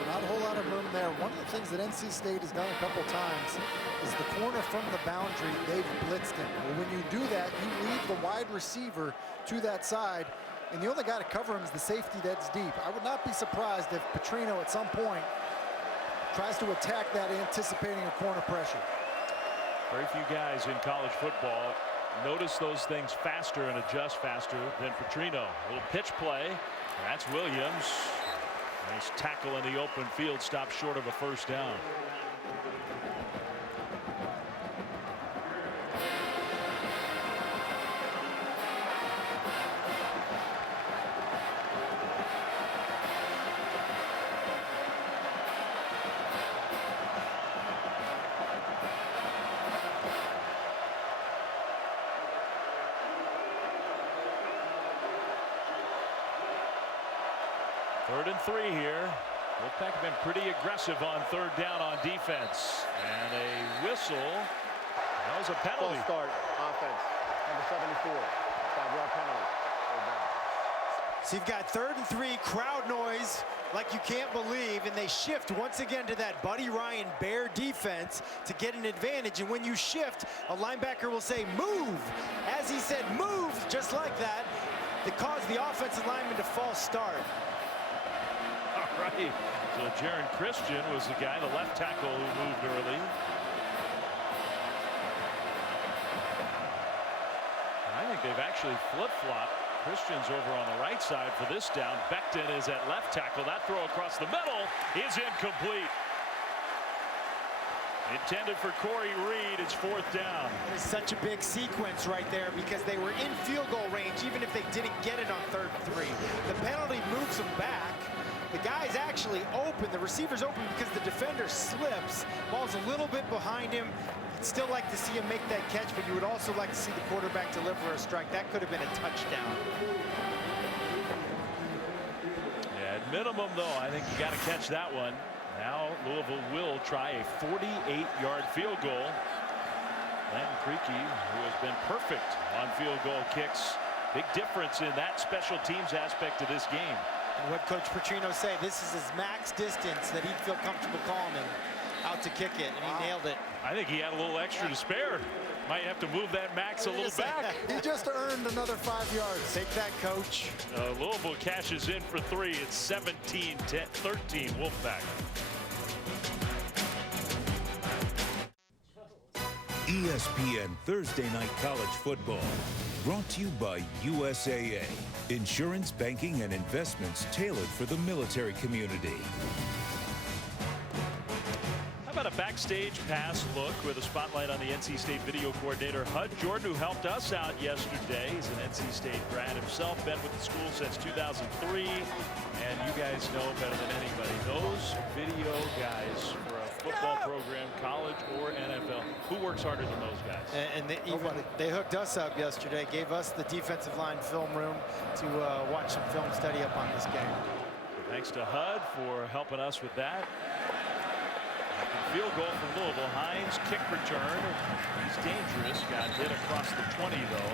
Not a whole lot of room there. One of the things that NC State has done a couple times is the corner from the boundary, they've blitzed him. Well, when you do that, you leave the wide receiver to that side, and the only guy to cover him is the safety that's deep. I would not be surprised if Petrino at some point tries to attack that, anticipating a corner pressure. Very few guys in college football notice those things faster and adjust faster than Petrino. A little pitch play. That's Williams. Nice tackle in the open field, stopped short of a first down. Third and 3 here. Wolfpack have been pretty aggressive on 3rd down on defense. And a whistle. That was a penalty. Full start offense. Number 74. 5-yard penalty. So you've got 3rd and 3, crowd noise like you can't believe, and they shift once again to that Buddy Ryan Bear defense to get an advantage. And when you shift, a linebacker will say, move. As he said, move, just like that, to cause the offensive lineman to false start. All right. So Jaron Christian was the guy, the left tackle, who moved early. And I think they've actually flip-flopped. Christian's over on the right side for this down. Becton is at left tackle. That throw across the middle is incomplete. Intended for Corey Reed. It's 4th down. It's such a big sequence right there because they were in field goal range even if they didn't get it on 3rd and 3. The penalty moves them back. The guy's actually open. The receiver's open because the defender slips. Ball's a little bit behind him. You'd still like to see him make that catch, but you would also like to see the quarterback deliver a strike. That could have been a touchdown. Yeah, at minimum, though, I think you got to catch that one. Now Louisville will try a 48-yard field goal. Landon Creaky, who has been perfect on field goal kicks. Big difference in that special teams aspect of this game. And what Coach Petrino say, this is his max distance that he'd feel comfortable calling him out to kick it, and he nailed it. I think he had a little extra to spare. Might have to move that max a little back. He just earned another 5 yards. Take that, Coach. Louisville cashes in for 3. It's 17-13 Wolfpack. ESPN Thursday Night College Football. Brought to you by USAA. Insurance, banking, and investments tailored for the military community. How about a backstage pass look with a spotlight on the NC State video coordinator, Hud Jordan, who helped us out yesterday. He's an NC State grad himself, been with the school since 2003. And you guys know better than anybody, those video guys for a football program, college or NFL, who works harder than those guys? And they hooked us up yesterday, gave us the defensive line film room to watch some film study up on this game. Thanks to Hud for helping us with that. Field goal from Louisville. Hines kick return. He's dangerous. Got hit across the 20 though.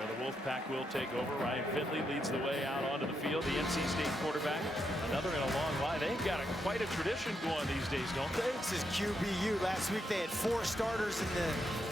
Where the Wolfpack will take over. Ryan Finley leads the way out onto the field. The NC State quarterback. Another in a long line. They've got quite a tradition going these days, don't they? This is QBU. Last week they had 4 starters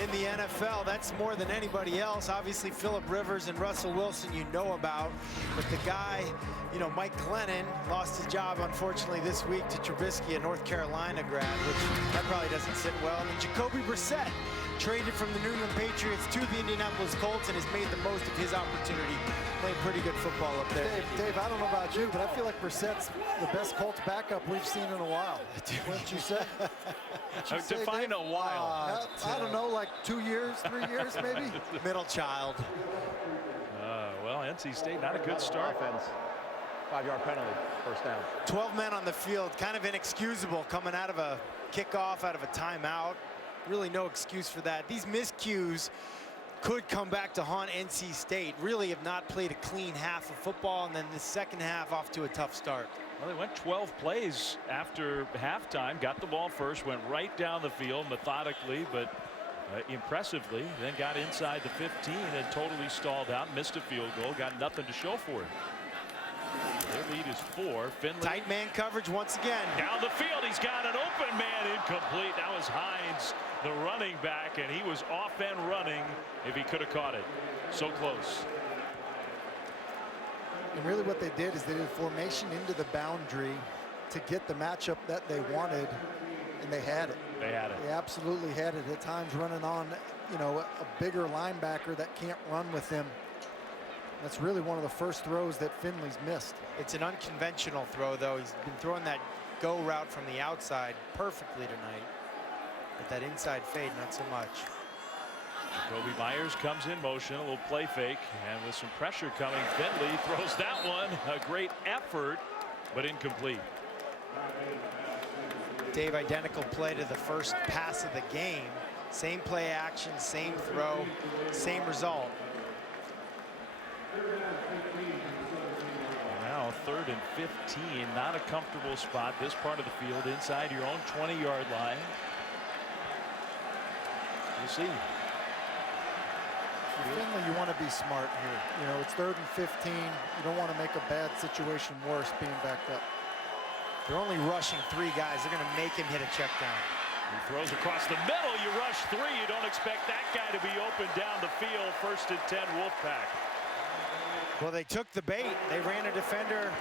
in the NFL. That's more than anybody else. Obviously Phillip Rivers and Russell Wilson you know about. But the guy, you know, Mike Glennon lost his job unfortunately this week to Trubisky, a North Carolina grad, which that probably doesn't sit well. And Jacoby Brissett traded from the New England Patriots to the Indianapolis Colts and has made the most of his opportunity, playing pretty good football up there. Dave, I don't know about you, but I feel like Brissett's the best Colts backup we've seen in a while. Wouldn't you say? Define a while. I don't know, like 2 years, 3 years maybe? Middle child. Well, NC State, not a good start. Offense. 5-yard penalty, first down. 12 men on the field, kind of inexcusable coming out of a kickoff, out of a timeout. Really no excuse for that. These miscues could come back to haunt NC State. Really have not played a clean half of football, and then the second half off to a tough start. Well, they went 12 plays after halftime, got the ball first, went right down the field methodically, but impressively, then got inside the 15 and totally stalled out, missed a field goal, got nothing to show for it. Their lead is 4. Finley. Tight man coverage once again. Down the field, he's got an open man, incomplete. That was Hines, the running back, and he was off and running if he could have caught it. So close. And really what they did is they did formation into the boundary to get the matchup that they wanted, and they had it. They had it. They absolutely had it. At times running on, you know, a bigger linebacker that can't run with him. That's really one of the first throws that Finley's missed. It's an unconventional throw, though. He's been throwing that go route from the outside perfectly tonight. But that inside fade, not so much. Kobe Myers comes in motion, a little play fake, and with some pressure coming, Finley throws that one. A great effort, but incomplete. Dave, identical play to the first pass of the game. Same play action, same throw, same result. Now 3rd and 15, not a comfortable spot. This part of the field inside your own 20-yard line. We'll see. For Finley, you want to be smart here. You know, it's 3rd and 15. You don't want to make a bad situation worse being backed up. They're only rushing 3 guys. They're going to make him hit a check down. He throws across the middle. You rush 3. You don't expect that guy to be open down the field. 1st and 10, Wolfpack. Well, they took the bait. They ran a defender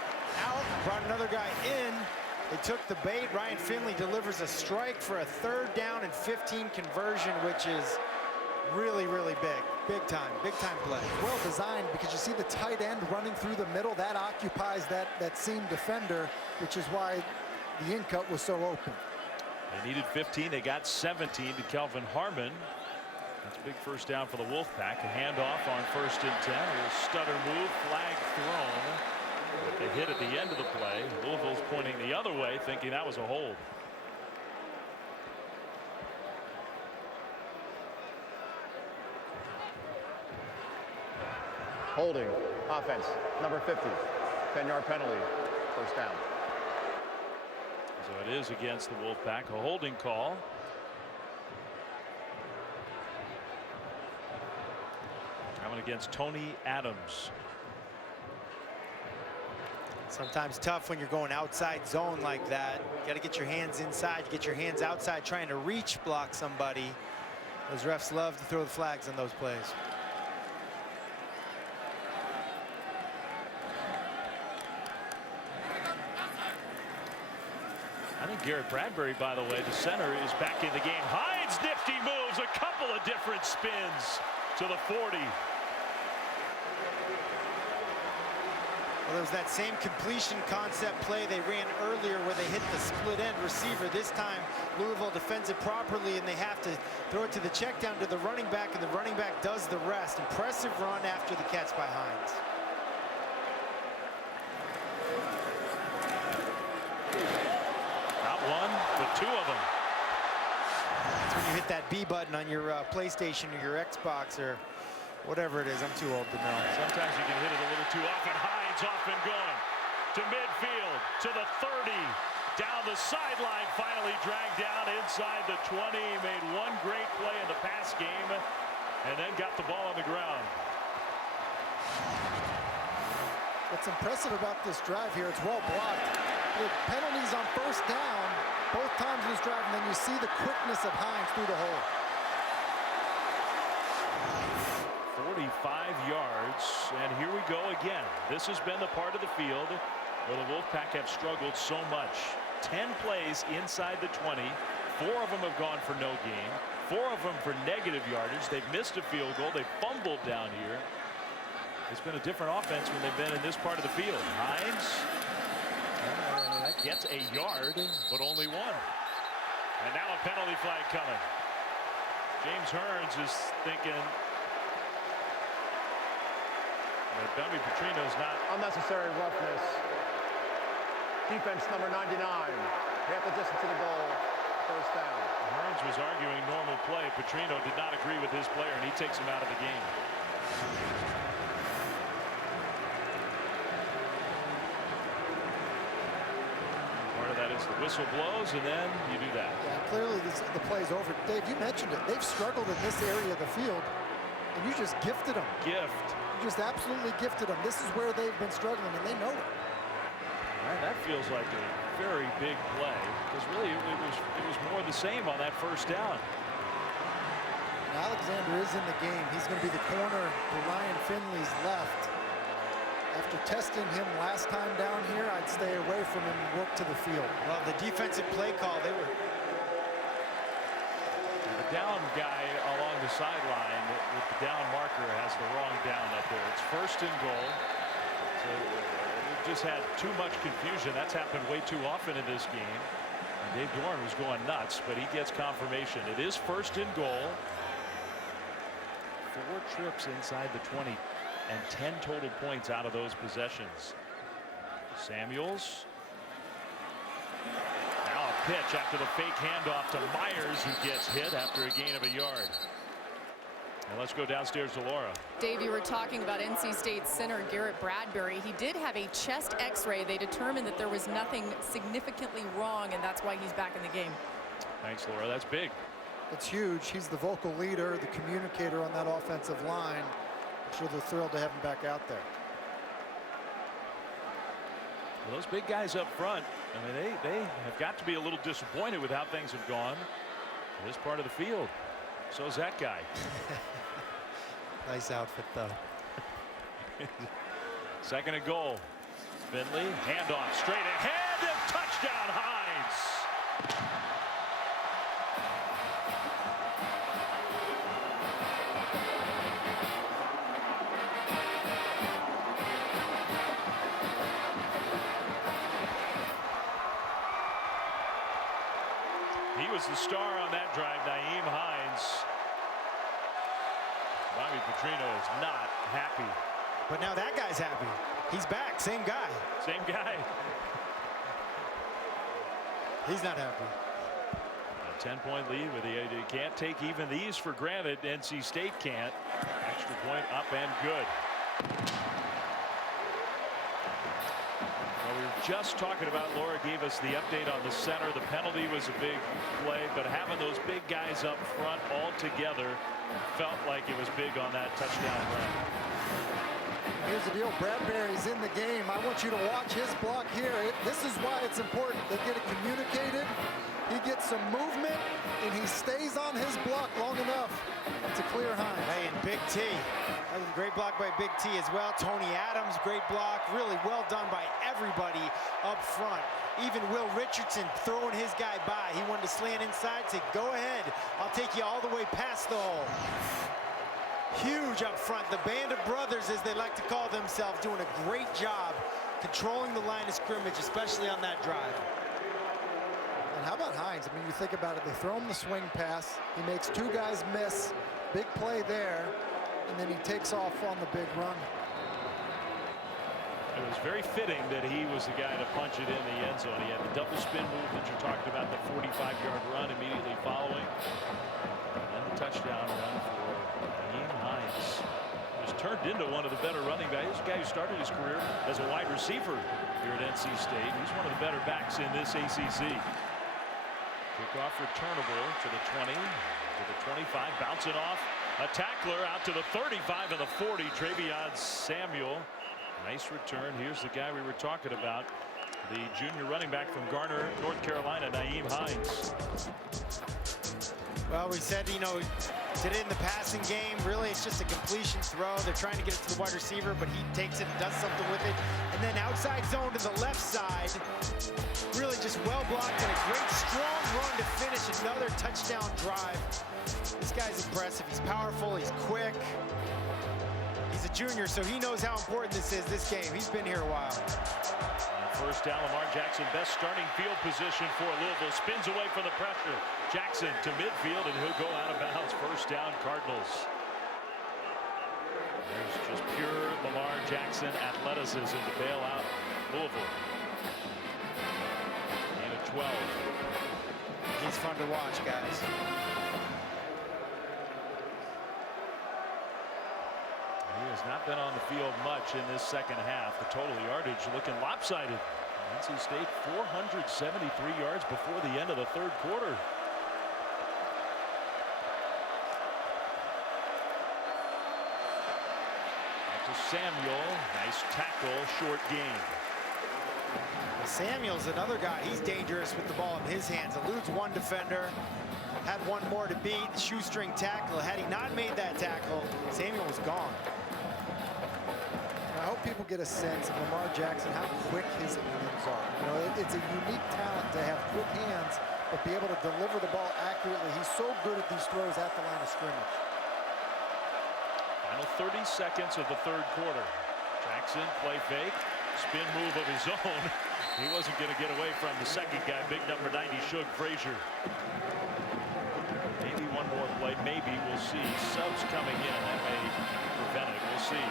out, brought another guy in. They took the bait. Ryan Finley delivers a strike for a 3rd down and 15 conversion, which is really, really big. Big time play. Well designed, because you see the tight end running through the middle. That occupies that seam defender, which is why the in-cut was so open. They needed 15. They got 17 to Kelvin Harmon. That's a big first down for the Wolfpack. A handoff on 1st and 10. A little stutter move, flag thrown. They hit at the end of the play. Louisville's pointing the other way, thinking that was a hold. Holding, offense, number 50. 10-yard penalty, first down. So it is against the Wolfpack. A holding call. Coming against Tony Adams. Sometimes tough when you're going outside zone like that. Got to get your hands inside, get your hands outside, trying to reach block somebody. Those refs love to throw the flags on those plays. I think Garrett Bradbury, by the way, the center, is back in the game. Hines, nifty moves, a couple of different spins to the 40. Well, there was that same completion concept play they ran earlier where they hit the split end receiver. This time, Louisville defends it properly, and they have to throw it to the check down to the running back, and the running back does the rest. Impressive run after the catch by Hines. Not one, but two of them. That's when you hit that B button on your PlayStation or your Xbox or whatever it is. I'm too old to know. Sometimes you can hit it a little too often. Hines off and going to midfield, to the 30, down the sideline, finally dragged down inside the 20. Made one great play in the pass game and then got the ball on the ground. What's impressive about this drive here, it's well blocked. The penalties on first down both times in this drive, and then you see the quickness of Hines through the hole. 45 yards, and here we go again. This has been the part of the field where the Wolfpack have struggled so much. 10 plays inside the 20. 4 of them have gone for no gain. 4 of them for negative yardage. They've missed a field goal. They've fumbled down here. It's been a different offense when they've been in this part of the field. Hines, that gets a yard, but only 1. And now a penalty flag coming. James Hearns is thinking that Belmy Petrino's not. Unnecessary roughness. Defense number 99. Half the distance to the goal. First down. Hearns was arguing normal play. Petrino did not agree with his player, and he takes him out of the game. Part of that is the whistle blows, and then you do that. Yeah, clearly the play's over. Dave, you mentioned it. They've struggled in this area of the field, and you just gifted them. Gift. You just absolutely gifted them. This is where they've been struggling, and they know it. Right, that feels like a very big play, because really it was more the same on that first down. And Alexander is in the game. He's going to be the corner to Ryan Finley's left. After testing him last time down here, I'd stay away from him and work to the field. Well, the defensive play call, they were. The down guy along the sideline with the down marker has the wrong down up there. It's first and goal. So we've just had too much confusion. That's happened way too often in this game. And Dave Doran was going nuts, but he gets confirmation. It is first and goal. 4 trips inside the 20 and 10 total points out of those possessions. Samuels. Now a pitch after the fake handoff to Myers, who gets hit after a gain of a yard. And let's go downstairs to Laura. Dave, you were talking about NC State center Garrett Bradbury. He did have a chest x-ray. They determined that there was nothing significantly wrong, and that's why he's back in the game. Thanks, Laura. That's big. It's huge. He's the vocal leader, the communicator on that offensive line. I'm sure they're thrilled to have him back out there. Well, those big guys up front, I mean, they have got to be a little disappointed with how things have gone in this part of the field. So is that guy. Nice outfit, though. Second and goal. Finley, handoff straight ahead, and touchdown Hines. He was the star on that drive, Nyheim Hines. Bobby Petrino is not happy. But now that guy's happy. He's back. Same guy. Same guy. He's not happy. A 10-point lead with the you can't take even these for granted. NC State can't. Extra point up and good. Well, we were just talking about, Laura gave us the update on the center. The penalty was a big play, but having those big guys up front all together felt like it was big on that touchdown run. Here's the deal. Bradbury's in the game. I want you to watch his block here. This is why it's important. They get it communicated. He gets gets some movement, and he stays on his block long enough to clear Hines. Hey, and Big T. That was a great block by Big T as well. Tony Adams, great block. Really well done by everybody up front. Even Will Richardson throwing his guy by. He wanted to slant inside, say, go ahead. I'll take you all the way past the hole. Huge up front. The band of brothers, as they like to call themselves, doing a great job controlling the line of scrimmage, especially on that drive. And how about Hines? I mean, you think about it. They throw him the swing pass. He makes two guys miss. Big play there. And then he takes off on the big run. It was very fitting that he was the guy to punch it in the end zone. He had the double spin move that you're talking about, the 45-yard run immediately following. And the touchdown run for Naeem Hines. It was turned into one of the better running backs. This guy who started his career as a wide receiver here at NC State. He's one of the better backs in this ACC. Kickoff returnable to the 20, to the 25, bouncing off. A tackler out to the 35 and the 40, Travion Samuel. Nice return. Here's the guy we were talking about, the junior running back from Garner, North Carolina, Naeem Hines. Well, we said, you know, did it in the passing game. Really, it's just a completion throw. They're trying to get it to the wide receiver, but he takes it and does something with it. And then outside zone to the left side. Really just well blocked and a great strong run to finish another touchdown drive. This guy's impressive. He's powerful. He's quick. He's a junior, so he knows how important this is, this game. He's been here a while. First down, Lamar Jackson, best starting field position for Louisville. Spins away from the pressure. Jackson to midfield, and he'll go out of bounds. First down, Cardinals. There's just pure Lamar Jackson athleticism to bail out Louisville. And a 12. He's fun to watch, guys. He has not been on the field much in this second half. The total yardage looking lopsided. NC State 473 yards before the end of the third quarter. Back to Samuel. Nice tackle, short gain. Samuel's another guy. He's dangerous with the ball in his hands. Eludes one defender. Had one more to beat. Shoestring tackle. Had he not made that tackle, Samuel was gone. I hope people get a sense of Lamar Jackson, how quick his hands are. You know, it's a unique talent to have quick hands, but be able to deliver the ball accurately. He's so good at these throws at the line of scrimmage. Final 30 seconds of the third quarter. Jackson, play fake, spin move of his own. He wasn't going to get away from the second guy, big number 90, Shug Frazier. Maybe one more play, maybe. We'll see. Subs coming in. That may prevent it. We'll see.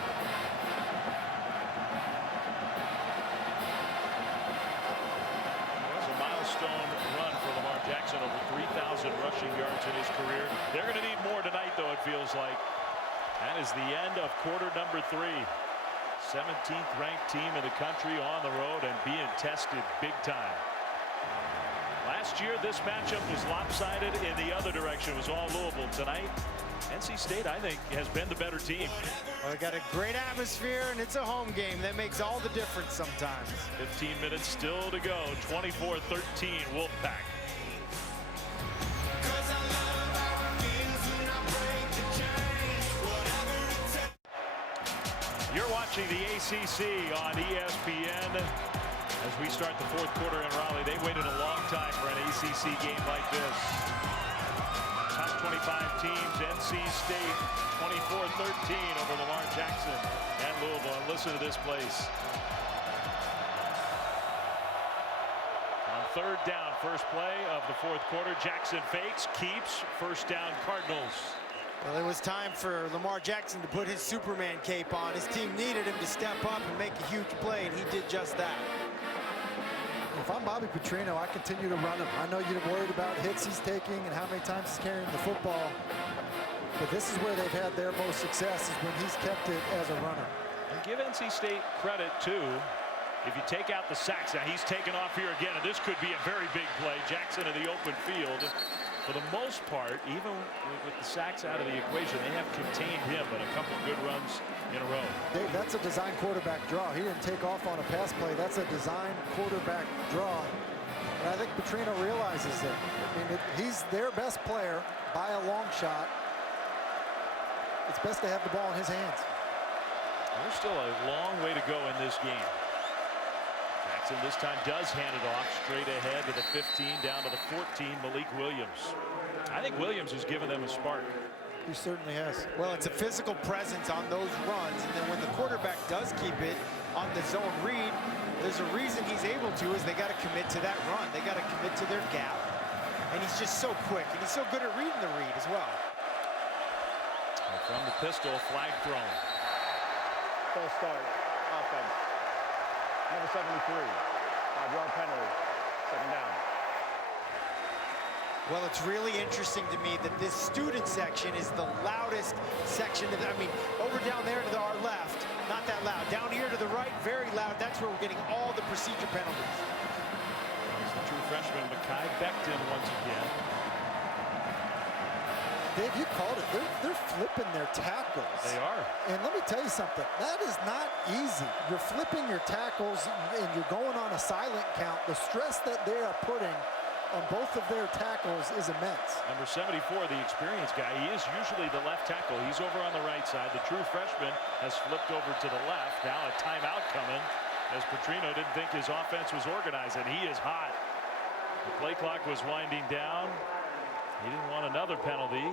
Milestone run for Lamar Jackson, over 3,000 rushing yards in his career. They're going to need more tonight, though, it feels like. That is the end of quarter number 3. 17th ranked team in the country on the road and being tested big time. Last year, this matchup was lopsided in the other direction. It was all Louisville. Tonight, NC State, I think, has been the better team. Well, they got a great atmosphere, and it's a home game. That makes all the difference sometimes. 15 minutes still to go. 24-13, Wolfpack. You're watching the ACC on ESPN. As we start the fourth quarter in Raleigh, they waited a long time for an ACC game like this. Top 25 teams, NC State 24-13 over Lamar Jackson and Louisville. And listen to this place. On third down, first play of the fourth quarter, Jackson fakes, keeps, first down, Cardinals. Well, it was time for Lamar Jackson to put his Superman cape on. His team needed him to step up and make a huge play, and he did just that. If I'm Bobby Petrino, I continue to run him. I know you're worried about hits he's taking and how many times he's carrying the football, but this is where they've had their most success, is when he's kept it as a runner. And give NC State credit, too. If you take out the sacks, now he's taken off here again, and this could be a very big play. Jackson in the open field. For the most part, even with the sacks out of the equation, they have contained him, but a couple good runs in a row. Dave, that's a design quarterback draw. He didn't take off on a pass play. That's a design quarterback draw. And I think think Petrino realizes it. I mean, he's their best player by a long shot. It's best to have the ball in his hands. There's still a long way to go in this game. Jackson this time does hand it off straight ahead to the 15, down to the 14, Malik Williams. I think Williams has given them a spark. He certainly has. Well, it's a physical presence on those runs, and then when the quarterback does keep it on the zone read, there's a reason he's able to, is they got to commit to that run. They got to commit to their gap. And he's just so quick, and he's so good at reading the read as well. And from the pistol, flag thrown. False start, offense. Number 73, 5-yard penalty, 2nd down. Well, it's really interesting to me that this student section is the loudest section. I mean, over down there to our left, not that loud. Down here to the right, very loud. That's where we're getting all the procedure penalties. Here's the true freshman, Mekhi Becton, once again. Dave, you called it. They're flipping their tackles. They are. And let me tell you something. That is not easy. You're flipping your tackles, and you're going on a silent count. The stress that they are putting on both of their tackles is immense. Number 74, the experienced guy, he is usually the left tackle. He's over on the right side. The true freshman has flipped over to the left. Now a timeout coming, as Petrino didn't think his offense was organized, and he is hot. The play clock was winding down. He didn't want another penalty.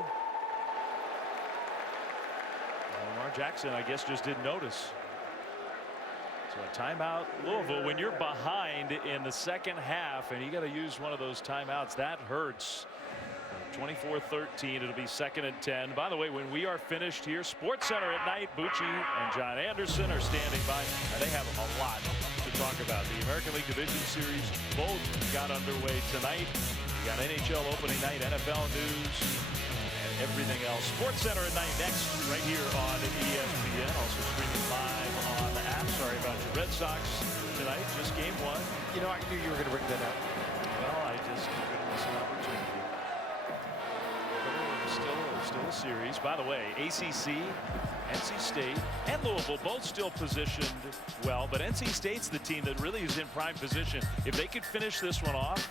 Lamar Jackson, I guess, just didn't notice. So a timeout, Louisville. When you're behind in the second half and you got to use one of those timeouts, that hurts. 24-13, it'll be 2nd and 10. By the way, when we are finished here, Sports Center at night, Bucci and John Anderson are standing by, and they have a lot to talk about. The American League Division Series both got underway tonight. We got NHL opening night, NFL news, and everything else. Sports Center at night next, right here on ESPN. Also streaming live on the app. Sorry about your Red Sox tonight, just game 1. You know, I knew you were going to bring that up. Well, I just couldn't miss an opportunity. Still a series. By the way, ACC, NC State, and Louisville both still positioned well, but NC State's the team that really is in prime position. If they could finish this one off,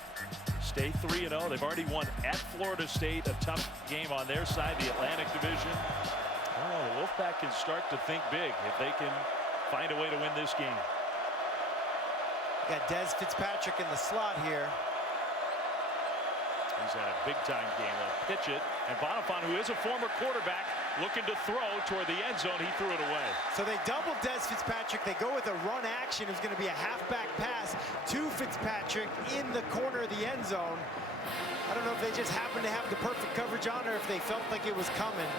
stay 3-0. They've already won at Florida State, a tough game on their side, the Atlantic Division. Oh, the Wolfpack can start to think big if they can find a way to win this game. Got Des Fitzpatrick in the slot here. He's had a big-time game. They'll pitch it, and Bonifant, who is a former quarterback, looking to throw toward the end zone. He threw it away. So they double Des Fitzpatrick. They go with a run action. It was going to be a halfback pass to Fitzpatrick in the corner of the end zone. I don't know if they just happened to have the perfect coverage on, or if they felt like it was coming.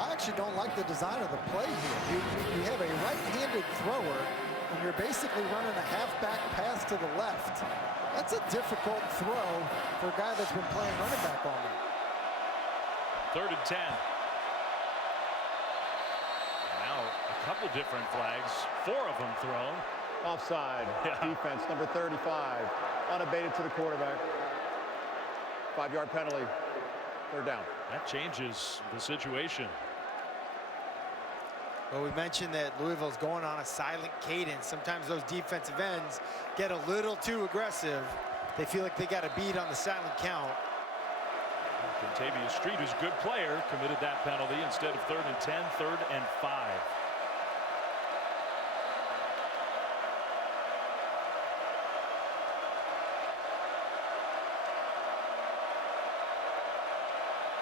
I actually don't like the design of the play here. You have a right-handed thrower, and you're basically running a halfback pass to the left. That's a difficult throw for a guy that's been playing running back all night. 3rd and 10. Now a couple different flags, 4 of them thrown. Offside. Defense, number 35, unabated to the quarterback. 5-yard penalty. 3rd down. That changes the situation. Well, we mentioned that Louisville's going on a silent cadence. Sometimes those defensive ends get a little too aggressive. They feel like they got a beat on the silent count. Contavious Street, who's a good player, committed that penalty instead of 3rd and 10, 3rd and 5.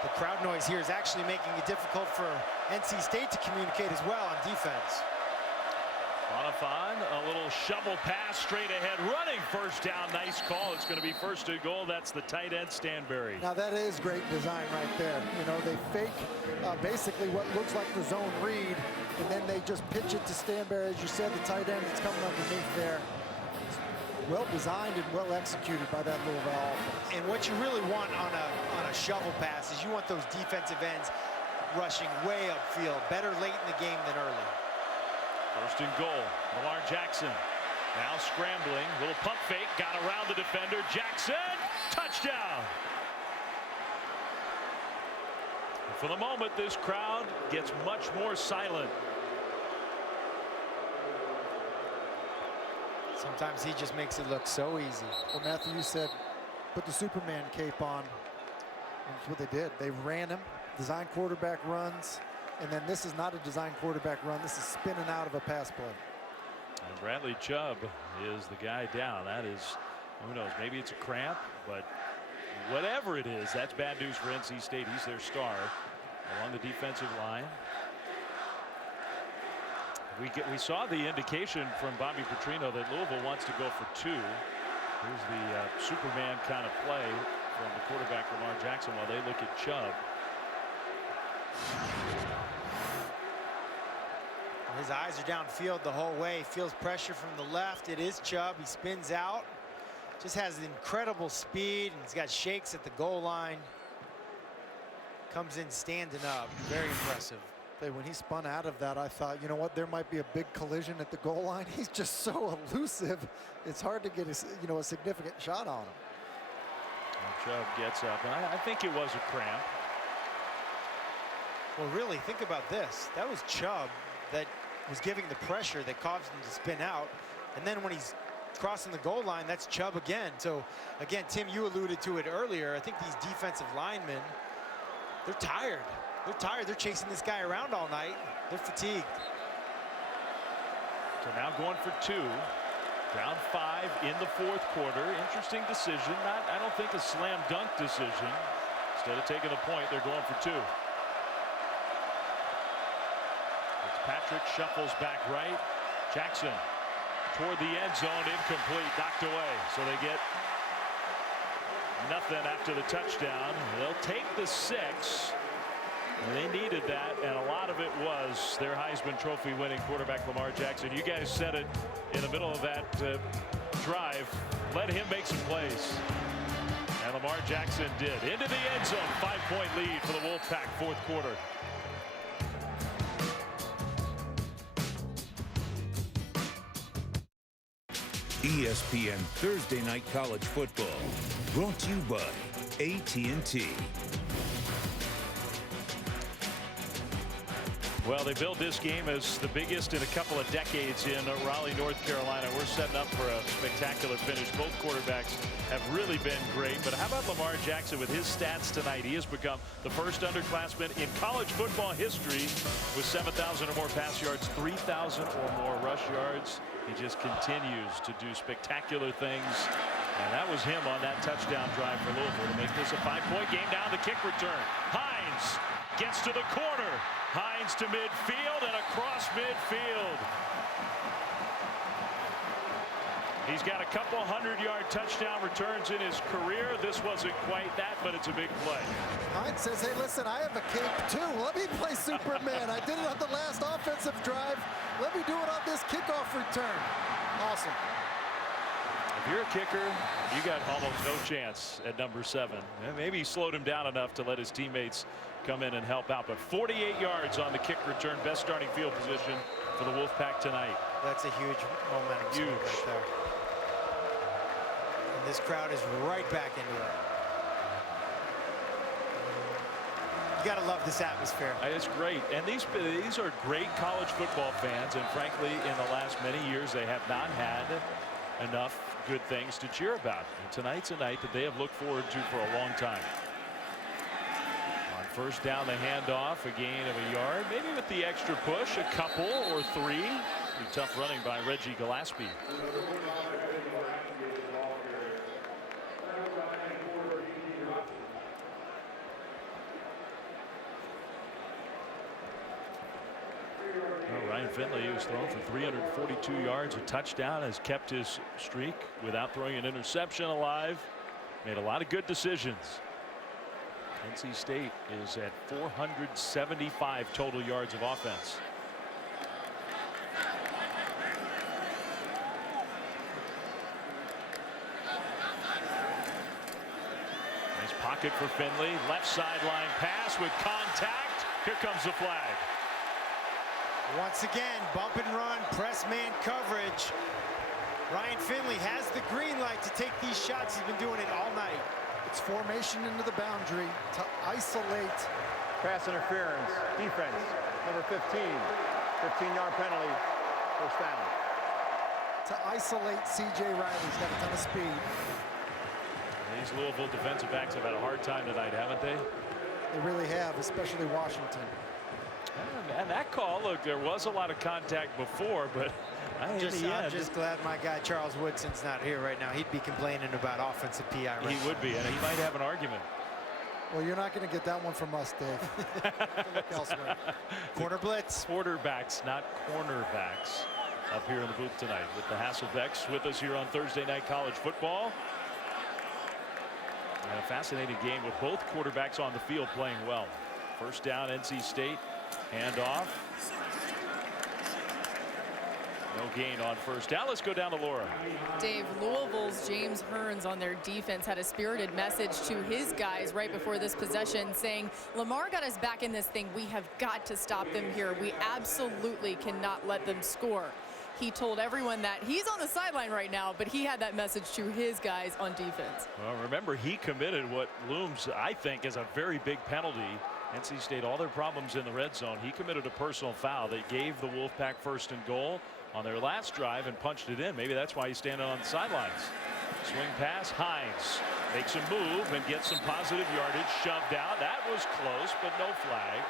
The crowd noise here is actually making it difficult for NC State to communicate as well on defense. Bonifant, a little shovel pass straight ahead, running 1st down. Nice call. It's going to be 1st and goal. That's the tight end, Stanberry. Now that is great design right there. You know, they fake basically what looks like the zone read, and then they just pitch it to Stanberry. As you said, the tight end is coming underneath there. Well designed and well executed by that Louisville offense. And what you really want on a shovel pass is you want those defensive ends rushing way upfield, better late in the game than early. 1st and goal. Lamar Jackson now scrambling. Little pump fake. Got around the defender. Jackson. Touchdown. And for the moment, this crowd gets much more silent. Sometimes he just makes it look so easy. Well, Matthew, you said put the Superman cape on. That's what they did. They ran him, design quarterback runs, and then this is not a design quarterback run. This is spinning out of a pass play. And Bradley Chubb is the guy down. That is, who knows, maybe it's a cramp, but whatever it is, that's bad news for NC State. He's their star along the defensive line. We saw the indication from Bobby Petrino that Louisville wants to go for 2. Here's the Superman kind of play from the quarterback Lamar Jackson while they look at Chubb. His eyes are downfield the whole way. Feels pressure from the left. It is Chubb. He spins out. Just has incredible speed, and he's got shakes at the goal line. Comes in standing up. Very impressive. When he spun out of that, I thought, you know what, there might be a big collision at the goal line. He's just so elusive. It's hard to get a significant shot on him. And Chubb gets up, and I think it was a cramp. Well, really, think about this. That was Chubb that was giving the pressure that caused him to spin out. And then when he's crossing the goal line, that's Chubb again. So, again, Tim, you alluded to it earlier. I think these defensive linemen, they're tired. They're tired. They're chasing this guy around all night. They're fatigued. So now going for 2. Down 5 in the 4th quarter. Interesting decision. I don't think a slam dunk decision. Instead of taking a point, they're going for 2. Fitzpatrick shuffles back right. Jackson toward the end zone, incomplete, knocked away. So they get nothing after the touchdown. They'll take the 6. They needed that, and a lot of it was their Heisman Trophy winning quarterback Lamar Jackson. You guys said it in the middle of that drive. Let him make some plays. And Lamar Jackson did. Into the end zone. 5-point lead for the Wolfpack, 4th quarter. ESPN Thursday Night College Football. Brought to you by AT&T. Well, they billed this game as the biggest in a couple of decades in Raleigh, North Carolina. We're setting up for a spectacular finish. Both quarterbacks have really been great. But how about Lamar Jackson with his stats tonight? He has become the first underclassman in college football history with 7,000 or more pass yards, 3,000 or more rush yards. He just continues to do spectacular things. And that was him on that touchdown drive for Louisville to make this a 5-point game. Down the kick return. Hines gets to the corner. Hines to midfield and across midfield. He's got a couple 100-yard touchdown returns in his career. This wasn't quite that, but it's a big play. Hines says, hey, listen, I have a cape too. Let me play Superman. I did it on the last offensive drive. Let me do it on this kickoff return. Awesome. If you're a kicker, you got almost no chance at number 7. Maybe he slowed him down enough to let his teammates come in and help out. But 48 yards on the kick return. Best starting field position for the Wolfpack tonight. That's a huge momentum swing right there. And this crowd is right back into it. You got to love this atmosphere. It's great. And these are great college football fans. And frankly, in the last many years, they have not had enough good things to cheer about. And tonight's a night that they have looked forward to for a long time. On first down, the handoff, a gain of a yard. Maybe with the extra push, a couple or 3. Pretty tough running by Reggie Gillespie. Ryan Finley, who's thrown for 342 yards, a touchdown, has kept his streak without throwing an interception alive. Made a lot of good decisions. NC State is at 475 total yards of offense. Nice pocket for Finley. Left sideline pass with contact. Here comes the flag. Once again, bump and run, press man coverage. Ryan Finley has the green light to take these shots. He's been doing it all night. It's formation into the boundary to isolate. Pass interference, defense, number 15. 15-yard penalty, first down. To isolate C.J. Riley. He's got a ton of speed. These Louisville defensive backs have had a hard time tonight, haven't they? They really have, especially Washington. And that call, look, there was a lot of contact before, but I'm just glad my guy Charles Woodson's not here right now. He'd be complaining about offensive PI right now. He would be, and he might have an argument. Well, you're not going to get that one from us, Dave. Look elsewhere. Corner blitz. Quarterbacks, not cornerbacks, up here in the booth tonight with the Hasselbecks with us here on Thursday Night College Football. And a fascinating game with both quarterbacks on the field playing well. First down, NC State. Handoff. No gain on first down. Let's go down to Laura. Dave, Louisville's James Hearns on their defense had a spirited message to his guys right before this possession saying, Lamar got us back in this thing. We have got to stop them here. We absolutely cannot let them score. He told everyone that he's on the sideline right now, but he had that message to his guys on defense. Well, remember, he committed what looms, I think, is a very big penalty. NC State, all their problems in the red zone. He committed a personal foul that gave the Wolfpack first and goal on their last drive and punched it in. Maybe that's why he's standing on the sidelines. Swing pass, Hines makes a move and gets some positive yardage, shoved out. That was close, but no flag.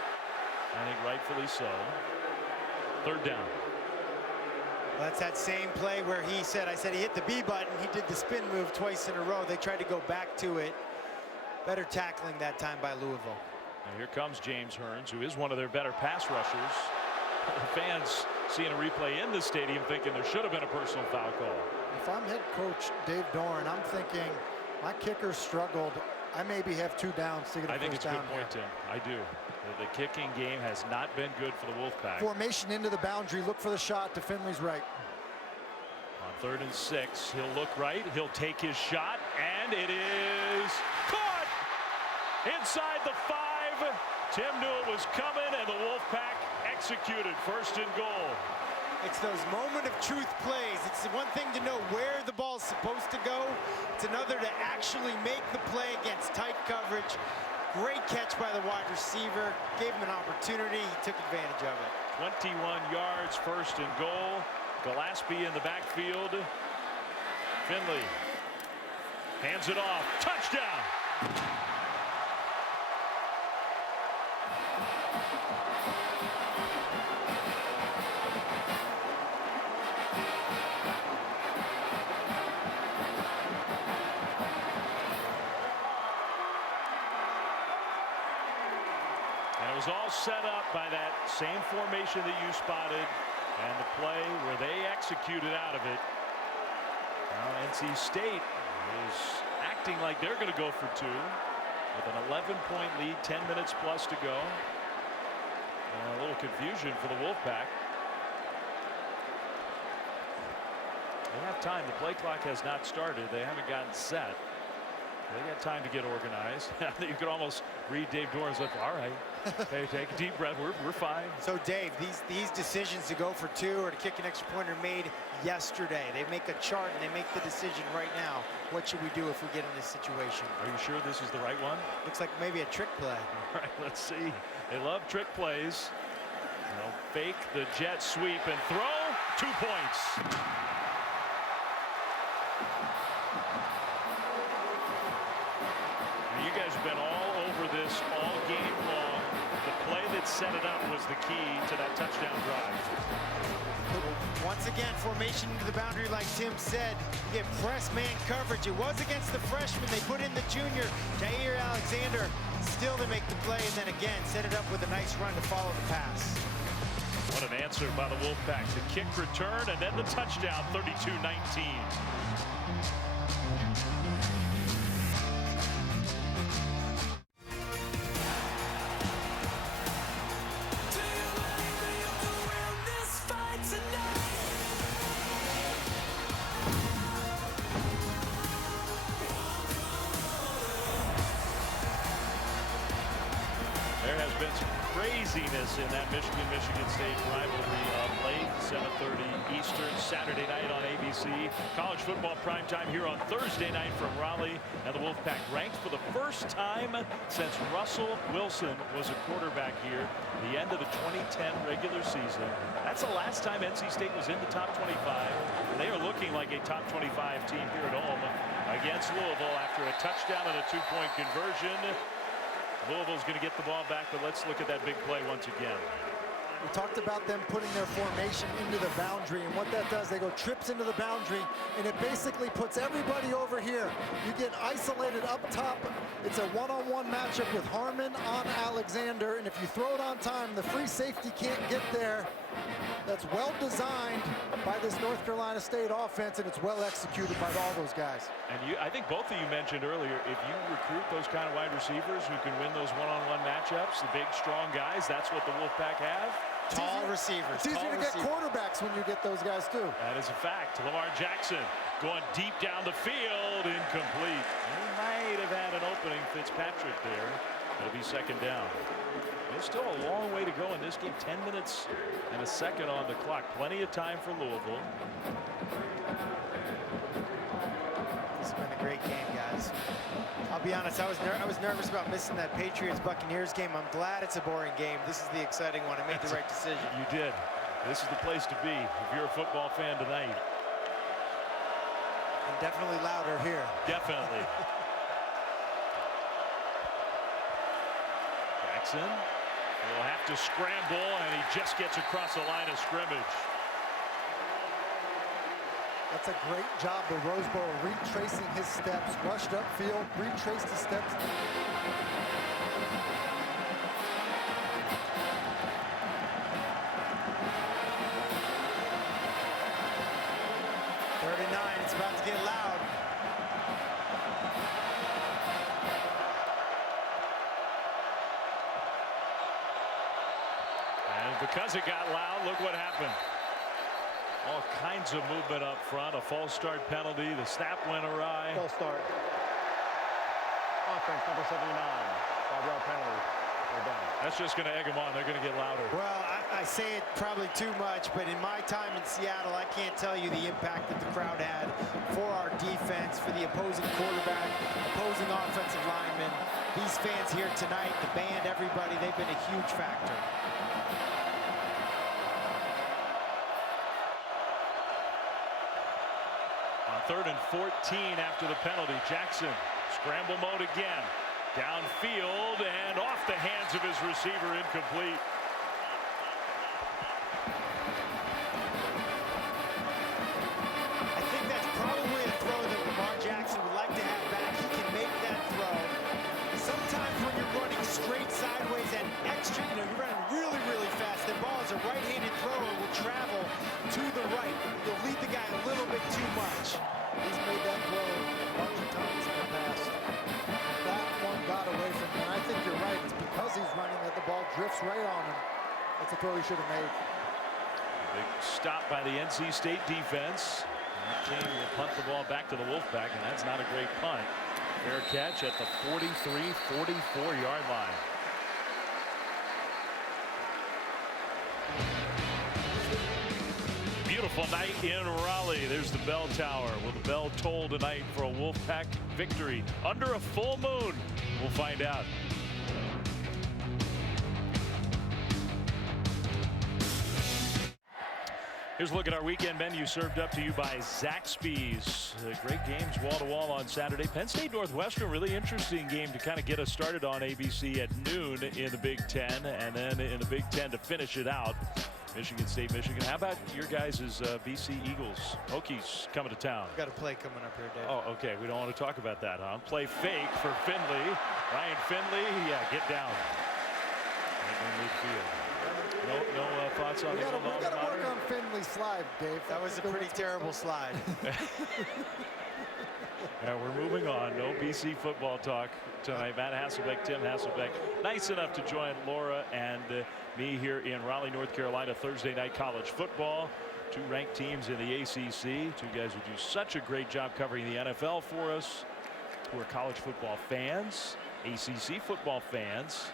I think rightfully so. Third down. Well, that's that same play where he said, I said he hit the B button. He did the spin move twice in a row. They tried to go back to it. Better tackling that time by Louisville. Now here comes James Hearns, who is one of their better pass rushers. The fans seeing a replay in the stadium thinking there should have been a personal foul call. If I'm head coach Dave Doran, I'm thinking my kicker struggled. I maybe have 2 downs to get a first down. I think it's a good point, Tim. I do. The kicking game has not been good for the Wolfpack. Formation into the boundary. Look for the shot to Finley's right. On 3rd and 6, he'll look right. He'll take his shot, and it is caught inside the 5. Tim knew it was coming, and the Wolfpack executed. First and goal. It's those moment of truth plays. It's one thing to know where the ball's supposed to go. It's another to actually make the play against tight coverage. Great catch by the wide receiver. Gave him an opportunity. He took advantage of it. 21 yards, first and goal. Gillespie in the backfield. Finley hands it off. Touchdown. All set up by that same formation that you spotted, and the play where they executed out of it. Now NC State is acting like they're going to go for 2 with an 11-point lead, 10 minutes plus to go. And a little confusion for the Wolfpack. They have time. The play clock has not started. They haven't gotten set. They got time to get organized. You could almost read Dave Doran's lips. All right, okay, take a deep breath. We're fine. So Dave, these decisions to go for 2 or to kick an extra point are made yesterday. They make a chart and they make the decision right now. What should we do if we get in this situation? Are you sure this is the right one? Looks like maybe a trick play. All right, let's see. They love trick plays. They'll fake the jet sweep and throw. 2 points. You guys have been all over this all game long. The play that set it up was the key to that touchdown drive. Once again, formation into the boundary like Tim said. You get press man coverage. It was against the freshman. They put in the junior, Jair Alexander. Still they make the play, and then again set it up with a nice run to follow the pass. What an answer by the Wolfpack. The kick return and then the touchdown, 32-19. There has been some craziness in that Michigan State rivalry of late. 7:30 Eastern, Saturday night on ABC. College football primetime here on Thursday night from Raleigh. And the Wolfpack ranked for the first time since Russell Wilson was a quarterback here. The end of the 2010 regular season. That's the last time NC State was in the top 25. They are looking like a top 25 team here at home against Louisville after a touchdown and a 2-point conversion. Louisville's going to get the ball back, but let's look at that big play once again. We talked about them putting their formation into the boundary, and what that does, they go trips into the boundary, and it basically puts everybody over here. You get isolated up top. It's a one-on-one matchup with Harmon on Alexander, and if you throw it on time, the free safety can't get there. That's well designed by this North Carolina State offense, and it's well executed by all those guys. And I think both of you mentioned earlier, if you recruit those kind of wide receivers who can win those one-on-one matchups, the big, strong guys, that's what the Wolfpack have. Tall receivers. It's easier to get quarterbacks when you get those guys, too. That is a fact. Lamar Jackson going deep down the field, incomplete. He might have had an opening, Fitzpatrick there. It'll be second down. There's still a long way to go in this game. 10 minutes and a second on the clock. Plenty of time for Louisville. This has been a great game, guys. I'll be honest, I was nervous about missing that Patriots-Buccaneers game. I'm glad it's a boring game. This is the exciting one. I made the right decision. You did. This is the place to be if you're a football fan tonight. And definitely louder here. Definitely. Jackson will have to scramble, and he just gets across the line of scrimmage. That's a great job by Roseboro, retracing his steps, rushed upfield, retraced his steps. 39, it's about to get loud. And because it got loud, look what happened. All kinds of movement up front. A false start penalty. The snap went awry. False start. Offense number 79. 5-yard penalty. They're down. That's just going to egg them on. They're going to get louder. Well, I say it probably too much, but in my time in Seattle, I can't tell you the impact that the crowd had for our defense, for the opposing quarterback, opposing offensive linemen. These fans here tonight, the band, everybody, they've been a huge factor. On 3rd and 14 after the penalty, Jackson, scramble mode again. Downfield and off the hands of his receiver, incomplete. I think that's probably a throw that Lamar Jackson would like to have back. He can make that throw. Sometimes when you're running straight sideways and extra, you're running really, really fast, the ball is a right-handed thrower will travel to the right. You'll lead the guy a little bit too much. He's made that throw a bunch of times in the past. That one got away from him. And I think you're right. It's because he's running that the ball drifts right on him. That's a throw he should have made. Big stop by the NC State defense. King will punt the ball back to the Wolfpack, and that's not a great punt. Fair catch at the 43-44-yard line. Beautiful night in Raleigh. There's the bell tower. Will the bell toll tonight for a Wolfpack victory under a full moon? We'll find out. Here's a look at our weekend menu served up to you by Zaxby's. Great games wall to wall on Saturday. Penn State Northwestern, really interesting game to kind of get us started on ABC at noon in the Big Ten, and then in the Big Ten to finish it out. Michigan State, Michigan. How about your guys' BC Eagles? Hokies coming to town. We've got a play coming up here, Dave. Oh, okay. We don't want to talk about that, huh? Play fake for Finley. Ryan Finley, yeah, get down. Right in midfield. No thoughts on we the gotta work on Finley's slide, Dave. That was a pretty terrible slide. Yeah, we're moving on. No BC football talk tonight. Matt Hasselbeck, Tim Hasselbeck, nice enough to join Laura and me here in Raleigh, North Carolina, Thursday night college football. Two ranked teams in the ACC. Two guys who do such a great job covering the NFL for us, who are college football fans, ACC football fans.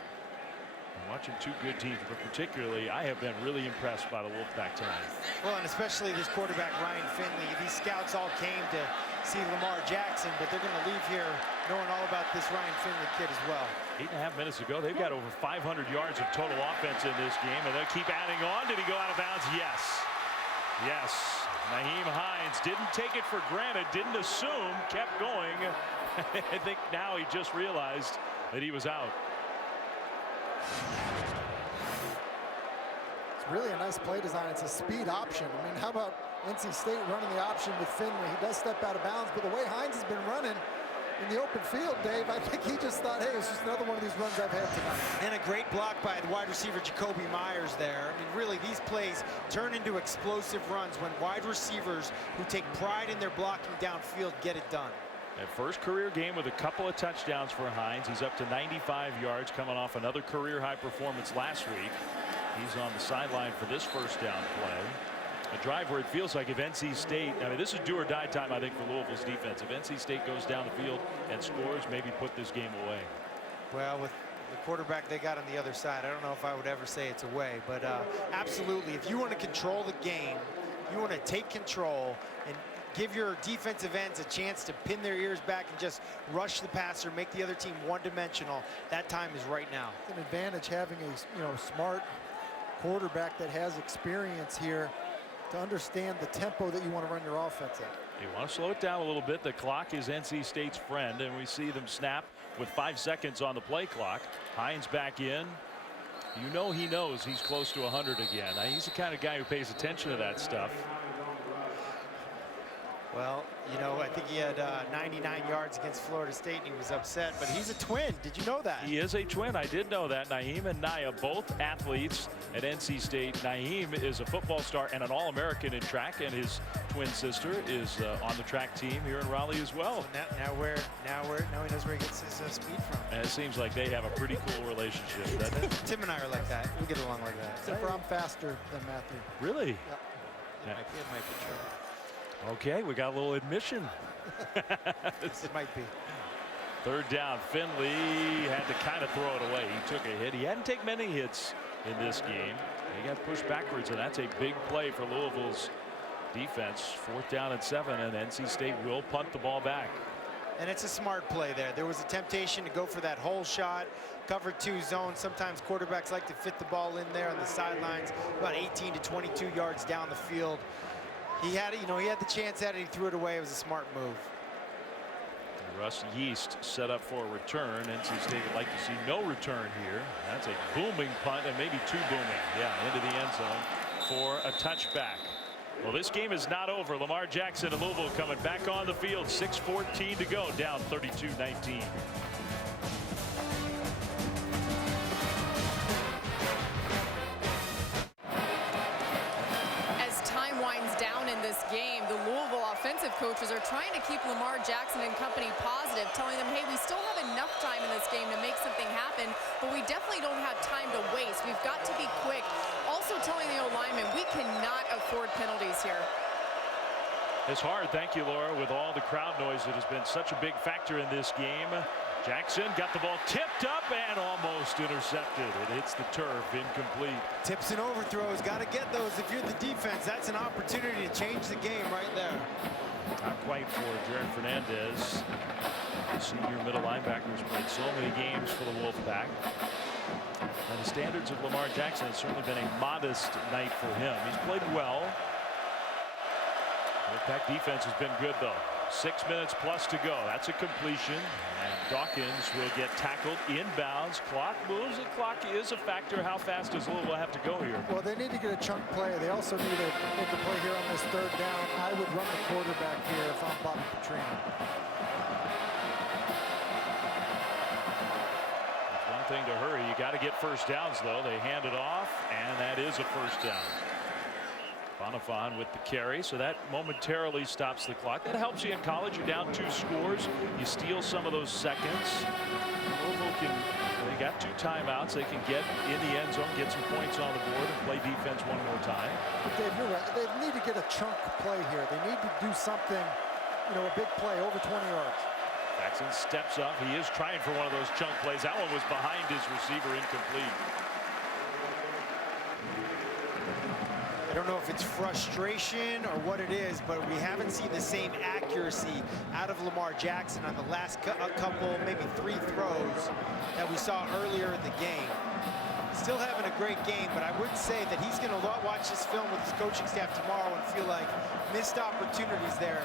Watching two good teams, but particularly I have been really impressed by the Wolfpack tonight. Well, and especially this quarterback, Ryan Finley. These scouts all came to see Lamar Jackson, but they're going to leave here knowing all about this Ryan Finley kid as well. 8.5 minutes ago, they've got over 500 yards of total offense in this game, and they'll keep adding on. Did he go out of bounds? Yes. Yes. Nyheim Hines didn't take it for granted, didn't assume, kept going. I think now he just realized that he was out. It's really a nice play design. It's a speed option. I mean, how about NC State running the option with Finley? He does step out of bounds, but the way Hines has been running in the open field, Dave, I think he just thought, hey, it's just another one of these runs I've had tonight. And a great block by the wide receiver, Jacoby Myers there. I mean, really, these plays turn into explosive runs when wide receivers who take pride in their blocking downfield get it done. That first career game with a couple of touchdowns for Hines. He's up to 95 yards, coming off another career high performance last week. He's on the sideline for this first down play. A drive where it feels like if NC State, I mean, this is do or die time, I think, for Louisville's defense. If NC State goes down the field and scores, maybe put this game away. Well, with the quarterback they got on the other side, I don't know if I would ever say it's away, but absolutely, if you want to control the game, you want to take control and give your defensive ends a chance to pin their ears back and just rush the passer, make the other team one-dimensional. That time is right now. It's an advantage having a smart quarterback that has experience here to understand the tempo that you want to run your offense at. You want to slow it down a little bit. The clock is NC State's friend, and we see them snap with 5 seconds on the play clock. Hines back in. You know he knows he's close to 100 again. Now, he's the kind of guy who pays attention to that stuff. Well, you know, I think he had 99 yards against Florida State and he was upset, but he's a twin. Did you know that? He is a twin. I did know that. Nyheim and Naya, both athletes at NC State. Nyheim is a football star and an All-American in track, and his twin sister is on the track team here in Raleigh as well. So now he knows where he gets his speed from. And it seems like they have a pretty cool relationship, doesn't it? Tim and I are like that. We get along like that. Except for I'm faster than Matthew. Really? Yep. Yeah. It might be true. Okay, we got a little admission. It might be. Third down, Finley had to kind of throw it away. He took a hit. He hadn't taken many hits in this game. He got pushed backwards, and that's a big play for Louisville's defense. 4th down and 7, and NC State will punt the ball back. And it's a smart play there. There was a temptation to go for that hole shot, cover 2 zone. Sometimes quarterbacks like to fit the ball in there on the sidelines, about 18 to 22 yards down the field. He had it, he had the chance at it. He threw it away. It was a smart move. Russ Yeast set up for a return. NC State would like to see no return here. That's a booming punt, and maybe 2 booming. Yeah, into the end zone for a touchback. Well, this game is not over. Lamar Jackson and Louisville coming back on the field. 6:14 to go, down 32-19. This game, the Louisville offensive coaches are trying to keep Lamar Jackson and company positive, telling them, hey, we still have enough time in this game to make something happen, but we definitely don't have time to waste. We've got to be quick. Also telling the O-linemen, we cannot afford penalties here. It's hard, thank you, Laura, with all the crowd noise that has been such a big factor in this game. Jackson got the ball tipped up and almost intercepted. It hits the turf, incomplete. Tips and overthrows, got to get those if you're the defense. That's an opportunity to change the game right there. Not quite for Jared Fernandez. The senior middle linebacker has played so many games for the Wolfpack. And the standards of Lamar Jackson has certainly been a modest night for him. He's played well. Wolfpack defense has been good, though. 6 minutes plus to go. That's a completion. And Dawkins will get tackled inbounds. Clock moves. The clock is a factor. How fast does Louisville have to go here? Well, they need to get a chunk play. They also need to make a play here on this 3rd down. I would run the quarterback here if I'm Bobby Petrino. It's one thing to hurry. You got to get first downs, though. They hand it off, and that is a first down. Bonifon with the carry, so that momentarily stops the clock. That helps you in college. You're down 2 scores. You steal some of those seconds. Louisville they got 2 timeouts. They can get in the end zone, get some points on the board, and play defense one more time. But Dave, you're right. They need to get a chunk play here. They need to do something, a big play, over 20 yards. Jackson steps up. He is trying for one of those chunk plays. That one was behind his receiver, incomplete. I don't know if it's frustration or what it is, but we haven't seen the same accuracy out of Lamar Jackson on the last couple, maybe 3 throws that we saw earlier in the game. Still having a great game, but I would say that he's going to watch this film with his coaching staff tomorrow and feel like missed opportunities there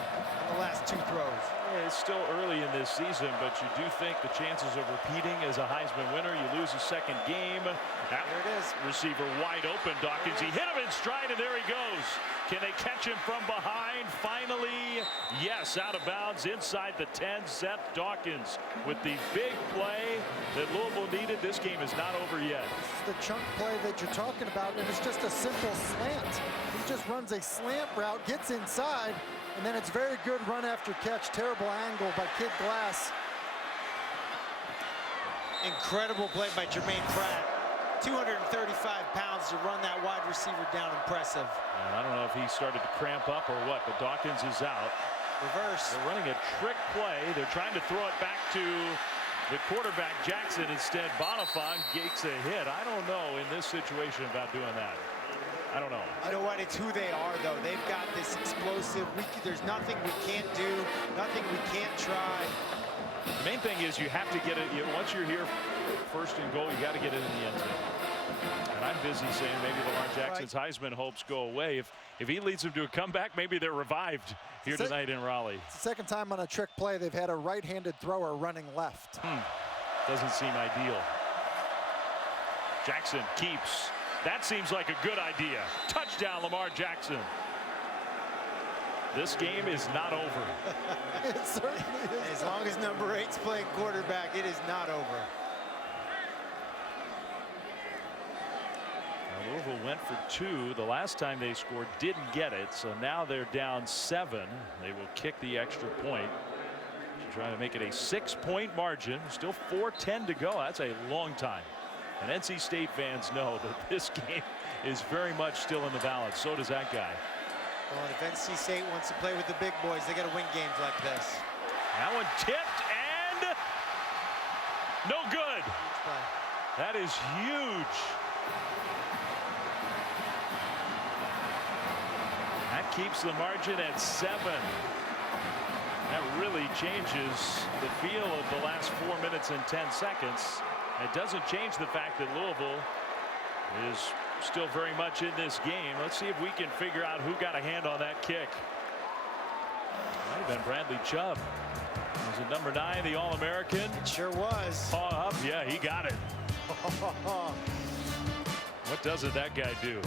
on the last 2 throws. Yeah, it's still early in this season, but you do think the chances of repeating as a Heisman winner, you lose a second game. There it is. Receiver wide open, Dawkins. He hit him in stride, and there he goes. Can they catch him from behind? Finally, yes, out of bounds inside the 10. Seth Dawkins with the big play that Louisville needed. This game is not over yet. This is the chunk play that you're talking about, and it's just a simple slant. He just runs a slant route, gets inside, and then it's very good run after catch. Terrible angle by Kid Glass. Incredible play by Jermaine Pratt. 235 pounds to run that wide receiver down. Impressive. And I don't know if he started to cramp up or what, but Dawkins is out. Reverse. They're running a trick play. They're trying to throw it back to the quarterback Jackson. Instead, Bonifant gets a hit. I don't know in this situation about doing that. I don't know. You know what? It's who they are, though. They've got this explosive. There's nothing we can't do, nothing we can't try. The main thing is you have to get it. Once you're here, first and goal, you got to get it in the end zone. And I'm busy saying maybe Lamar Jackson's Heisman hopes go away. If he leads them to a comeback, maybe they're revived here tonight in Raleigh. It's the second time on a trick play they've had a right-handed thrower running left. Doesn't seem ideal. Jackson keeps. That seems like a good idea. Touchdown, Lamar Jackson. This game is not over. It certainly is. As long as number 8's playing quarterback, it is not over. Now, Louisville went for 2. The last time they scored, didn't get it. So now they're down 7. They will kick the extra point to try to make it a 6-point margin. Still 4:10 to go. That's a long time. And NC State fans know that this game is very much still in the balance. So does that guy. Well, if NC State wants to play with the big boys, they got to win games like this. That one tipped and no good. That is huge. That keeps the margin at 7. That really changes the feel of the last 4 minutes and 10 seconds. It doesn't change the fact that Louisville is still very much in this game. Let's see if we can figure out who got a hand on that kick. Might have been Bradley Chubb. Was it number 9, the All-American? It sure was. Paw up. Yeah, he got it. What doesn't that guy do?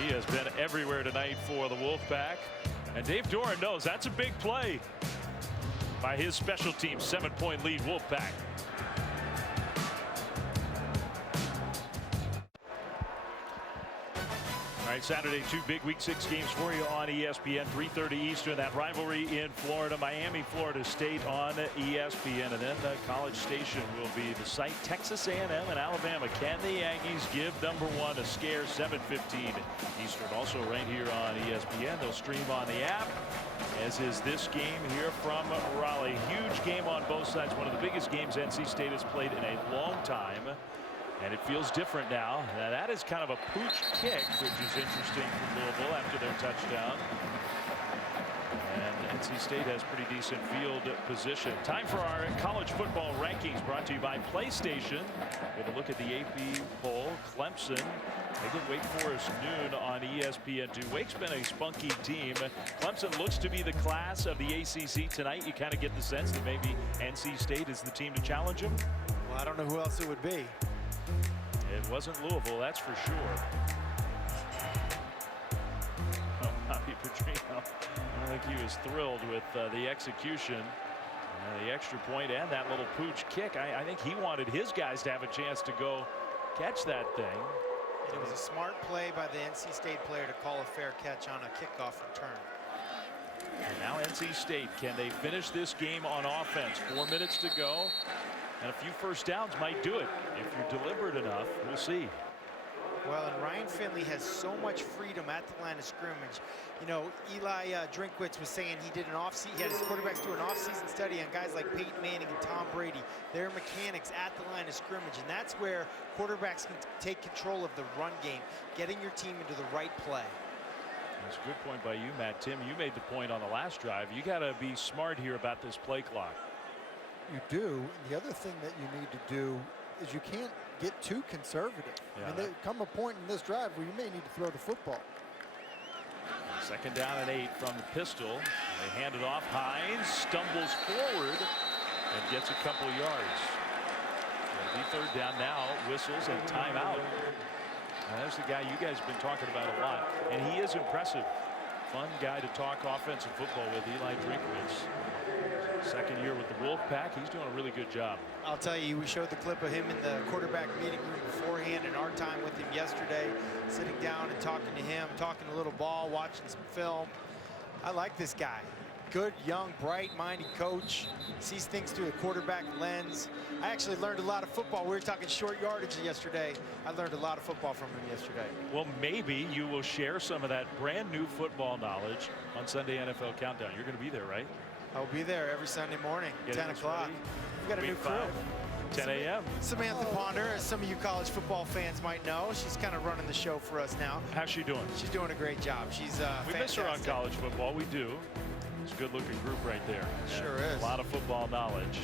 He has been everywhere tonight for the Wolfpack. And Dave Doran knows that's a big play by his special team. 7-point lead, Wolfpack. All right, Saturday, 2 big Week 6 games for you on ESPN. 3:30 Eastern. That rivalry in Florida, Miami, Florida State on ESPN, and then the College Station will be the site. Texas A&M and Alabama. Can the Yankees give number 1 a scare? 7:15 Eastern. Also right here on ESPN. They'll stream on the app, as is this game here from Raleigh. Huge game on both sides. One of the biggest games NC State has played in a long time. And it feels different now. That is kind of a pooch kick, which is interesting for Louisville after their touchdown. And NC State has pretty decent field position. Time for our college football rankings, brought to you by PlayStation. With a look at the AP poll. Clemson, they get Wake Forest noon on ESPN2. Wake's been a spunky team. Clemson looks to be the class of the ACC tonight. You kind of get the sense that maybe NC State is the team to challenge them. Well, I don't know who else it would be. It wasn't Louisville, that's for sure. Bobby Petrino, I think he was thrilled with the execution, the extra point, and that little pooch kick. I think he wanted his guys to have a chance to go catch that thing. It was a smart play by the NC State player to call a fair catch on a kickoff return. And now NC State, can they finish this game on offense? 4 minutes to go. And a few first downs might do it if you're deliberate enough. We'll see. Well, and Ryan Finley has so much freedom at the line of scrimmage. You know, Eli Drinkwitz was saying he did he had his quarterbacks do an off-season study on guys like Peyton Manning and Tom Brady, their mechanics at the line of scrimmage, and that's where quarterbacks can take control of the run game, getting your team into the right play. That's a good point by you, Matt. Tim, you made the point on the last drive. You got to be smart here about this play clock. You do. The other thing that you need to do is you can't get too conservative. Yeah, I mean, there come a point in this drive where you may need to throw the football. 2nd down and 8 from the pistol. They hand it off. Hines stumbles forward and gets a couple of yards. It'll be 3rd down now. Whistles and timeout. Now, there's the guy you guys have been talking about a lot, and he is impressive. Fun guy to talk offensive football with, Eli Drinkwitz. 2nd year with the Wolfpack. He's doing a really good job. I'll tell you, we showed the clip of him in the quarterback meeting room beforehand, and our time with him yesterday, sitting down and talking to him, talking a little ball, watching some film. I like this guy. Good, young, bright-minded coach. Sees things through the quarterback lens. I actually learned a lot of football. We were talking short yardage yesterday. I learned a lot of football from him yesterday. Well, maybe you will share some of that brand new football knowledge on Sunday NFL Countdown. You're going to be there, right? I'll be there every Sunday morning, 10 o'clock. We've got a new crew. 10 a.m. Samantha Ponder, as some of you college football fans might know, she's kind of running the show for us now. How's she doing? She's doing a great job. She's we miss her on college football. We do. It's a good-looking group right there. Sure is. A lot of football knowledge.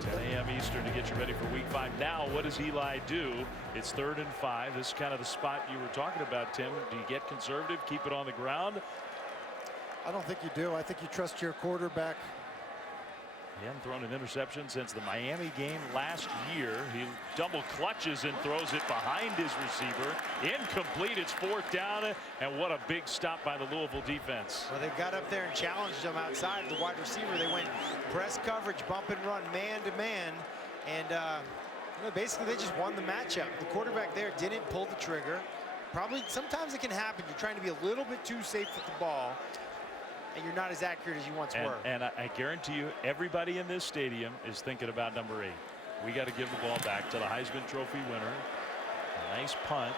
10 a.m. Eastern to get you ready for Week 5. Now, what does Eli do? It's 3rd and 5. This is kind of the spot you were talking about, Tim. Do you get conservative, keep it on the ground? I don't think you do. I think you trust your quarterback. He hadn't thrown an interception since the Miami game last year. He double clutches and throws it behind his receiver. Incomplete. It's 4th down. And what a big stop by the Louisville defense. Well, they got up there and challenged him outside the wide receiver. They went press coverage, bump and run, man to man. And basically they just won the matchup. The quarterback there didn't pull the trigger. Probably sometimes it can happen. You're trying to be a little bit too safe with the ball, and you're not as accurate as you once were. And I guarantee you, everybody in this stadium is thinking about number 8. We got to give the ball back to the Heisman Trophy winner. A nice punt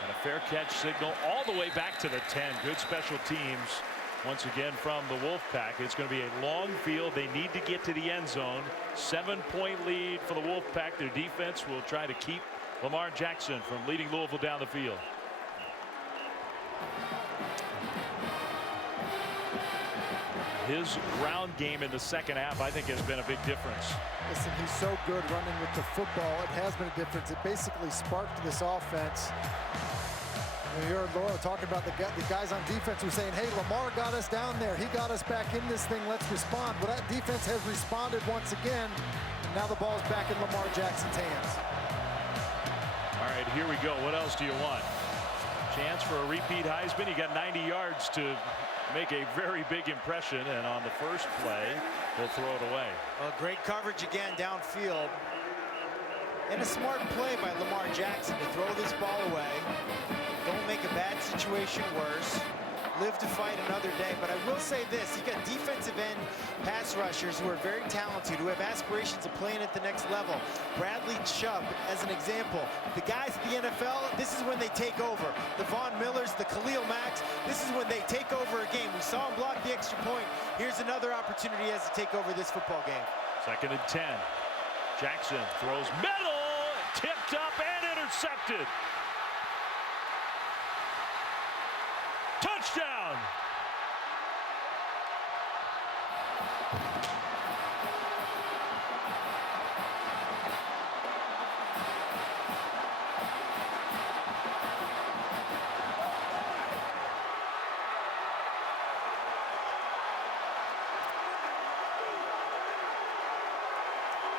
and a fair catch signal all the way back to the 10. Good special teams once again from the Wolfpack. It's going to be a long field. They need to get to the end zone. 7-point lead for the Wolfpack. Their defense will try to keep Lamar Jackson from leading Louisville down the field. His ground game in the 2nd half, I think, has been a big difference. Listen, he's so good running with the football. It has been a difference. It basically sparked this offense. You heard Laura talking about the guys on defense who were saying, hey, Lamar got us down there. He got us back in this thing. Let's respond. Well, that defense has responded once again. And now the ball's back in Lamar Jackson's hands. All right, here we go. What else do you want? Chance for a repeat Heisman. You got 90 yards to make a very big impression, and on the first play, he'll throw it away. Well, great coverage again downfield. And a smart play by Lamar Jackson to throw this ball away. Don't make a bad situation worse. Live to fight another day. But I will say this, you got defensive end pass rushers who are very talented, who have aspirations of playing at the next level. Bradley Chubb, as an example. The guys at the NFL, this is when they take over. The Von Millers, the Khalil Macks, this is when they take over a game. We saw him block the extra point. Here's another opportunity he has to take over this football game. 2nd and 10. Jackson throws middle, tipped up and intercepted. Touchdown!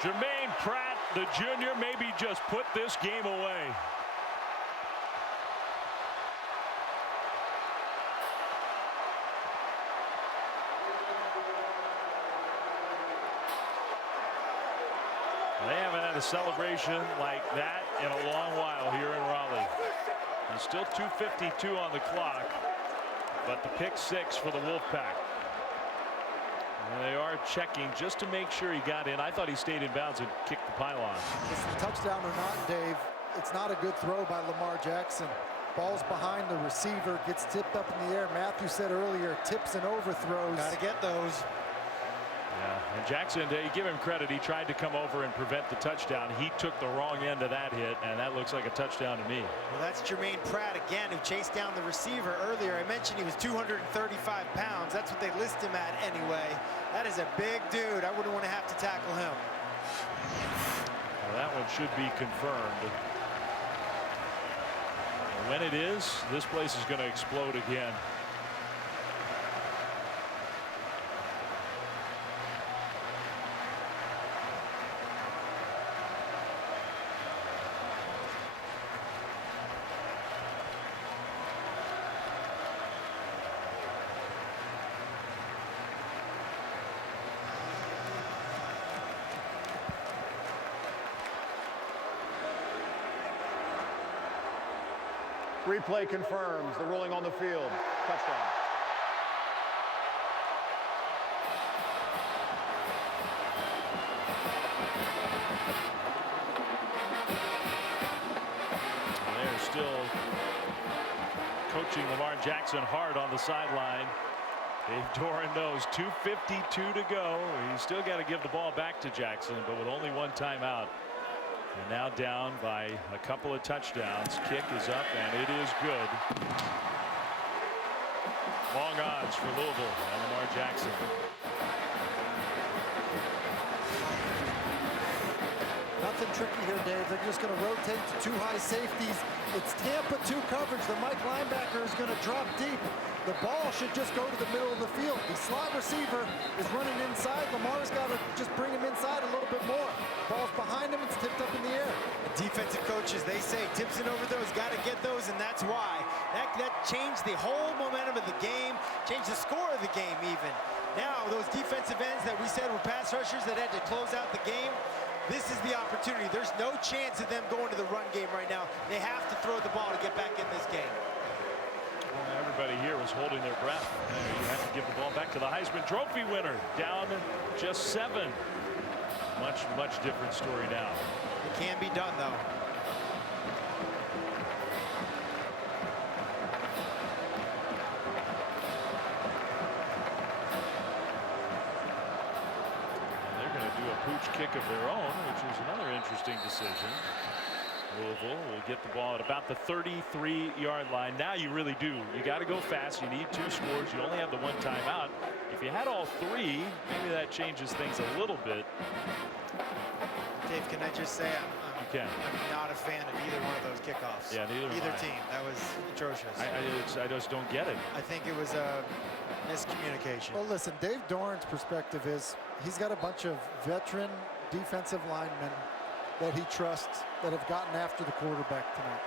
Jermaine Pratt, the junior, maybe just put this game away. They haven't had a celebration like that in a long while here in Raleigh. There's still 2:52 on the clock, but the pick 6 for the Wolfpack. And they are checking just to make sure he got in. I thought he stayed in bounds and kicked the pylon. Listen, touchdown or not, Dave, it's not a good throw by Lamar Jackson. Ball's behind the receiver, gets tipped up in the air. Matthew said earlier, tips and overthrows. Got to get those. Yeah, and Jackson, you give him credit. He tried to come over and prevent the touchdown. He took the wrong end of that hit, and that looks like a touchdown to me. Well, that's Jermaine Pratt again, who chased down the receiver earlier. I mentioned he was 235 pounds. That's what they list him at anyway. That is a big dude. I wouldn't want to have to tackle him. Well, that one should be confirmed. And when it is, this place is going to explode again. Replay confirms the ruling on the field. Touchdown. They're still coaching Lamar Jackson hard on the sideline. Dave Doran knows 2:52 to go. He's still got to give the ball back to Jackson, but with only one timeout. And now down by a couple of touchdowns. Kick is up, and it is good. Long odds for Louisville and Lamar Jackson. Nothing tricky here, Dave. They're just going to rotate to two high safeties. It's Tampa 2 coverage. The Mike linebacker is going to drop deep. The ball should just go to the middle of the field. The slot receiver is running inside. Lamar's got to just bring him inside a little bit more. Ball's behind him. It's tipped up in the air. Defensive coaches, they say tips and overdose, got to get those, and that's why. That changed the whole momentum of the game, changed the score of the game even. Now, those defensive ends that we said were pass rushers that had to close out the game, this is the opportunity. There's no chance of them going to the run game right now. They have to throw the ball to get back in this game. Well, everybody here was holding their breath. You have to give the ball back to the Heisman Trophy winner. Down just 7. Much different story now. It can be done, though. Pooch kick of their own, which is another interesting decision. Louisville will get the ball at about the 33-yard line. Now you really do. You got to go fast. You need 2 scores. You only have the 1 timeout. If you had all 3, maybe that changes things a little bit. Dave, can I just say I'm not a fan of either one of those kickoffs. Yeah, neither team. That was atrocious. I just don't get it. I think it was a miscommunication. Well, listen, Dave Doran's perspective is he's got a bunch of veteran defensive linemen that he trusts that have gotten after the quarterback tonight.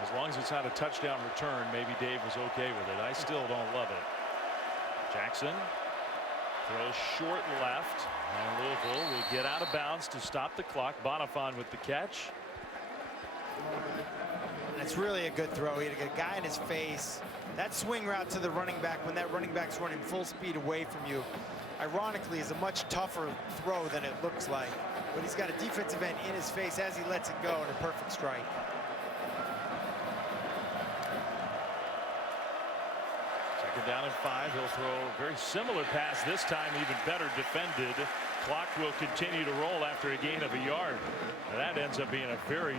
As long as it's not a touchdown return, maybe Dave was okay with it. I still don't love it. Jackson throws short left, and Louisville will get out of bounds to stop the clock. Bonifant with the catch. That's really a good throw. He had a guy in his face. That swing route to the running back, when that running back's running full speed away from you, ironically is a much tougher throw than it looks like. But he's got a defensive end in his face as he lets it go, and a perfect strike. Second down and 5. He'll throw a very similar pass this time, even better defended. Clock will continue to roll after a gain of a yard. And that ends up being a very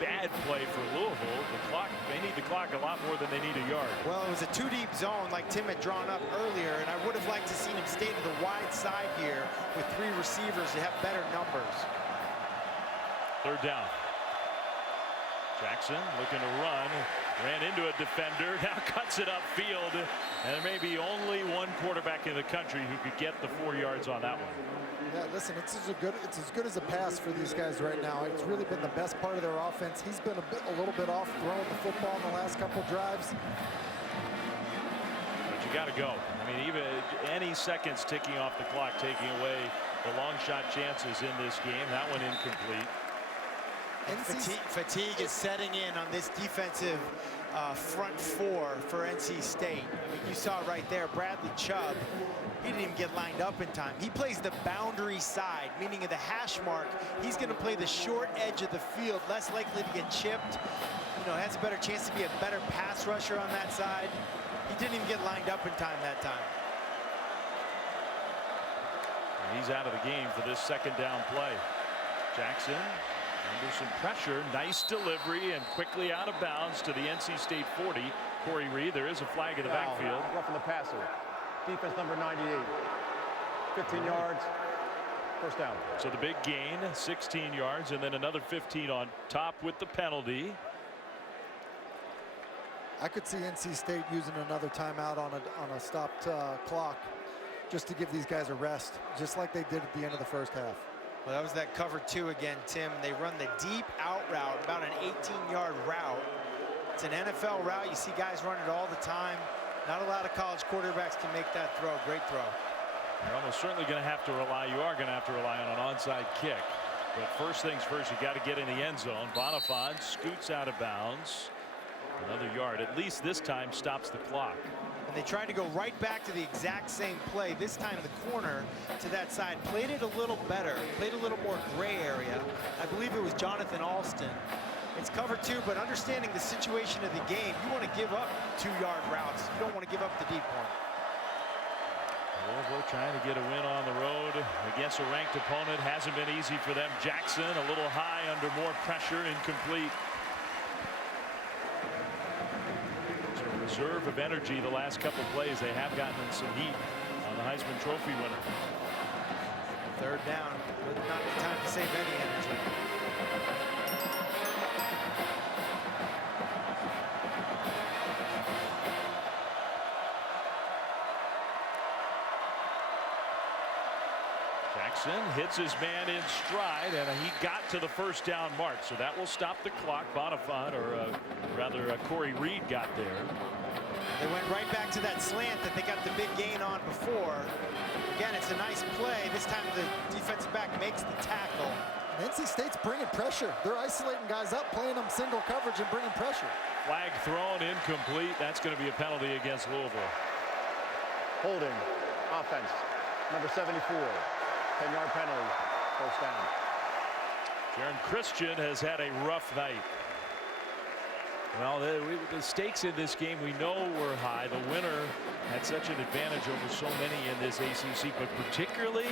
bad play for Louisville. They need the clock a lot more than they need a yard. Well, it was a 2-deep zone like Tim had drawn up earlier, and I would have liked to seen him stay to the wide side here with 3 receivers to have better numbers. Third down. Jackson looking to run, ran into a defender, now cuts it upfield, and there may be only one quarterback in the country who could get the 4 yards on that one. Yeah, listen, it's as good as a pass for these guys right now. It's really been the best part of their offense. He's been a little bit off throwing the football in the last couple drives. But you got to go. I mean, even any seconds ticking off the clock, taking away the long shot chances in this game. That one incomplete. And fatigue is setting in on this defensive front four for NC State. I mean, you saw right there, Bradley Chubb, he didn't even get lined up in time. He plays the boundary side, meaning at the hash mark, he's going to play the short edge of the field, less likely to get chipped. You know, has a better chance to be a better pass rusher on that side. He didn't even get lined up in time that time. And he's out of the game for this second down play. Jackson under some pressure, nice delivery, and quickly out of bounds to the NC State 40. Corey Reed, there is a flag in the backfield. Roughing the passer. Defense number 98. 15 yards. First down. So the big gain, 16 yards, and then another 15 on top with the penalty. I could see NC State using another timeout on a stopped clock just to give these guys a rest, just like they did at the end of the first half. Well, that was that cover 2 again, Tim. They run the deep out route, about an 18-yard route. It's an NFL route. You see guys run it all the time. Not a lot of college quarterbacks can make that throw. Great throw. You're almost certainly going to have to rely, you are going to have to rely on an onside kick. But first things first, you got to get in the end zone. Bonifant scoots out of bounds. Another yard, at least this time, stops the clock. And they tried to go right back to the exact same play. This time the corner to that side played it a little better, played a little more gray area. I believe it was Jonathan Alston. It's cover 2, but understanding the situation of the game, you want to give up 2-yard routes. You don't want to give up the deep one. Louisville trying to get a win on the road against a ranked opponent. Hasn't been easy for them. Jackson a little high under more pressure, incomplete. Reserve of energy the last couple plays. They have gotten in some heat on the Heisman Trophy winner. Third down, but not the time to save any energy. Jackson hits his man in stride, and he got to the first down mark, so that will stop the clock. Bonifant, or rather Corey Reed, got there. They went right back to that slant that they got the big gain on before. Again, it's a nice play. This time the defensive back makes the tackle. And NC State's bringing pressure. They're isolating guys up, playing them single coverage and bringing pressure. Flag thrown, incomplete. That's going to be a penalty against Louisville. Holding. Offense. Number 74. 10-yard penalty. First down. Jaron Christian has had a rough night. Well, the stakes in this game we know were high. The winner had such an advantage over so many in this ACC, but particularly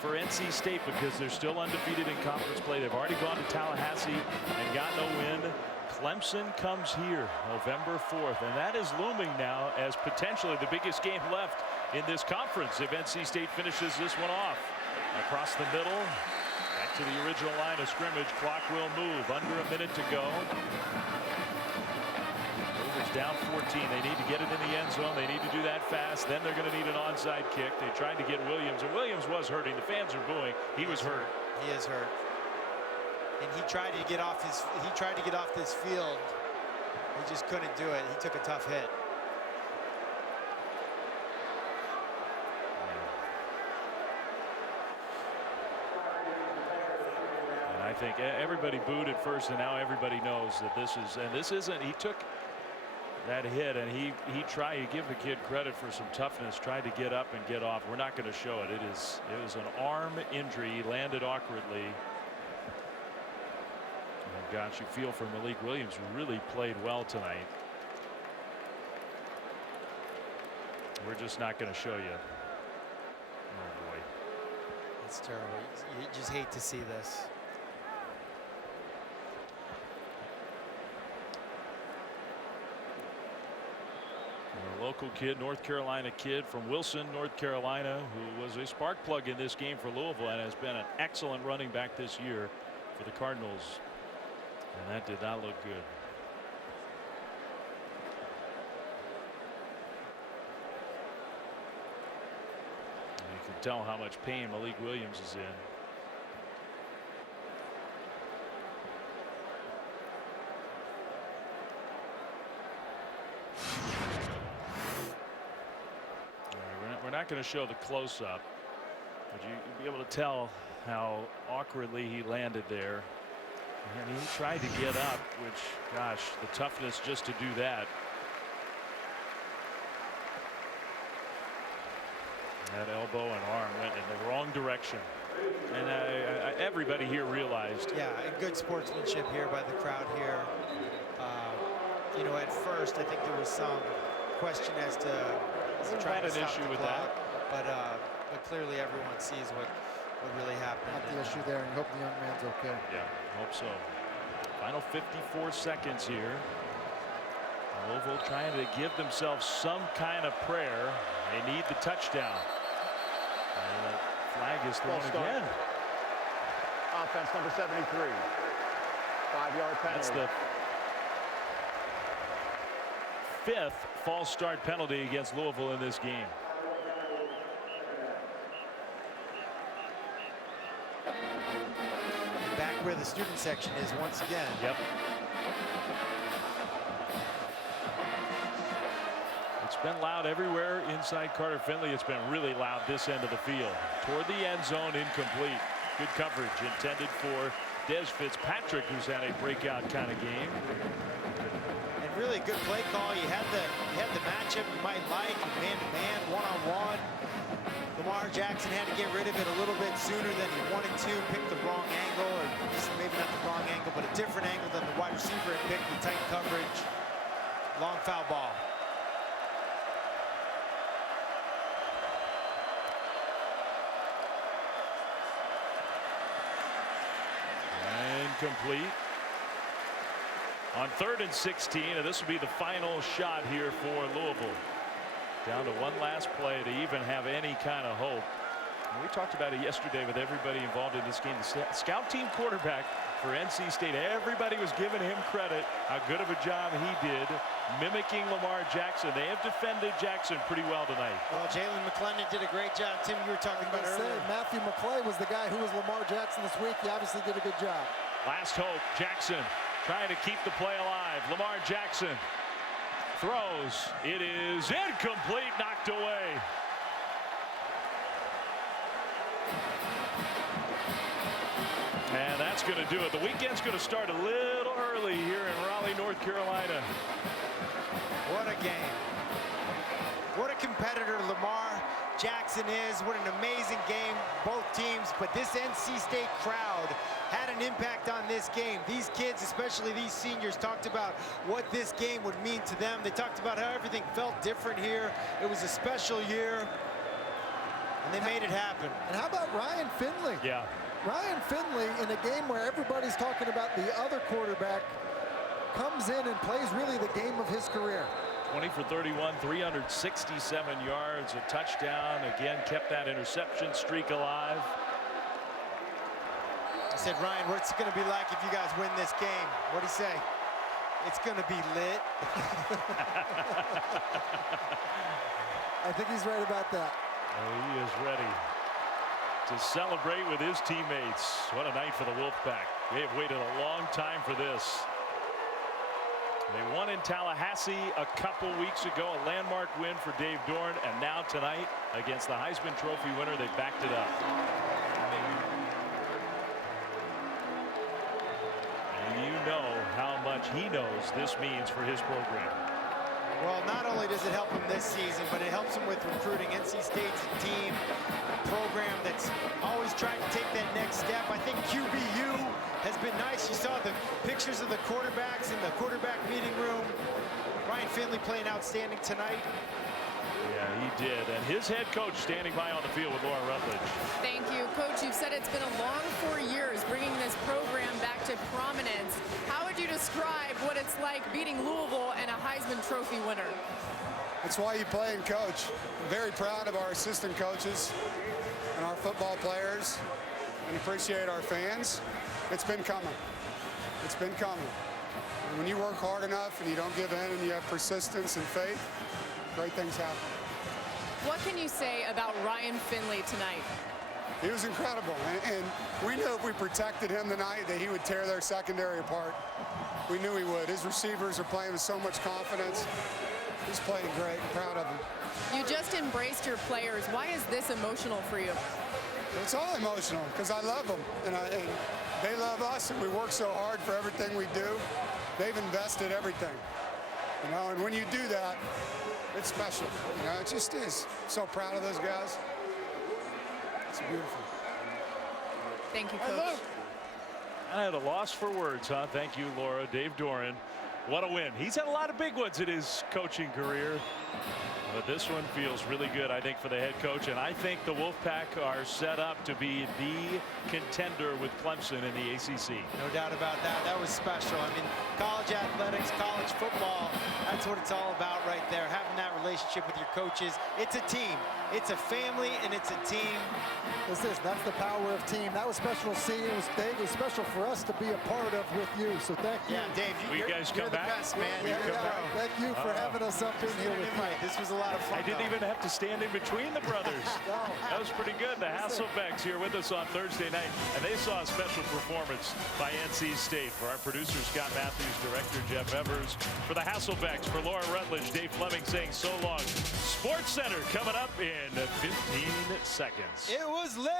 for NC State because they're still undefeated in conference play. They've already gone to Tallahassee and got no win. Clemson comes here November 4th, and that is looming now as potentially the biggest game left in this conference if NC State finishes this one off. Across the middle, back to the original line of scrimmage. Clock will move. Under a minute to go. Rovers down 14. They need to get it in the end zone. They need to do that fast. Then they're going to need an onside kick. They tried to get Williams, and Williams was hurting. The fans are booing. He was hurt. He is hurt. And he tried to get off this field. He just couldn't do it. He took a tough hit. I think everybody booed at first, and now everybody knows that this isn't. He took that hit, and he tried to give the kid credit for some toughness. Tried to get up and get off. We're not going to show it. It was an arm injury. He landed awkwardly. Oh gosh, you feel for Malik Williams, who really played well tonight. We're just not going to show you. Oh boy, it's terrible. You just hate to see this. A local kid, North Carolina kid from Wilson, North Carolina, who was a spark plug in this game for Louisville and has been an excellent running back this year for the Cardinals. And that did not look good. And you can tell how much pain Malik Williams is in. We're not going to show the close-up, but you'll be able to tell how awkwardly he landed there. And he tried to get up, which, gosh, the toughness just to do that. That elbow and arm went in the wrong direction. And everybody here realized. Yeah, good sportsmanship here by the crowd here. You know, at first, I think there was some question as to trying to stop issue the with clock, that. But clearly everyone sees what really happened. Not the issue there, and you hope the young man's okay. Yeah, hope so. Final 54 seconds here. Louisville trying to give themselves some kind of prayer. They need the touchdown. And the flag is thrown again. Offense number 73. 5-yard penalty. That's the 5th false start penalty against Louisville in this game. Back where the student section is once again. Yep. It's been loud everywhere inside Carter-Finley. It's been really loud this end of the field. Toward the end zone, incomplete. Good coverage intended for Des Fitzpatrick, who's had a breakout kind of game. And really good play call. You had the matchup you might like, man-to-man, one-on-one. Lamar Jackson had to get rid of it a little bit sooner than he wanted to. Picked the wrong angle, or just maybe not the wrong angle, but a different angle than the wide receiver had picked with tight coverage. Long foul ball. Incomplete. On 3rd and 16, and this will be the final shot here for Louisville. Down to one last play to even have any kind of hope. And we talked about it yesterday with everybody involved in this game. The scout team quarterback for NC State, everybody was giving him credit how good of a job he did mimicking Lamar Jackson. They have defended Jackson pretty well tonight. Well, Jalen McClendon did a great job. Tim, you were talking about earlier. Matthew McClay was the guy who was Lamar Jackson this week. He obviously did a good job. Last hope, Jackson trying to keep the play alive. Lamar Jackson throws. It is incomplete, knocked away. And that's going to do it. The weekend's going to start a little early here in Raleigh, North Carolina. What a game. What a competitor Lamar Jackson is. What an amazing game, both teams. But this NC State crowd had an impact on this game. These kids, especially these seniors, talked about what this game would mean to them. They talked about how everything felt different here. It was a special year, and they made it happen. And how about Ryan Finley? Yeah. Ryan Finley, in a game where everybody's talking about the other quarterback, comes in and plays really the game of his career. 20 for 31, 367 yards, a touchdown. Again, kept that interception streak alive. I said, Ryan, what's it going to be like if you guys win this game? What'd he say? It's going to be lit. I think he's right about that. He is ready to celebrate with his teammates. What a night for the Wolfpack. They have waited a long time for this. They won in Tallahassee a couple weeks ago, a landmark win for Dave Dorn, and now tonight against the Heisman Trophy winner, they backed it up. And you know how much he knows this means for his program. Well, not only does it help him this season, but it helps him with recruiting. NC State's a team, a program that's always tried to take that next step. I think QBU has been nice. You saw the pictures of the quarterbacks in the quarterback meeting room. Ryan Finley playing outstanding tonight. Yeah, he did. And his head coach standing by on the field with Laura Rutledge. Thank you, Coach. You've said it's been a long 4 years bringing this program back to prominence. How would you describe what it's like beating Louisville and a Heisman Trophy winner? That's why you play and coach. I'm very proud of our assistant coaches and our football players, and appreciate our fans. It's been coming. It's been coming. And when you work hard enough and you don't give in and you have persistence and faith, great things happen. What can you say about Ryan Finley tonight? He was incredible, and we knew if we protected him tonight that he would tear their secondary apart. We knew he would. His receivers are playing with so much confidence. He's playing great. I'm proud of him. You just embraced your players. Why is this emotional for you? It's all emotional because I love them, and They love us, and we work so hard for everything we do. They've invested everything, you know, and when you do that, it's special. You know, it just is. So proud of those guys. It's beautiful. Thank you, Coach. I had a loss for words, huh? Thank you, Laura. Dave Doran. What a win. He's had a lot of big ones in his coaching career. But this one feels really good, I think, for the head coach. And I think the Wolfpack are set up to be the contender with Clemson in the ACC. No doubt about that. That was special. I mean, college athletics, college football, that's what it's all about right there. Having that relationship with your coaches. It's a team. It's a family, and it's a team. That's the power of team. That was special to see. It was special for us to be a part of with you. So thank you. Yeah, Dave, you guys come you're the back? best, man. Thank you for having us up in here with you. This was a lot of fun. I didn't even have to stand in between the brothers. That was pretty good. The Hasselbecks here with us on Thursday night, and they saw a special performance by NC State. For our producer, Scott Matthews, director Jeff Evers, for the Hasselbecks, for Laura Rutledge, Dave Fleming saying so long. Sports Center coming up in 15 seconds. It was lit.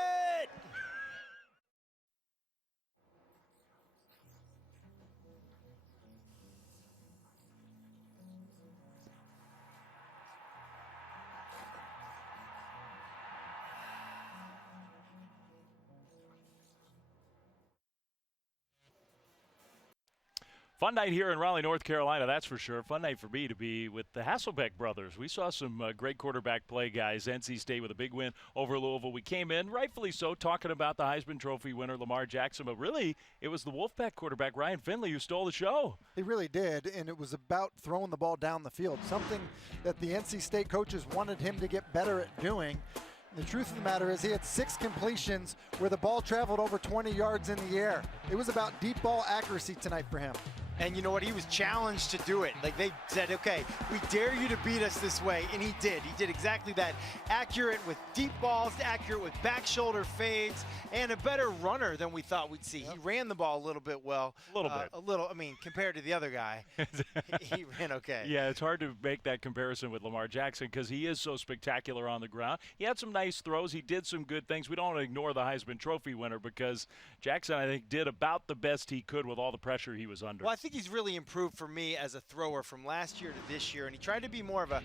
Fun night here in Raleigh, North Carolina, that's for sure. Fun night for me to be with the Hasselbeck brothers. We saw some great quarterback play, guys. NC State with a big win over Louisville. We came in, rightfully so, talking about the Heisman Trophy winner, Lamar Jackson. But really, it was the Wolfpack quarterback, Ryan Finley, who stole the show. He really did, and it was about throwing the ball down the field, something that the NC State coaches wanted him to get better at doing. The truth of the matter is he had 6 completions where the ball traveled over 20 yards in the air. It was about deep ball accuracy tonight for him. And you know what? He was challenged to do it. Like they said, okay, we dare you to beat us this way. And he did. He did exactly that. Accurate with deep balls, accurate with back shoulder fades, and a better runner than we thought we'd see. Yep. He ran the ball a little bit well. A little bit. A little, I mean, compared to the other guy, he ran okay. Yeah, it's hard to make that comparison with Lamar Jackson because he is so spectacular on the ground. He had some nice throws. He did some good things. We don't want to ignore the Heisman Trophy winner because Jackson, I think, did about the best he could with all the pressure he was under. Well, I think he's really improved for me as a thrower from last year to this year, and he tried to be more of a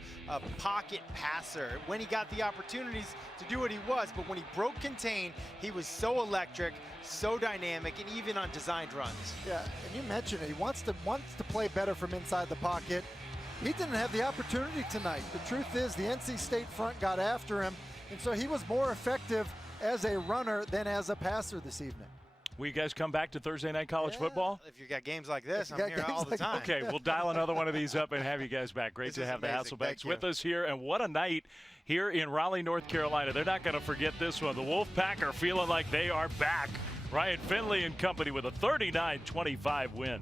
pocket passer when he got the opportunities to do what he was, but when he broke contain, he was so electric, so dynamic, and even on designed runs. Yeah, and you mentioned it. He wants to play better from inside the pocket. He didn't have the opportunity tonight. The truth is the NC State front got after him, and so he was more effective as a runner than as a passer this evening. Will you guys come back to Thursday night college football? If you got games like this, I'm here all the time. Okay, we'll dial another one of these up and have you guys back. Great to have the Hasselbecks with us here. And what a night here in Raleigh, North Carolina. They're not going to forget this one. The Wolfpack are feeling like they are back. Ryan Finley and company with a 39-25 win.